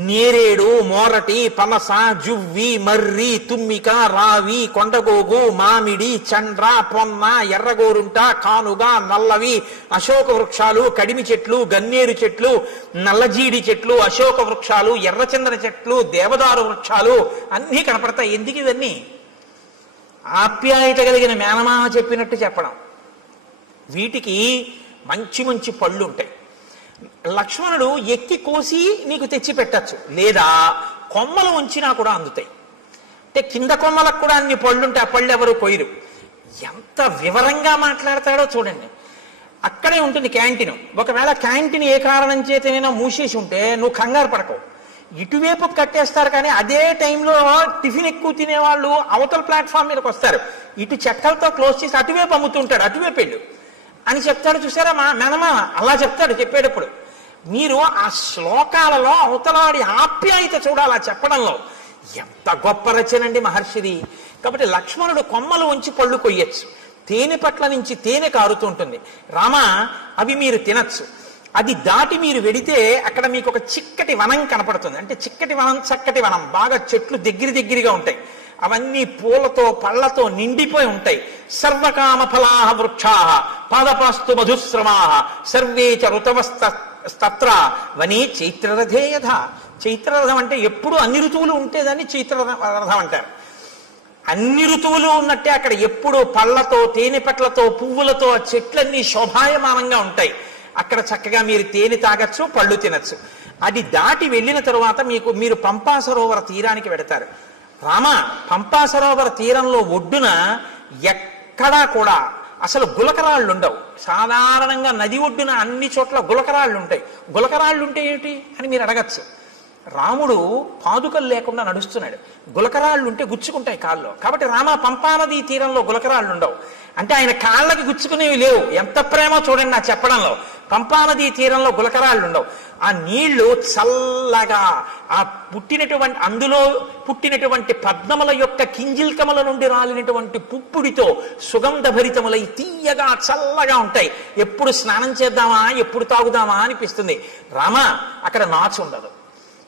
నేరేడు, మోరటి, పనస, జువ్వి, మర్రి, తుమ్మిక, రావి, కొండగోగు, మామిడి, చండ్ర, పొన్న, ఎర్రగోరుంట, కానుగ, నల్లవి, అశోక వృక్షాలు, కడిమి చెట్లు, గన్నేరు చెట్లు, నల్లజీడి చెట్లు, అశోక వృక్షాలు, ఎర్రచందన చెట్లు, దేవదారు వృక్షాలు అన్నీ కనపడతాయి. ఎందుకు ఇవన్నీ? ఆప్యాయత కలిగిన మేనమామ చెప్పినట్టు చెప్పడం. వీటికి మంచి మంచి పళ్ళు ఉంటాయి. లక్ష్మణుడు ఎక్కి కోసి నీకు తెచ్చి పెట్టచ్చు, లేదా కొమ్మలు ఉంచినా కూడా అందుతాయి. అంటే కింద కొమ్మలకు కూడా అన్ని పళ్ళుంటే ఆ పళ్ళు ఎవరు కొయ్యరు. ఎంత వివరంగా మాట్లాడతాడో చూడండి. అక్కడే ఉంటుంది క్యాంటీన్. ఒకవేళ క్యాంటీన్ ఏ కారణం చేతనైనా మూసేసి ఉంటే నువ్వు కంగారు పడకవు, ఇటువైపు కట్టేస్తారు. కానీ అదే టైంలో టిఫిన్ ఎక్కువ తినేవాళ్ళు అవతల ప్లాట్ఫామ్ మీదకి వస్తారు, ఇటు చెక్కలతో క్లోజ్ చేసి అటువైపు అమ్ముతుంటాడు, అటువైపు వెళ్ళు అని చెప్తాడు. చూసారా మా మేనమా అలా చెప్తాడు చెప్పేటప్పుడు. మీరు ఆ శ్లోకాలలో అవతలాడి ఆప్యాయత చూడాలి ఆ చెప్పడంలో. ఎంత గొప్ప రచనండి మహర్షిది. కాబట్టి లక్ష్మణుడు కొమ్మలు ఉంచి పళ్ళు కొయ్యొచ్చు, తేనె పట్ల నుంచి తేనె కారుతుంటుంది. రామ అవి మీరు తినచ్చు. అది దాటి మీరు వెడితే అక్కడ మీకు ఒక చిక్కటి వనం కనపడుతుంది. అంటే చిక్కటి వనం, చక్కటి వనం, బాగా చెట్లు దగ్గరగా ఉంటాయి. అవన్నీ పూలతో పళ్లతో నిండిపోయి ఉంటాయి. సర్వకామ ఫలాహ వృక్షాః పాదపాస్తు మధుశ్రమాః సర్వే చ ఋతవస్తత్ర వనే చైత్రరథే యథ. చైత్రరథం అంటే ఎప్పుడు అన్ని ఋతువులు ఉంటేదాన్ని చైత్రరథం అంటారు. అన్ని ఋతువులు ఉన్నట్టే అక్కడ ఎప్పుడు పళ్లతో, తేనె పట్లతో, పువ్వులతో ఆ చెట్లన్నీ శోభాయమానంగా ఉంటాయి. అక్కడ చక్కగా మీరు తేనె తాగచ్చు, పళ్ళు తినచ్చు. అది దాటి వెళ్ళిన తరువాత మీరు పంపా సరోవర తీరానికి వెడతారు. రామ పంపా సరోవర తీరంలో ఒడ్డున ఎక్కడా కూడా అసలు గులకరాళ్ళు ఉండవు. సాధారణంగా నది ఒడ్డున అన్ని చోట్ల గులకరాళ్ళు ఉంటాయి. గులకరాళ్ళు ఉంటే ఏమిటి అని మీరు అడగచ్చు. రాముడు పాదుకలు లేకుండా నడుస్తున్నాడు, గులకరాళ్ళు ఉంటే గుచ్చుకుంటాయి కాళ్ళు. కాబట్టి రామ పంపానది తీరంలో గులకరాళ్ళు ఉండవు. అంటే ఆయన కాళ్ళకి గుచ్చుకునేవి లేవు. ఎంత ప్రేమో చూడండి నా చెప్పడంలో. పంపానది తీరంలో గులకరాళ్ళు ఉండవు. ఆ నీళ్లు చల్లగా ఆ అందులో పుట్టినటువంటి పద్మముల యొక్క కింజిల్కముల నుండి రాలినటువంటి పుప్పుడితో సుగంధభరితములై తీయగా చల్లగా ఉంటాయి. ఎప్పుడు స్నానం చేద్దామా, ఎప్పుడు తాగుదామా అనిపిస్తుంది. రామ అక్కడ నాచు ఉండదు.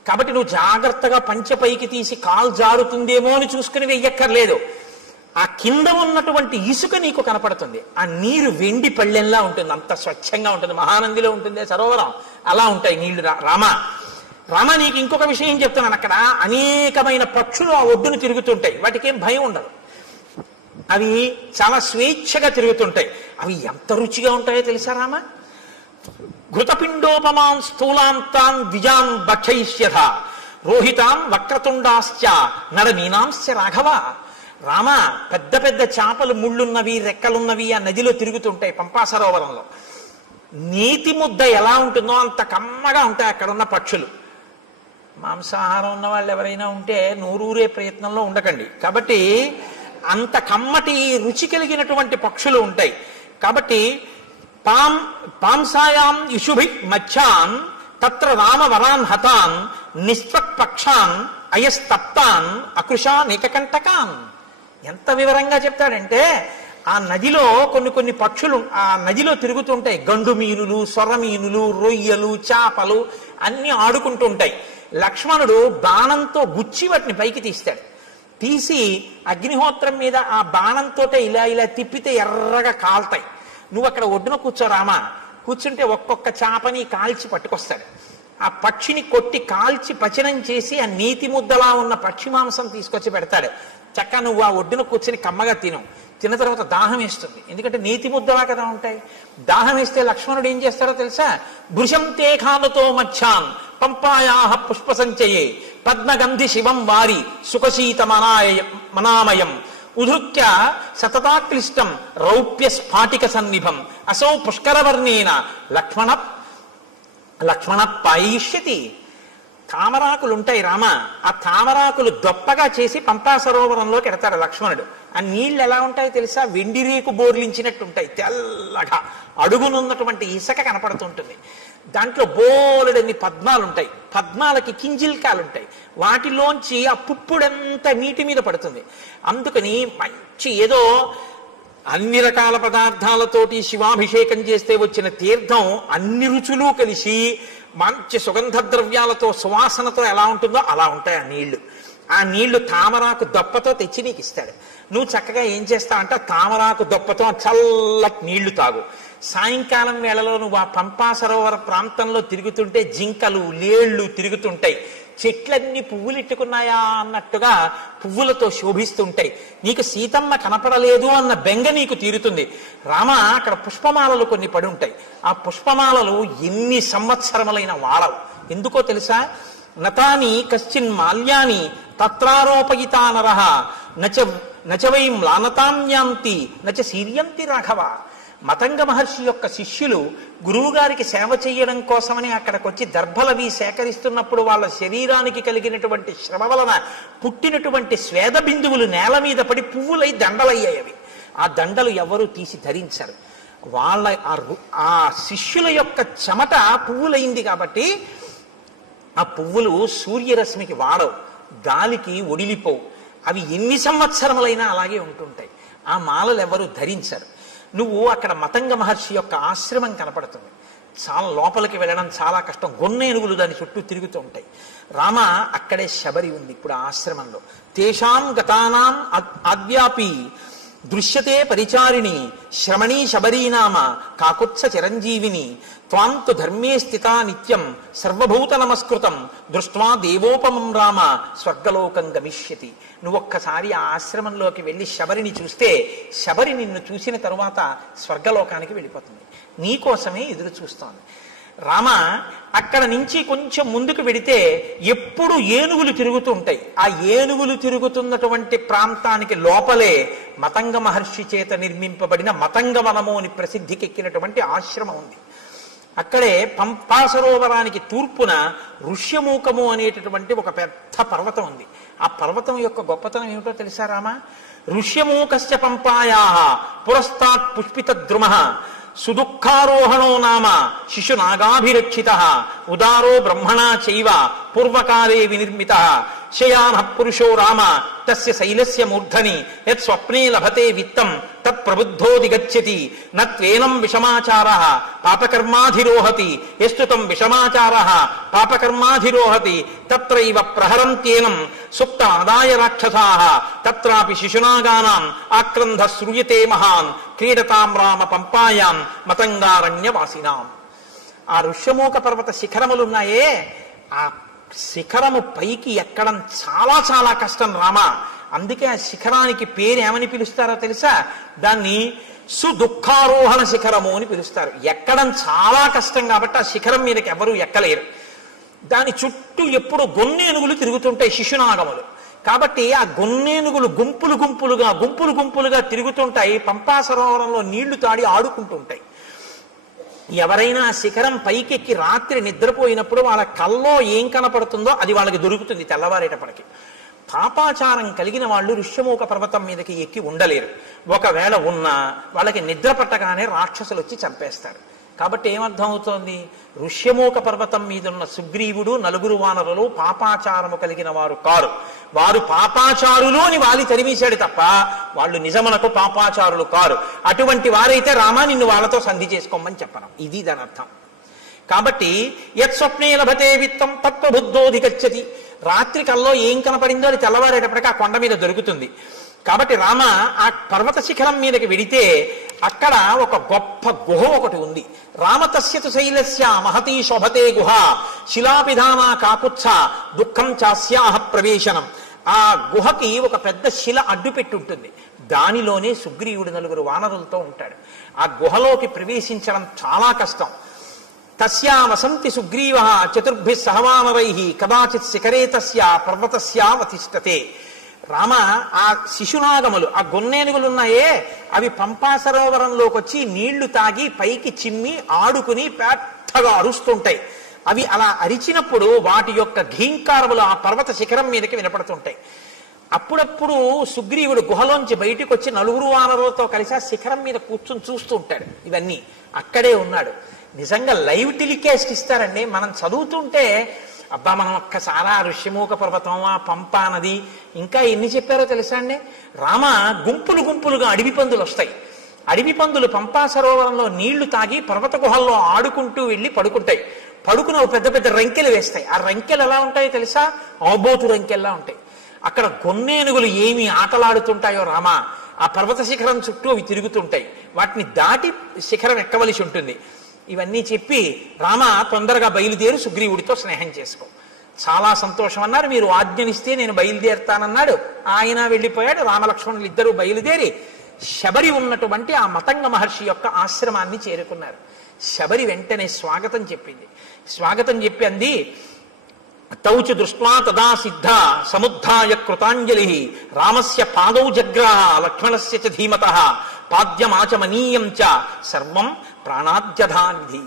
కాబట్టి నువ్వు జాగ్రత్తగా పంచె పైకి తీసి కాలు జారుతుందేమో అని చూసుకుని వెయ్యక్కర్లేదు. ఆ కింద ఉన్నటువంటి ఇసుక నీకు కనపడుతుంది. ఆ నీరు వెండి పళ్ళెంలా ఉంటుంది, అంత స్వచ్ఛంగా ఉంటుంది. మహానందిలో ఉంటుంది సరోవరం, అలా ఉంటాయి నీళ్లు. రామ నీకు ఇంకొక విషయం చెప్తున్నాను. అక్కడ అనేకమైన పక్షులు ఆ ఒడ్డును తిరుగుతుంటాయి. వాటికి ఏం భయం ఉండదు. అవి చాలా స్వేచ్ఛగా తిరుగుతుంటాయి. అవి ఎంత రుచిగా ఉంటాయో తెలుసా రామ? ఘృతపిండోపమాన్ స్థూలాంతాన్ ద్విజాన్ భక్షయిష్యథ రోహితాన్ వక్రతుండాశ్చ నరమీనాంశ్చ రాఘవ. రామ పెద్ద పెద్ద చేపలు, ముళ్ళున్నవి, రెక్కలున్నవి ఆ నదిలో తిరుగుతుంటాయి పంపా సరోవరంలో. నీతి ముద్ద ఎలా ఉంటుందో అంత కమ్మగా ఉంటాయి అక్కడ ఉన్న పక్షులు. మాంసాహారం ఉన్న వాళ్ళు ఎవరైనా ఉంటే నూరూరే ప్రయత్నంలో ఉండకండి. కాబట్టి అంత కమ్మటి రుచి కలిగినటువంటి పక్షులు ఉంటాయి. కాబట్టి పాంసాయాం ఇషుభి మచ్చాన్ తత్ర రామ వరాన్ హతాన్ నిస్త్వక్పక్షాన్ అయస్తప్తాన్ అకృషాన్ ఏకకంటకాన్. ఎంత వివరంగా చెప్తాడంటే ఆ నదిలో కొన్ని పక్షులు ఆ నదిలో తిరుగుతుంటాయి. గండు మీనులు, సొర మీనులు, రొయ్యలు, చేపలు అన్ని ఆడుకుంటూ ఉంటాయి. లక్ష్మణుడు బాణంతో గుచ్చి వాటిని పైకి తీస్తాడు. తీసి అగ్నిహోత్రం మీద ఆ బాణంతో ఇలా తిప్పితే ఎర్రగా కాల్తాయి. నువ్వు అక్కడ ఒడ్డున కూర్చోరామా, కూర్చుంటే ఒక్కొక్క చేపని కాల్చి పట్టుకొస్తాడు. ఆ పక్షిని కొట్టి కాల్చి పచనం చేసి ఆ నీతి ముద్దలా ఉన్న పక్షి మాంసం తీసుకొచ్చి పెడతాడు. చక్కగా నువ్వు ఆ ఒడ్డున కూర్చొని కమ్మగా తిన్న తర్వాత దాహం వేస్తుంది. ఎందుకంటే నీతి ముద్దలా కదా ఉంటాయి. దాహం వేస్తే లక్ష్మణుడు ఏం చేస్తాడో తెలుసా? భృశం తే ఖాదతో మచ్చాన్ పంపాయాహ పుష్ప సంచయే పద్మగంధి శివం వారి సుఖశీత మనామయం ఉధృత్య సతతాక్లిష్టం రౌప్య స్ఫాటిక సన్నిభం అసౌ పుష్కరవర్ణేన లక్ష్మణ పాయిష్యతి. తామరాకులు ఉంటాయి రామ, ఆ తామరాకులు దొప్పగా చేసి పంపా సరోవరంలోకి ఎడతాడు లక్ష్మణుడు. ఆ నీళ్లు ఎలా ఉంటాయో తెలుసా? వెండి రేకు బోర్లించినట్టు ఉంటాయి, తెల్లగా. అడుగునున్నటువంటి ఇసుక కనపడుతుంటుంది. దాంట్లో బోలెడన్ని పద్మాలు ఉంటాయి. పద్మాలకి కింజిల్కాలు ఉంటాయి. వాటిలోంచి ఆ పుప్పుడంతా నీటి మీద పడుతుంది. అందుకని మంచి ఏదో అన్ని రకాల పదార్థాలతోటి శివాభిషేకం చేస్తే వచ్చిన తీర్థం అన్ని రుచులు కలిసి మంచి సుగంధ ద్రవ్యాలతో సువాసనతో ఎలా ఉంటుందో అలా ఉంటాయి ఆ నీళ్లు. ఆ నీళ్లు తామరాకు దొప్పతో తెచ్చి నీకు ఇస్తాడు. నువ్వు చక్కగా ఏం చేస్తావంటే తామరాకు దొప్పతో చల్లటి నీళ్లు తాగు. సాయంకాలం వేళలో నువ్వు ఆ పంపా సరోవర ప్రాంతంలో తిరుగుతుంటే జింకలు, లేళ్లు తిరుగుతుంటాయి. చెట్లన్నీ పువ్వులు ఇట్టుకున్నాయా అన్నట్టుగా పువ్వులతో శోభిస్తుంటాయి. నీకు సీతమ్మ కనపడలేదు అన్న బెంగ నీకు తీరుతుంది. రామ, అక్కడ పుష్పమాలలు కొన్ని పడి ఉంటాయి. ఆ పుష్పమాలలు ఎన్ని సంవత్సరములైన వాడవు. ఎందుకో తెలుసా? నతాని కశ్చిన్ మాల్యాని తత్రారోపయితా నరః నచ వై మ్లానతాంయాంతి నచ శీర్యంతి రాఘవ. మతంగ మహర్షి యొక్క శిష్యులు గురువు గారికి సేవ చేయడం కోసమని అక్కడికి వచ్చి దర్భలవి సేకరిస్తున్నప్పుడు వాళ్ళ శరీరానికి కలిగినటువంటి శ్రమ వలన పుట్టినటువంటి స్వేద బిందువులు నేల మీద పడి పువ్వులై దండలయ్యాయి. ఆ దండలు ఎవరు తీసి ధరించరు. వాళ్ళ ఆ శిష్యుల యొక్క చెమట పువ్వులైంది కాబట్టి ఆ పువ్వులు సూర్యరశ్మికి వాడవు, గాలికి ఒడిలిపోవు. అవి ఎన్ని సంవత్సరములైనా అలాగే ఉంటుంటాయి. ఆ మాలలు ఎవరు ధరించరు. నువ్వు అక్కడ మతంగ మహర్షి యొక్క ఆశ్రమం కనపడుతుంది. చాలా లోపలికి వెళ్ళడం చాలా కష్టం. గొన్నేనుగులు దాని చుట్టూ తిరుగుతూ ఉంటాయి. రామ, అక్కడే శబరి ఉంది ఇప్పుడు ఆ ఆశ్రమంలో. తేషాం గతానాం ఆద్యాపి దృశ్యతే పరిచారిణి శ్రమణీ శబరీనామ కాకుత్స చిరంజీవిని త్వాంతు ధర్మే స్థితా నిత్యం సర్వభూత నమస్కృతం దృష్ట్వా దేవోపమం రామ స్వర్గలోకం గమిష్యతి. నువ్వొక్కసారి ఆ ఆశ్రమంలోకి వెళ్ళి శబరిని చూస్తే శబరి నిన్ను చూసిన తరువాత స్వర్గలోకానికి వెళ్ళిపోతుంది. నీకోసమే ఎదురు చూస్తోంది. రామ, అక్కడ నుంచి కొంచెం ముందుకు వెడితే ఎప్పుడు ఏనుగులు తిరుగుతూ ఉంటాయి. ఆ ఏనుగులు తిరుగుతున్నటువంటి ప్రాంతానికి లోపలే మతంగ మహర్షి చేత నిర్మింపబడిన మతంగవనము అని ప్రసిద్ధికెక్కినటువంటి ఆశ్రమం ఉంది. అక్కడే పంపా సరోవరానికి తూర్పున ఋష్యమూకము అనేటటువంటి ఒక పెద్ద పర్వతం ఉంది. ఆ పర్వతం యొక్క గొప్పతనం ఏమిటో తెలుసా రామ? ఋష్యమూకశ్చ పంపాయాః పురస్తాత్ పుష్పిత ద్రుమః సుదుఃఖారోహణో నామ శిశునాగాభిరక్షితః ఉదారో బ్రహ్మణా చైవ పూర్వకాలే వినిర్మితః శయానః పురుషో రామ తస్య శైలస్య మూర్ధని యత్ స్వప్నే లభతే విత్తం తత్ ప్రబుద్ధోది గచ్చతి నత్వేనం విషమాచారః పాపకర్మాధిరోహతి యస్తు తం విషమాచారః పాపకర్మాధిరోహతి తత్రైవ ప్రహరంత్యేనం సుప్త ఆదాయ రాక్షసాః తత్రాపి శిశునాగానాం ఆక్రంధ శ్రూయతే మహాన్ క్రీడతాం రామ పంపాయాం మతంగారణ్యవాసినాం. ఆ ఋష్యమూక పర్వత శిఖరములున్నాయే, ఆ శిఖరము పైకి ఎక్కడం చాలా చాలా కష్టం రామ. అందుకే ఆ శిఖరానికి పేరు ఏమని పిలుస్తారో తెలుసా? దాన్ని సుదుఃఖారోహణ శిఖరము అని పిలుస్తారు. ఎక్కడం చాలా కష్టం కాబట్టి ఆ శిఖరం మీదకి ఎవరూ ఎక్కలేరు. దాని చుట్టూ ఎప్పుడు గొన్నేనుగులు తిరుగుతుంటాయి, శిశునాగములు. కాబట్టి ఆ గొన్నేనుగులు గుంపులు గుంపులుగా తిరుగుతుంటాయి. పంపా సరోవరంలో నీళ్లు తాడి ఆడుకుంటుంటాయి. ఎవరైనా శిఖరం పైకెక్కి రాత్రి నిద్రపోయినప్పుడు వాళ్ళ కల్లో ఏం కనపడుతుందో అది వాళ్ళకి దొరుకుతుంది తెల్లవారేటప్పటికి. పాపాచారం కలిగిన వాళ్ళు ఋష్యమూక పర్వతం మీదకి ఎక్కి ఉండలేరు. ఒకవేళ ఉన్నా వాళ్ళకి నిద్ర పట్టగానే రాక్షసులు వచ్చి చంపేస్తారు. కాబట్టి ఏమర్థం అవుతోంది? ఋష్యమూక పర్వతం మీదున్న సుగ్రీవుడు నలుగురు వానరులు పాపాచారము కలిగిన వారు కారు. వారు పాపాచారులు అని వాలి తరిమేశాడు తప్ప వాళ్ళు నిజమునకు పాపాచారులు కారు. అటువంటి వారైతే రామా నిన్ను వాళ్ళతో సంధి చేసుకోమని చెప్పడం, ఇది దాని అర్థం. కాబట్టి యత్ స్వప్నే లభతే విత్తం తత్వబుద్ధోధి గచ్చతి. రాత్రి కల్లో ఏం కనపడిందో అది తెల్లవారేటప్పటికీ ఆ కొండ మీద దొరుకుతుంది. కాబట్టి రామ, ఆ పర్వత శిఖరం మీదకి వెడితే అక్కడ ఒక గొప్ప గుహ ఒకటి ఉంది. రామతస్యతు శైలస్య మహతీ శోభతే గుహ శిలాపిధానా కాకుత్స దుఃఖం చాస్యాహ ప్రవేశనం. ఆ గుహకి ఒక పెద్ద శిల అడ్డు పెట్టి ఉంటుంది. దానిలోనే సుగ్రీవుడు నలుగురు వానరులతో ఉంటాడు. ఆ గుహలోకి ప్రవేశించడం చాలా కష్టం. తస్యా వసంతి సుగ్రీవ చతుర్భి సహవానరై కదాచిత్ శిఖరే తస్య పర్వతస్యావతిష్టతే. రామ, ఆ శిశునాగములు, ఆ గొన్నేనుగులున్నాయే, అవి పంపా సరోవరంలోకి వచ్చి నీళ్లు తాగి పైకి చిమ్మి ఆడుకుని పెద్దగా అరుస్తుంటాయి. అవి అలా అరిచినప్పుడు వాటి యొక్క ఘీంకారములు ఆ పర్వత శిఖరం మీదకి వినపడుతుంటాయి. అప్పుడప్పుడు సుగ్రీవుడు గుహలోంచి బయటికి వచ్చి నలుగురు వానరులతో కలిసి ఆ శిఖరం మీద కూర్చుని చూస్తూ ఉంటాడు. ఇవన్నీ అక్కడే ఉన్నాడు. నిజంగా లైవ్ టెలికాస్ట్ ఇస్తారండి. మనం చదువుతుంటే అబ్బా మనం ఒక్కసారి ఆ ఋష్యమూక పర్వతం, ఆ పంపా నది, ఇంకా ఎన్ని చెప్పారో తెలుసా అండి. రామ, గుంపులుగా అడవి పందులు వస్తాయి. అడవి పందులు పంపా సరోవరంలో నీళ్లు తాగి పర్వత గుహల్లో ఆడుకుంటూ వెళ్ళి పడుకుంటాయి. పడుకుని పెద్ద పెద్ద రంకెలు వేస్తాయి. ఆ రంకెలు ఎలా ఉంటాయో తెలుసా? ఆబోతు రంకెల్లా ఉంటాయి. అక్కడ గొన్నేనుగులు ఏమి ఆటలాడుతుంటాయో రామ, ఆ పర్వత శిఖరం చుట్టూ అవి తిరుగుతుంటాయి. వాటిని దాటి శిఖరం ఎక్కవలసి ఉంటుంది. ఇవన్నీ చెప్పి రామ తొందరగా బయలుదేరి సుగ్రీవుడితో స్నేహం చేసుకో. చాలా సంతోషం అన్నారు. మీరు ఆజ్ఞనిస్తే నేను బయలుదేరుతానన్నాడు. ఆయన వెళ్ళిపోయాడు. రామలక్ష్మణులు ఇద్దరూ బయలుదేరి శబరి ఉన్నటువంటి ఆ మతంగ మహర్షి యొక్క ఆశ్రమాన్ని చేరుకున్నారు. శబరి వెంటనే స్వాగతం చెప్పింది. స్వాగతం చెప్పి అంది, తౌచు దృష్ట్వా తదా సిద్ధ సముద్ధాయ కృతాంజలి రామస్య పాదౌ జగ్రాహ లక్ష్మణస్య చ ధీమతః పాద్యమాచమనీయం చ సర్వం ప్రాణాద్యధానిధి.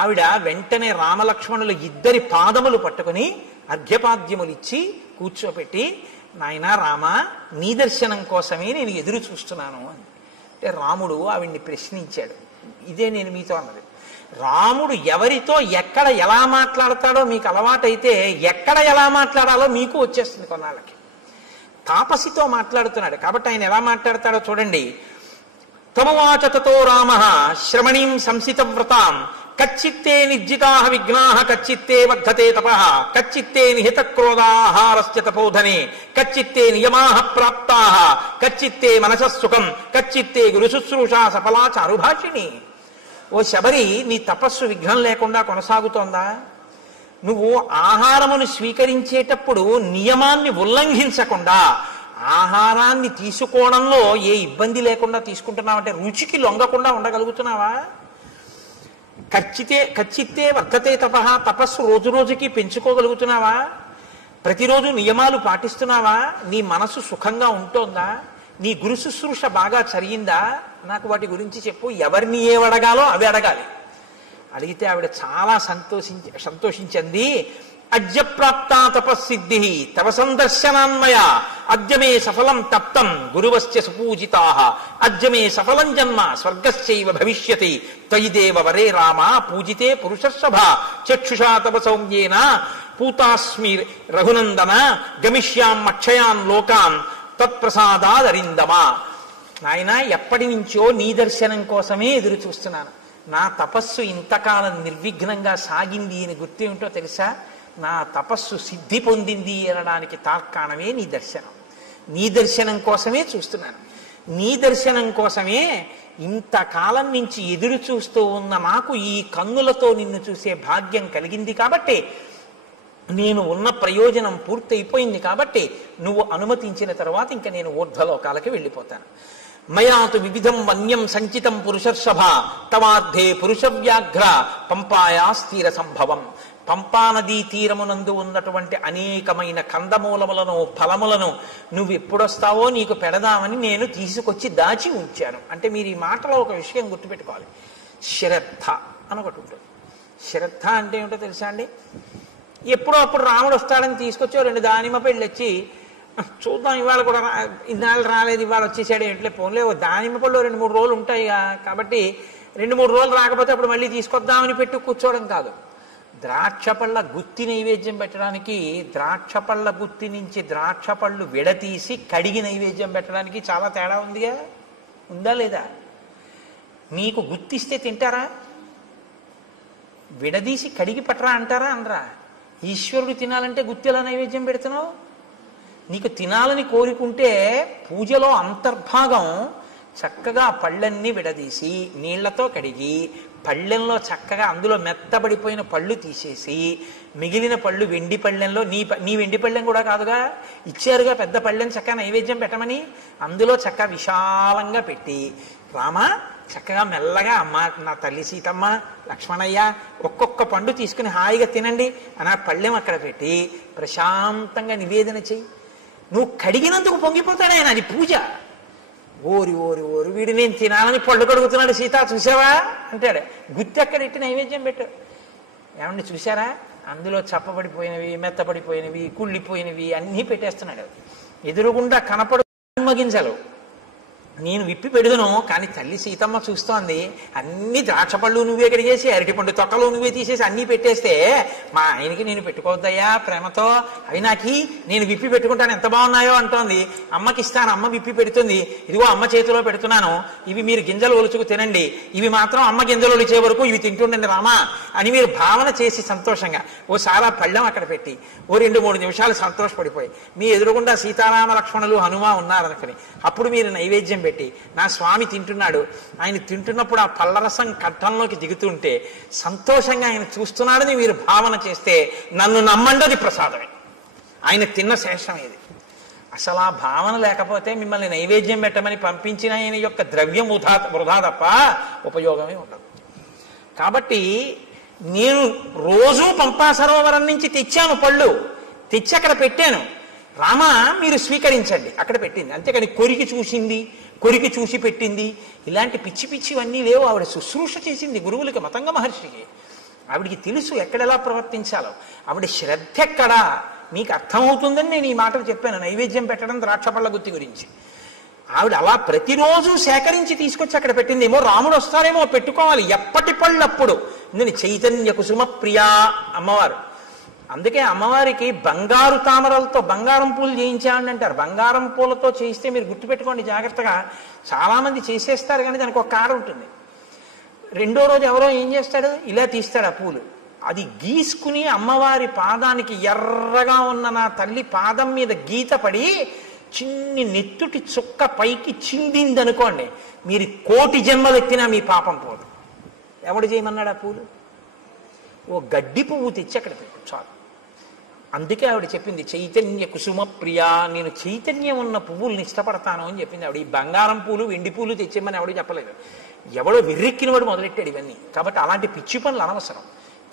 ఆవిడ వెంటనే రామలక్ష్మణులు ఇద్దరి పాదములు పట్టుకుని అర్ఘ్యపాద్యములిచ్చి కూర్చోపెట్టి, నాయనా రామ, నీ దర్శనం కోసమే నేను ఎదురు చూస్తున్నాను అని. అంటే రాముడు ఆవిడ్ని ప్రశ్నించాడు. ఇదే నేను మీతో అన్నది. రాముడు ఎవరితో ఎక్కడ ఎలా మాట్లాడతాడో మీకు అలవాటైతే ఎక్కడ ఎలా మాట్లాడాలో మీకు వచ్చేస్తుంది కొన్నాళ్ళకి. తాపసితో మాట్లాడుతున్నాడు కాబట్టి ఆయన ఎలా మాట్లాడతాడో చూడండి. తమువాచ తతో రామః శ్రమణీం సంసితవ్రతాం కచ్చిత్తే నిర్జితాః విఘ్నాః కచ్చిత్తే వర్ధతే తపః కచ్చిత్తే నిహిత క్రోధాహారస్య తపోధనే కచ్చిత్తే నియమాః ప్రాప్తాః కచ్చిత్తే మనసః సుఖం కచ్చిత్తే గురు శుశ్రూషా సఫలా చారుభాషిణి. ఓ శబరి, నీ తపస్సు విఘ్నం లేకుండా కొనసాగుతోందా? నువ్వు ఆహారమును స్వీకరించేటప్పుడు నియమాన్ని ఉల్లంఘించకుండా ఆహారాన్ని తీసుకోవడంలో ఏ ఇబ్బంది లేకుండా తీసుకుంటున్నావంటే రుచికి లొంగకుండా ఉండగలుగుతున్నావా? కచ్చిత్తే వర్ధతే తపః, తపస్సు రోజు రోజుకి పెంచుకోగలుగుతున్నావా? ప్రతిరోజు నియమాలు పాటిస్తున్నావా? నీ మనసు సుఖంగా ఉంటోందా? నీ గురు శుశ్రూష బాగా జరిగిందా? నాకు వాటి గురించి చెప్పు. ఎవరిని ఏవడగాలో అవి అడగాలి. అడిగితే ఆవిడ చాలా సంతోషించింది. అద్యప్రాప్తా తపస్సిద్ధి తవ సందర్శనాన్మయ అద్యమే సఫలం తప్తం గురువస్య సుపూజితాః అద్యమే సఫలం జన్మ స్వర్గస్యైవ భవిష్యతి త్వయిదేవ వరే రామ పూజితే పురుషర్షభ చక్షుషా తవ సౌమ్యేన పూతాస్మి రఘునందన గమిష్యాం అక్షయాన్ లోకాన్ తత్ప్రసాదాదరిందమా. నాయన, ఎప్పటి నుంచో నీ దర్శనం కోసమే ఎదురు చూస్తున్నాను. నా తపస్సు ఇంతకాలం నిర్విఘ్నంగా సాగింది అని గుర్తేమిటో తెలుసా? నా తపస్సు సిద్ధి పొందింది అనడానికి తార్కాణమే నీ దర్శనం. నీ దర్శనం కోసమే చూస్తున్నాను. నీ దర్శనం కోసమే ఇంతకాలం నుంచి ఎదురు చూస్తూ ఉన్న నాకు ఈ కన్నులతో నిన్ను చూసే భాగ్యం కలిగింది కాబట్టి, నేను ఉన్న ప్రయోజనం పూర్తయిపోయింది కాబట్టి నువ్వు అనుమతించిన తర్వాత ఇంకా నేను ఊర్ధ్వలోకాలకి వెళ్ళిపోతాను. మయాతు వివిధం వన్యం సంచితం పురుషర్షభ తవార్థే పురుషవ్యాఘ్ర పంపాయా స్థిర సంభవం. పంపానదీ తీరమునందు ఉన్నటువంటి అనేకమైన కందమూలములను ఫలములను నువ్వు ఎప్పుడొస్తావో నీకు పెడదామని నేను తీసుకొచ్చి దాచి ఉంచాను. అంటే మీరు ఈ మాటలో ఒక విషయం గుర్తుపెట్టుకోవాలి. శ్రద్ధ అని ఒకటి ఉంటుంది. శ్రద్ధ అంటే ఏమిటో తెలుసా అండి? ఎప్పుడో అప్పుడు రాముడు వస్తాడని తీసుకొచ్చి 2 దానిమ్మ పళ్ళు వచ్చి చూద్దాం, ఇవాళ కూడా ఇన్నాళ్ళు రాలేదు, ఇవాళ వచ్చేసాడు ఏంటలే పోన్లే, దానిమ్మ పళ్ళు 2-3 రోజులు ఉంటాయి కాబట్టి 2-3 రోజులు రాకపోతే అప్పుడు మళ్ళీ తీసుకొద్దామని పెట్టి కూర్చోవడం కాదు. ద్రాక్ష పళ్ళ గుత్తి నైవేద్యం పెట్టడానికి ద్రాక్ష పళ్ళ గుత్తి నుంచి ద్రాక్ష పళ్ళు విడతీసి కడిగి నైవేద్యం పెట్టడానికి చాలా తేడా ఉందిగా. ఉందా లేదా? మీకు గుత్తిస్తే తింటారా? విడదీసి కడిగి పట్టరా అంటారా? అనరా? ఈశ్వరుడు తినాలంటే గుత్తిలా నైవేద్యం పెడుతున్నావు. నీకు తినాలని కోరుకుంటే పూజలో అంతర్భాగం చక్కగా పళ్ళన్నీ విడదీసి నీళ్లతో కడిగి పళ్ళెంలో చక్కగా అందులో మెత్తబడిపోయిన పళ్ళు తీసేసి మిగిలిన పళ్ళు వెండి పళ్ళెంలో నీ వెండి పళ్ళెం కూడా కాదుగా, ఇచ్చారుగా పెద్ద పళ్ళెం చక్కగా నైవేద్యం పెట్టమని, అందులో చక్కగా విశాలంగా పెట్టి రామ చక్కగా మెల్లగా అమ్మ నా తల్లి సీతమ్మ లక్ష్మణయ్య ఒక్కొక్క పండు తీసుకుని హాయిగా తినండి అని ఆ పళ్ళెం అక్కడ పెట్టి ప్రశాంతంగా నివేదన చెయ్యి. నువ్వు కడిగినందుకు పొంగిపోతాడు ఆయన. అది పూజ. ఓరి ఓరి ఓరి వీడు నేను తినాలని పళ్ళు కడుగుతున్నాడు సీత చూసావా అంటాడు. గుత్తి అక్కడెట్టి నైవేద్యం పెట్టాడు. ఏమండి చూసారా? అందులో చప్పబడిపోయినవి మెత్తపడిపోయినవి కుళ్ళిపోయినవి అన్నీ పెట్టేస్తున్నాడు. ఎదురుగుండా కనపడు గింజలు నేను విప్పి పెడుదును, కానీ తల్లి సీతమ్మ చూస్తోంది. అన్ని ద్రాక్ష పళ్ళు నువ్వే కడిగేసి అరటిపండు తొక్కలు నువ్వే తీసేసి అన్నీ పెట్టేస్తే మా ఆయనకి నేను పెట్టుకోవద్దయ్యా ప్రేమతో, అవి నాకి నేను విప్పి పెట్టుకుంటాను ఎంత బాగున్నాయో అంటోంది. అమ్మకి ఇస్తాను, అమ్మ విప్పి పెడుతుంది, ఇదిగో అమ్మ చేతిలో పెడుతున్నాను, ఇవి మీరు గింజలు ఒలుచుకు తినండి, ఇవి మాత్రం అమ్మ గింజలు ఒలిచే వరకు ఇవి తింటుండండి రామా అని మీరు భావన చేసి సంతోషంగా ఓసారి ఆ పళ్ళెం అక్కడ పెట్టి 2-3 నిమిషాలు సంతోషపడిపోయి మీ ఎదురుగుండా సీతారామ లక్ష్మణులు హనుమ ఉన్నారనుకుని అప్పుడు మీరు నైవేద్యం పెట్టి చేసేటట్టు నా స్వామి తింటున్నాడు, ఆయన తింటున్నప్పుడు ఆ పళ్ళరసం కంఠంలోకి దిగుతుంటే సంతోషంగా ఆయన చూస్తున్నాడని మీరు భావన చేస్తే నన్ను నమ్మండి, అది ప్రసాదమే, ఆయన తిన్న శేషం ఇది. అసలు ఆ భావన లేకపోతే మిమ్మల్ని నైవేద్యం పెట్టమని పంపించిన ఆయన యొక్క ద్రవ్యం వృధా తప్ప ఉపయోగమే ఉండదు. కాబట్టి నేను రోజూ పంపా సరోవరం నుంచి తెచ్చాను, పళ్ళు తెచ్చి అక్కడ పెట్టాను, రామా మీరు స్వీకరించండి, అక్కడ పెట్టింది. అంతేకాని కొరికి చూసింది, కొరికి చూసి పెట్టింది, ఇలాంటి పిచ్చి పిచ్చివన్నీ లేవు. ఆవిడ శుశ్రూష చేసింది గురువులకి, మతంగ మహర్షికి. ఆవిడికి తెలుసు ఎక్కడెలా ప్రవర్తించాలో. ఆవిడ శ్రద్ధ ఎక్కడా మీకు అర్థమవుతుందని నేను ఈ మాటలు చెప్పాను, నైవేద్యం పెట్టడం ద్రాక్షపళ్ళ గుత్తి గురించి. ఆవిడ అలా ప్రతిరోజు సేకరించి తీసుకొచ్చి అక్కడ పెట్టింది. ఏమో రాముడు వస్తారేమో పెట్టుకోవాలి, ఎప్పటి పళ్ళప్పుడు. నేను చైతన్య కుసుమ ప్రియా అమ్మవారు. అందుకే అమ్మవారికి బంగారు తామరలతో బంగారం పూలు చేయించాలని అంటారు. బంగారం పూలతో చేయిస్తే మీరు గుర్తుపెట్టుకోండి జాగ్రత్తగా, చాలామంది చేసేస్తారు కానీ దానికి ఒక కాడ ఉంటుంది. రెండో రోజు ఎవరో ఏం చేస్తాడు, ఇలా తీస్తాడు ఆ పూలు, అది గీసుకుని అమ్మవారి పాదానికి ఎర్రగా ఉన్న నా తల్లి పాదం మీద గీత పడి చిన్ని నెత్తుటి చుక్క పైకి చిందింది అనుకోండి, మీరు 1,000,000 జన్మలెత్తినా మీ పాపం పోదు. ఎవడు చేయమన్నాడు ఆ పూలు? ఓ గడ్డి పువ్వు తెచ్చి అక్కడ పెట్టు చాలు. అందుకే ఆవిడ చెప్పింది చైతన్య కుసుమ ప్రియా, నేను చైతన్యం ఉన్న పువ్వుల్ని ఇష్టపడతాను అని చెప్పింది ఆవిడ. ఈ బంగారం పూలు వెండి పూలు తెచ్చేమని ఎవడో చెప్పలేదు, ఎవడో వెర్రెక్కినవాడు మొదలెట్టాడు ఇవన్నీ. కాబట్టి అలాంటి పిచ్చి పనులు అనవసరం.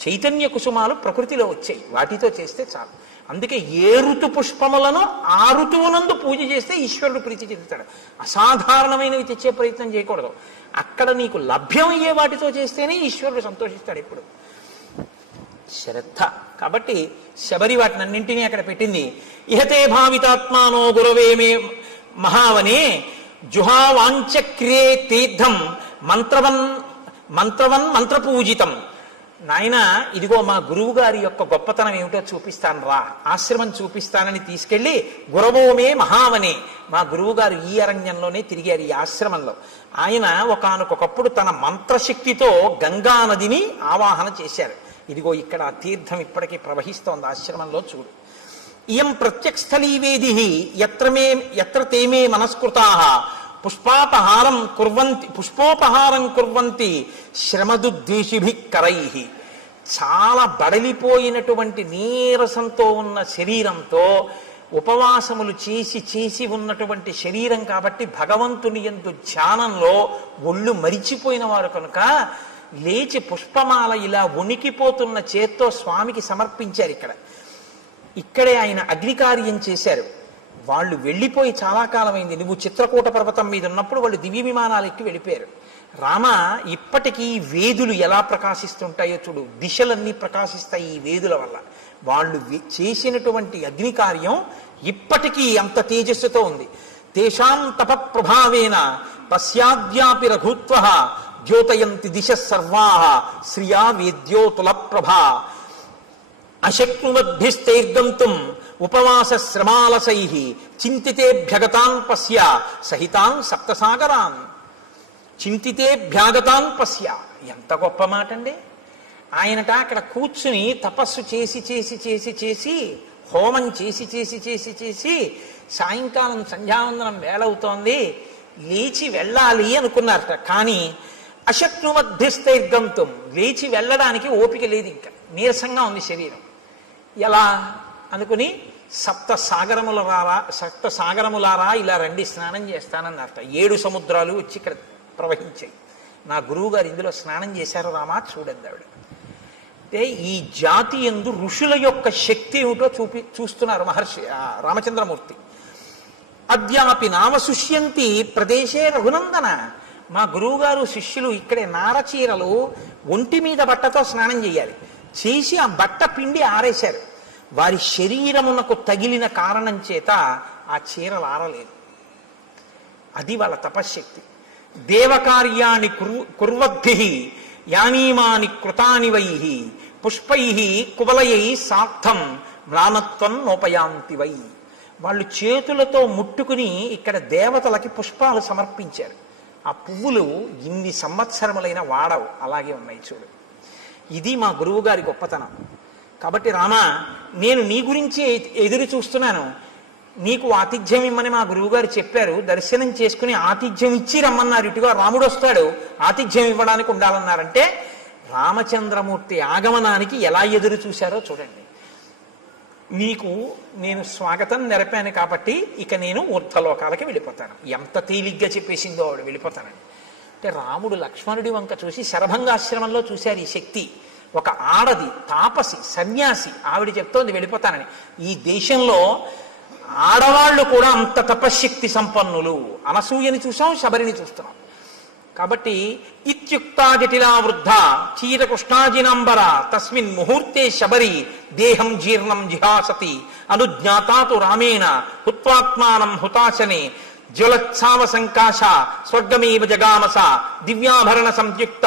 చైతన్య కుసుమాలు ప్రకృతిలో వచ్చాయి, వాటితో చేస్తే చాలు. అందుకే ఏ ఋతు పుష్పములను ఆ ఋతువునందు పూజ చేస్తే ఈశ్వరుడు ప్రీతి చెందుతాడు. అసాధారణమైనవి తెచ్చే ప్రయత్నం చేయకూడదు. అక్కడ నీకు లభ్యమయ్యే వాటితో చేస్తేనే ఈశ్వరుడు సంతోషిస్తాడు ఎప్పుడు. శ్రద్ధ. కాబట్టి శబరి వాటినన్నింటినీ అక్కడ పెట్టింది. ఇహతే భావితాత్మానో గురవేమే మహావనే జుహావాంచక్రియే తీర్థం మంత్రవన్ మంత్రపూజితం. నాయన ఇదిగో మా గురువు గారి యొక్క గొప్పతనం ఏమిటో చూపిస్తాను రా, ఆశ్రమం చూపిస్తానని తీసుకెళ్లి గురవోమే మహావనే, మా గురువు గారు ఈ అరణ్యంలోనే తిరిగారు, ఈ ఆశ్రమంలో. ఆయన ఒకానొకప్పుడు తన మంత్రశక్తితో గంగా నదిని ఆవాహన చేశారు. ఇదిగో ఇక్కడ ఆ తీర్థం ఇప్పటికీ ప్రవహిస్తోంది ఆశ్రమంలో, చూడు. ఇయం ప్రత్యక్షస్థలీవేది ఎత్ర తేమే మనస్కృతాః పుష్పోపహారం కుర్వంతి శ్రమదుద్దేశిభిః కరైః. చాలా బడలిపోయినటువంటి నీరసంతో ఉన్న శరీరంతో ఉపవాసములు చేసి చేసి ఉన్నటువంటి శరీరం కాబట్టి భగవంతుని యందు ధ్యానంలో ఒళ్ళు మరిచిపోయిన వారు కనుక లేచి పుష్పమాల ఇలా వణికిపోతున్న చేత్తో స్వామికి సమర్పించారు. ఇక్కడే ఆయన అగ్నికార్యం చేశారు. వాళ్ళు వెళ్ళిపోయి చాలా కాలమైంది. నువ్వు చిత్రకూట పర్వతం మీద ఉన్నప్పుడు వాళ్ళు దివ్య విమానాలు ఎక్కి వెళ్ళిపోయారు. రామ, ఇప్పటికీ వేదులు ఎలా ప్రకాశిస్తుంటాయో చూడు, దిశలన్నీ ప్రకాశిస్తాయి ఈ వేదుల వల్ల. వాళ్ళు చేసినటువంటి అగ్నికార్యం ఇప్పటికీ అంత తేజస్సుతో ఉంది. తేషాం తప ప్రభావేన పశ్చాద్యాపి రఘుత్వః ద్యోతయంతి దిశ సర్వాః శ్రియా వేద్యోతుల ప్రభా అశక్నుమద్భిస్తైర్గంతుం ఉపవాస శ్రమాలసైః చింతితేభ్యగతాన్ పశ్య సహితాన్ సప్తసాగరాన్. చింతితేభ్యాగతాన్ పశ్య, ఎంత గొప్ప మాట అండి. ఆయనట అక్కడ కూర్చుని తపస్సు చేసి చేసి చేసి చేసి హోమం చేసి చేసి చేసి చేసి సాయంకాలం సంధ్యావందనం వేళవుతోంది, లేచి వెళ్ళాలి అనుకున్నారట. కానీ అశక్నుమద్భిస్తైర్గంతుం, లేచి వెళ్ళడానికి ఓపిక లేదు, ఇంకా నీరసంగా ఉంది శరీరం. ఎలా అనుకుని సప్త సాగరములారా ఇలా రండి స్నానం చేస్తానన్నారట. 7 సముద్రాలు వచ్చి ఇక్కడ ప్రవహించాయి. నా గురువు గారు ఇందులో స్నానం చేశారు రామా, చూడండి ఆవిడ. అంటే ఈ జాతి యందు ఋషుల యొక్క శక్తి ఏమిటో చూస్తున్నారు మహర్షి రామచంద్రమూర్తి. అద్యాపి నామ శుష్యంతి ప్రదేశే రఘునందన. మా గురువుగారు శిష్యులు ఇక్కడే నారచీరలు ఒంటి మీద బట్టతో స్నానం చేయాలి, చేసి ఆ బట్ట పిండి ఆరేశారు. వారి శరీరమునకు తగిలిన కారణం చేత ఆ చీరలు ఆరలేదు. అది వాళ్ళ తపశ్శక్తి. దేవకార్యాన్ని కుర్వద్భిః యానీమాని కృతాని వైః పుష్పైః కువలయై సార్థం మ్లానత్వం నోపయాంతి వై. వాళ్ళు చేతులతో ముట్టుకుని ఇక్కడ దేవతలకి పుష్పాలు సమర్పించారు. ఆ పువ్వులు ఇన్ని సంవత్సరములైన వాడవు, అలాగే ఉన్నాయి చూడు. ఇది మా గురువు గారి గొప్పతనం. కాబట్టి రామ, నేను నీ గురించి ఎదురు చూస్తున్నాను. నీకు ఆతిథ్యం ఇమ్మని మా గురువుగారు చెప్పారు, దర్శనం చేసుకుని ఆతిథ్యం ఇచ్చి రమ్మన్నారు, ఇటుగా రాముడు వస్తాడు ఆతిథ్యం ఇవ్వడానికి ఉండాలన్నారంటే రామచంద్రమూర్తి ఆగమనానికి ఎలా ఎదురు చూశారో చూడండి. నీకు నేను స్వాగతం నెరపాను కాబట్టి ఇక నేను ఊర్ధ్వలోకాలకి వెళ్ళిపోతాను. ఎంత తేలిగ్గా చెప్పేసిందో ఆవిడ వెళ్ళిపోతానని. అంటే రాముడు లక్ష్మణుడి వంక చూసి శరభంగాశ్రమంలో చూశారు ఈ శక్తి. ఒక ఆడది, తాపసి, సన్యాసి, ఆవిడ చెప్తోంది వెళ్ళిపోతానని. ఈ దేశంలో ఆడవాళ్లు కూడా అంత తపశ్శక్తి సంపన్నులు. అనసూయని చూసాం, శబరిని చూస్తున్నాం. కాబట్టి ఇత్యుక్తా జటిలా వృద్ధ చీరకృష్ణాజినాంబర తస్మిన్ ముహూర్తే శబరి దేహం జీర్ణం జిహాసతి అనుజ్ఞాతాతు రామేణ హుత్వాత్మానం హుతాశనే జ్వలత్సావ సంకాశ స్వర్గమేవ జగామస దివ్యాభరణ సంయుక్త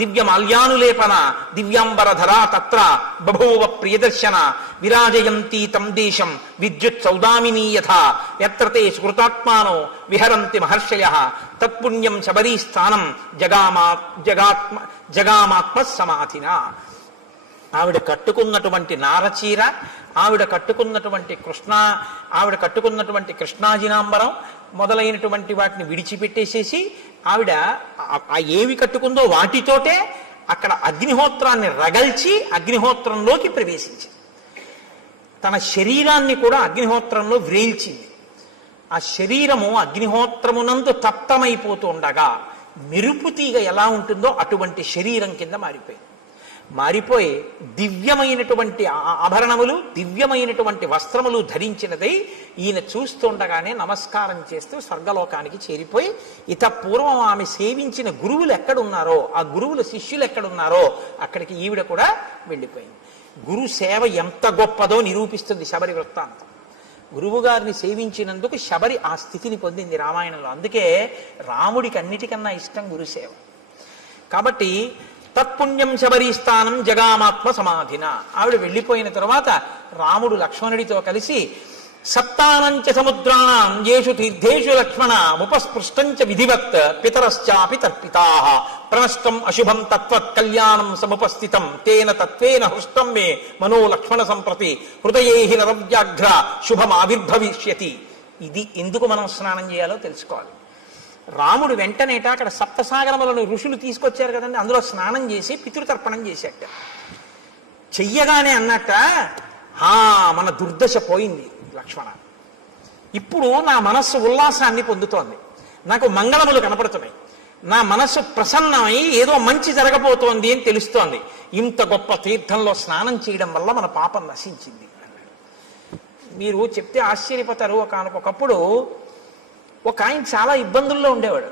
దివ్యమాల్యానులేపన దివ్యాంబరధరా తత్ర బభూవ ప్రియదర్శన విరాజయంతి తం దేశం విద్యుత్ సౌదామినీ యథా యత్ర తే స్మృతాత్మానో విహరంతి మహర్షయః తత్పుణ్యం శబరీ స్థానం జగామాత్మ సమాధిన. ఆవిడ కట్టుకున్నటువంటి నారచీర, ఆవిడ కట్టుకున్నటువంటి కృష్ణాజినాంబరం మొదలైనటువంటి వాటిని విడిచిపెట్టేసేసి ఆవిడ ఏవి కట్టుకుందో వాటితోటే అక్కడ అగ్నిహోత్రాన్ని రగల్చి అగ్నిహోత్రంలోకి ప్రవేశించింది. తన శరీరాన్ని కూడా అగ్నిహోత్రంలో వ్రేల్చింది. ఆ శరీరము అగ్నిహోత్రమునందు తప్తమైపోతూ ఉండగా మెరుపు తీగ ఎలా ఉంటుందో అటువంటి శరీరం కింద మారిపోయి దివ్యమైనటువంటి ఆభరణములు, దివ్యమైనటువంటి వస్త్రములు ధరించినదై ఈయన చూస్తుండగానే నమస్కారం చేస్తూ స్వర్గలోకానికి చేరిపోయి ఇత పూర్వం ఆమె సేవించిన గురువులు ఎక్కడున్నారో, ఆ గురువుల శిష్యులు ఎక్కడున్నారో అక్కడికి ఈవిడ కూడా వెళ్ళిపోయింది. గురు సేవ ఎంత గొప్పదో నిరూపిస్తుంది శబరి వృత్తాంతం. గురువు గారిని సేవించినందుకు శబరి ఆ స్థితిని పొందింది రామాయణంలో. అందుకే రాముడికి అన్నిటికన్నా ఇష్టం గురుసేవ. కాబట్టి తత్పుణ్యం శబరీ స్థానం జగామాత్మ సమాధిన. ఆవిడ వెళ్ళిపోయిన తర్వాత రాముడు లక్ష్మణుడితో కలిసి సప్తానంచ సముద్రాణం యేషు తీర్థేషు లక్ష్మణ ముపస్పృష్టంచ విధివత్ పితరశ్చాపి తర్పితాః ప్రణష్టం అశుభం తత్వత్ కళ్యాణం సముపస్థితం తేన తత్వేన హృష్టం మే మనో లక్ష్మణ సంప్రతి హృదయేహి నరవ్యాఘ్ర శుభం ఆవిర్భవిష్యతి. ఇది ఎందుకు మనం స్నానం చేయాలో తెలుసుకోవాలి. రాముడు వెంటనేట అక్కడ సప్తసాగరములను ఋషులు తీసుకొచ్చారు కదండి, అందులో స్నానం చేసి పితృతర్పణం చేశాట. చెయ్యగానే అన్నట్ట, మన దుర్దశ పోయింది లక్ష్మణ, ఇప్పుడు నా మనస్సు ఉల్లాసాన్ని పొందుతోంది, నాకు మంగళములు కనపడుతున్నాయి, నా మనస్సు ప్రసన్నమై ఏదో మంచి జరగబోతోంది అని తెలుస్తోంది. ఇంత గొప్ప తీర్థంలో స్నానం చేయడం వల్ల మన పాపం నశించింది అన్నాడు. మీరు చెప్తే ఆశ్చర్యపోతారు. ఒకనకొకప్పుడు ఒక ఆయన చాలా ఇబ్బందుల్లో ఉండేవాడు.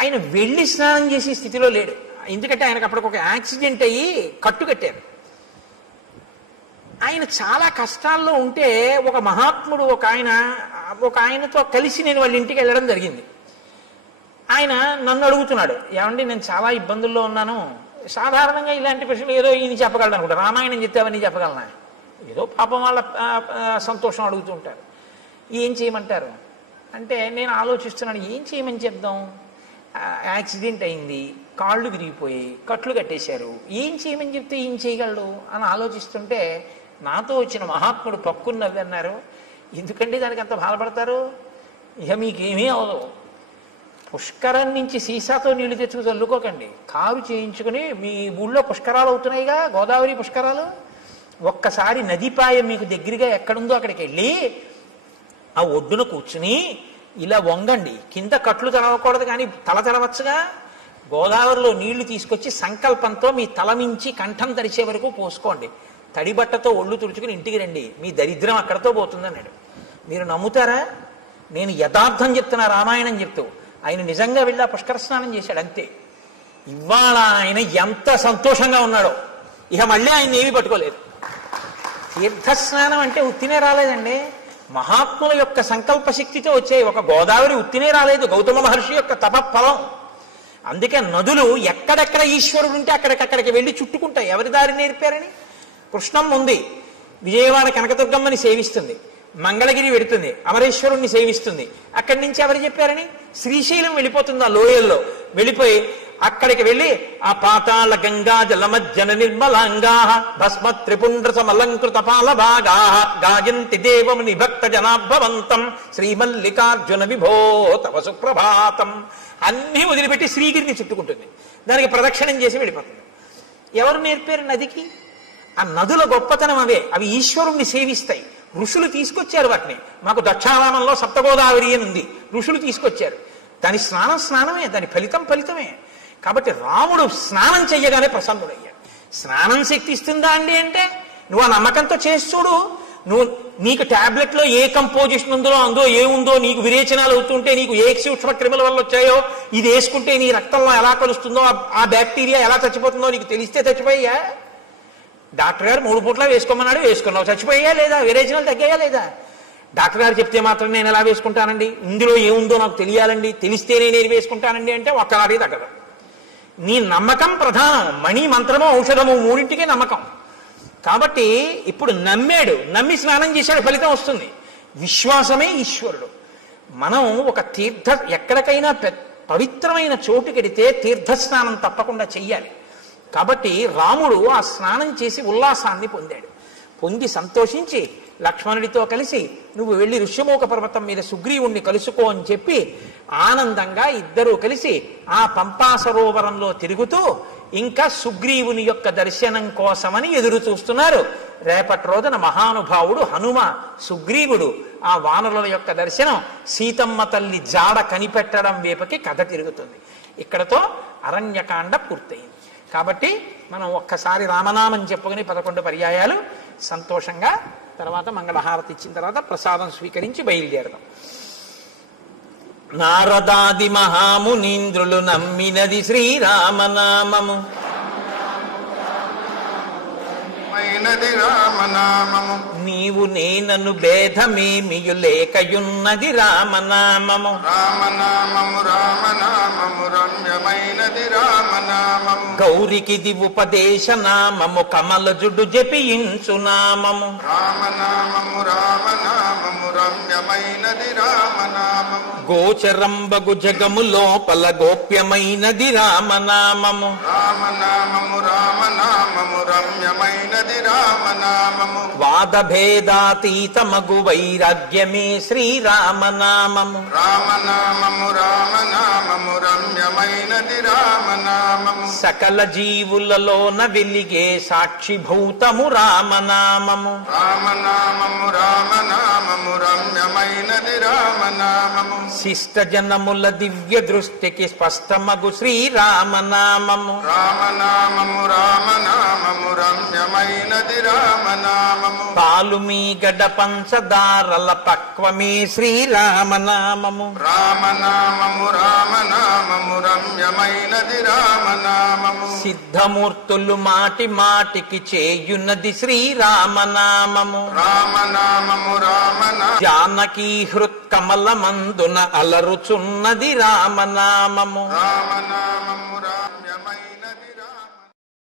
ఆయన వెళ్ళి స్నానం చేసే స్థితిలో లేడు. ఎందుకంటే ఆయనకు అప్పటికి ఒక యాక్సిడెంట్ అయ్యి కట్టు కట్టారు. ఆయన చాలా కష్టాల్లో ఉంటే ఒక మహాత్ముడు ఒక ఆయనతో కలిసి నేను వాళ్ళ ఇంటికి వెళ్ళడం జరిగింది. ఆయన నన్ను అడుగుతున్నాడు, ఏమండి నేను చాలా ఇబ్బందుల్లో ఉన్నాను. సాధారణంగా ఇలాంటి ప్రశ్నలు ఏదో ఈయన చెప్పగలను అనుకుంటా, రామాయణం చెప్తావని చెప్పగలనా, ఏదో పాపం వాళ్ళ సంతోషం అడుగుతూ ఉంటారు. ఏం చేయమంటారు అంటే నేను ఆలోచిస్తున్నాను, ఏం చేయమని చెప్దాం, యాక్సిడెంట్ అయింది, కాళ్ళు విరిగిపోయి కట్లు కట్టేశారు, ఏం చేయమని చెప్తే ఏం చేయగలడు అని ఆలోచిస్తుంటే నాతో వచ్చిన మహాత్ముడు పక్కున్నవి అన్నారు, ఎందుకంటే దానికి అంత బాధపడతారు, ఇక మీకేమీ అవదు, పుష్కరం నుంచి సీసాతో నీళ్లు తెచ్చుకు చల్లుకోకండి, కారు చేయించుకుని మీ ఊళ్ళో పుష్కరాలు అవుతున్నాయిగా, గోదావరి పుష్కరాలు, ఒక్కసారి నదిపాయం మీకు దగ్గరగా ఎక్కడుందో అక్కడికి వెళ్ళి ఆ ఒడ్డున కూర్చుని ఇలా వంగండి, కింద కట్లు తెరవకూడదు కానీ తల తెరవచ్చుగా, గోదావరిలో నీళ్లు తీసుకొచ్చి సంకల్పంతో మీ తల మించి కంఠం తరిచే వరకు పోసుకోండి, తడిబట్టతో ఒళ్ళు తుడుచుకుని ఇంటికి రండి, మీ దరిద్రం అక్కడతో పోతుందన్నాడు. మీరు నమ్ముతారా? నేను యథార్థం చెప్తున్నా, రామాయణం చెప్తూ. ఆయన నిజంగా వెళ్ళి ఆ పుష్కర స్నానం చేశాడు అంతే. ఇవాళ ఆయన ఎంత సంతోషంగా ఉన్నాడో, ఇక మళ్ళీ ఆయన ఏమీ పట్టుకోలేదు. తీర్థస్నానం అంటే ఉత్తినే రాలేదండి, మహాత్ముల యొక్క సంకల్ప శక్తితో వచ్చాయి. ఒక గోదావరి ఉత్తినే రాలేదు, గౌతమ మహర్షి యొక్క తపఫలం. అందుకే నదులు ఎక్కడెక్కడ ఈశ్వరుడు ఉంటే అక్కడికక్కడికి వెళ్ళి చుట్టుకుంటాయి. ఎవరి దారి నేర్పారని? కృష్ణమ్మ ఉంది, విజయవాడ కనకదుర్గమ్మని సేవిస్తుంది, మంగళగిరి వెడుతుంది, అమరేశ్వరుణ్ణి సేవిస్తుంది. అక్కడి నుంచి ఎవరు చెప్పారని? శ్రీశైలం వెళ్ళిపోతుంది, ఆ లోయల్లో వెళ్ళిపోయి అక్కడికి వెళ్ళి ఆ పాతాళ గంగా జలమజ్జన నిర్మలాంగా భస్మ త్రిపుండ్ర సమలంకృత పాల భాగా గాయంతి దేవముని భక్త జనాభవంతం శ్రీమల్లికార్జున విభో తవ సుప్రభాతం అన్నీ వదిలిపెట్టి శ్రీగిరిని చుట్టుకుంటుంది. దానికి ప్రదక్షిణం చేసి వెళ్ళిపోతుంది. ఎవరు నేర్పారు నదికి? ఆ నదుల గొప్పతనం అవే. అవి ఈశ్వరుణ్ణి సేవిస్తాయి. ఋషులు తీసుకొచ్చారు వాటిని. మాకు దక్షారామంలో సప్తగోదావరి అని ఉంది, ఋషులు తీసుకొచ్చారు. దాని స్నానమే, దాని ఫలితమే. కాబట్టి రాముడు స్నానం చెయ్యగానే ప్రసన్నుడయ్యాడు. స్నానం శక్తి ఇస్తుందా అండి అంటే నువ్వు ఆ నమ్మకంతో చేసి చూడు. నీకు టాబ్లెట్లో ఏ కంపోజిషన్ ఉందో అందులో ఏముందో నీకు విరేచనాలు అవుతుంటే నీకు ఏ సూక్ష్మ క్రిముల వల్ల వచ్చాయో ఇది వేసుకుంటే నీ రక్తంలో ఎలా కలుస్తుందో ఆ బ్యాక్టీరియా ఎలా చచ్చిపోతుందో నీకు తెలిస్తే చచ్చిపోయా? డాక్టర్ గారు 3 పూట్ల వేసుకోమన్నాడు, వేసుకున్నావు, చచ్చిపోయా లేదా? విరేచనాలు తగ్గాయా లేదా? డాక్టర్ గారు చెప్తే మాత్రం నేను ఎలా వేసుకుంటానండి, ఇందులో ఏముందో నాకు తెలియాలండి, తెలిస్తేనే నేను వేసుకుంటానండి అంటే ఒక్కనాడే తగ్గదు. నీ నమ్మకం ప్రధానం. మణి మంత్రము ఔషధము మూడింటికే నమ్మకం. కాబట్టి ఇప్పుడు నమ్మాడు, నమ్మి స్నానం చేశాడు, ఫలితం వస్తుంది. విశ్వాసమే ఈశ్వరుడు. మనం ఒక ఎక్కడికైనా పవిత్రమైన చోటుకెడితే తీర్థస్నానం తప్పకుండా చెయ్యాలి. కాబట్టి రాముడు ఆ స్నానం చేసి ఉల్లాసాన్ని పొంది సంతోషించి లక్ష్మణుడితో కలిసి నువ్వు వెళ్ళి ఋష్యమూక పర్వతం మీద సుగ్రీవుణ్ణి కలుసుకో అని చెప్పి ఆనందంగా ఇద్దరూ కలిసి ఆ పంపా సరోవరంలో తిరుగుతూ ఇంకా సుగ్రీవుని యొక్క దర్శనం కోసమని ఎదురు చూస్తున్నారు. రేపటి రోజున మహానుభావుడు హనుమ సుగ్రీవుడు ఆ వానరుల యొక్క దర్శనం, సీతమ్మ తల్లి జాడ కనిపెట్టడం వైపుకి కథ తిరుగుతుంది. ఇక్కడతో అరణ్యకాండ పూర్తయింది. కాబట్టి మనం ఒక్కసారి రామనామం చెప్పుకుని 11 పర్యాయాలు సంతోషంగా తర్వాత మంగళహారతి ఇచ్చిన తర్వాత ప్రసాదం స్వీకరించి బయలుదేరదాం. నారదాది మహామునీంద్రులు నమ్మినది శ్రీరామనామము, రామనామము నీవు నేనను భేదమేమియు లేకయున్నది రామనామము. రామనామము రామనామము రమ్యమైనది రామనామము. గౌరికిది ఉపదేశ నామము, కమలజుడు జపించు నామము. రామనామము రామనామము రమ్యమైనది రామనామము. గోచరంబగు జగము లోపల గోప్యమైనది రామనామము. రామనామము రామనామము రమ్యమైనది రామనామము. వాదభేదాతీతమగు వైరాగ్యమే శ్రీరామనామము. రామనామము రామనామము రమ్యమైనది రామనామము. సకల జీవులలోన వెలిగే సాక్షిభూతము రామనామము. రామనామము రామనామము రమ్యమైనది రామనామము. శిష్ట జనముల దివ్య దృష్టికి స్పష్టమగు శ్రీరామనామము. రామనామము రామనామము రమ్యమైనది రామనామము. పాలు మీ గడ పంచదారల పక్వమే శ్రీరామనామము. రామనామము రామనామము రమ్యమైనది రామనామము. సిద్ధమూర్తులు మాటి మాటికి చేయున్నది శ్రీరామనామము. రామనామము రామనామము జానకీ హృత్కమల మందున అలరుచున్నది రామనామము. రామనామము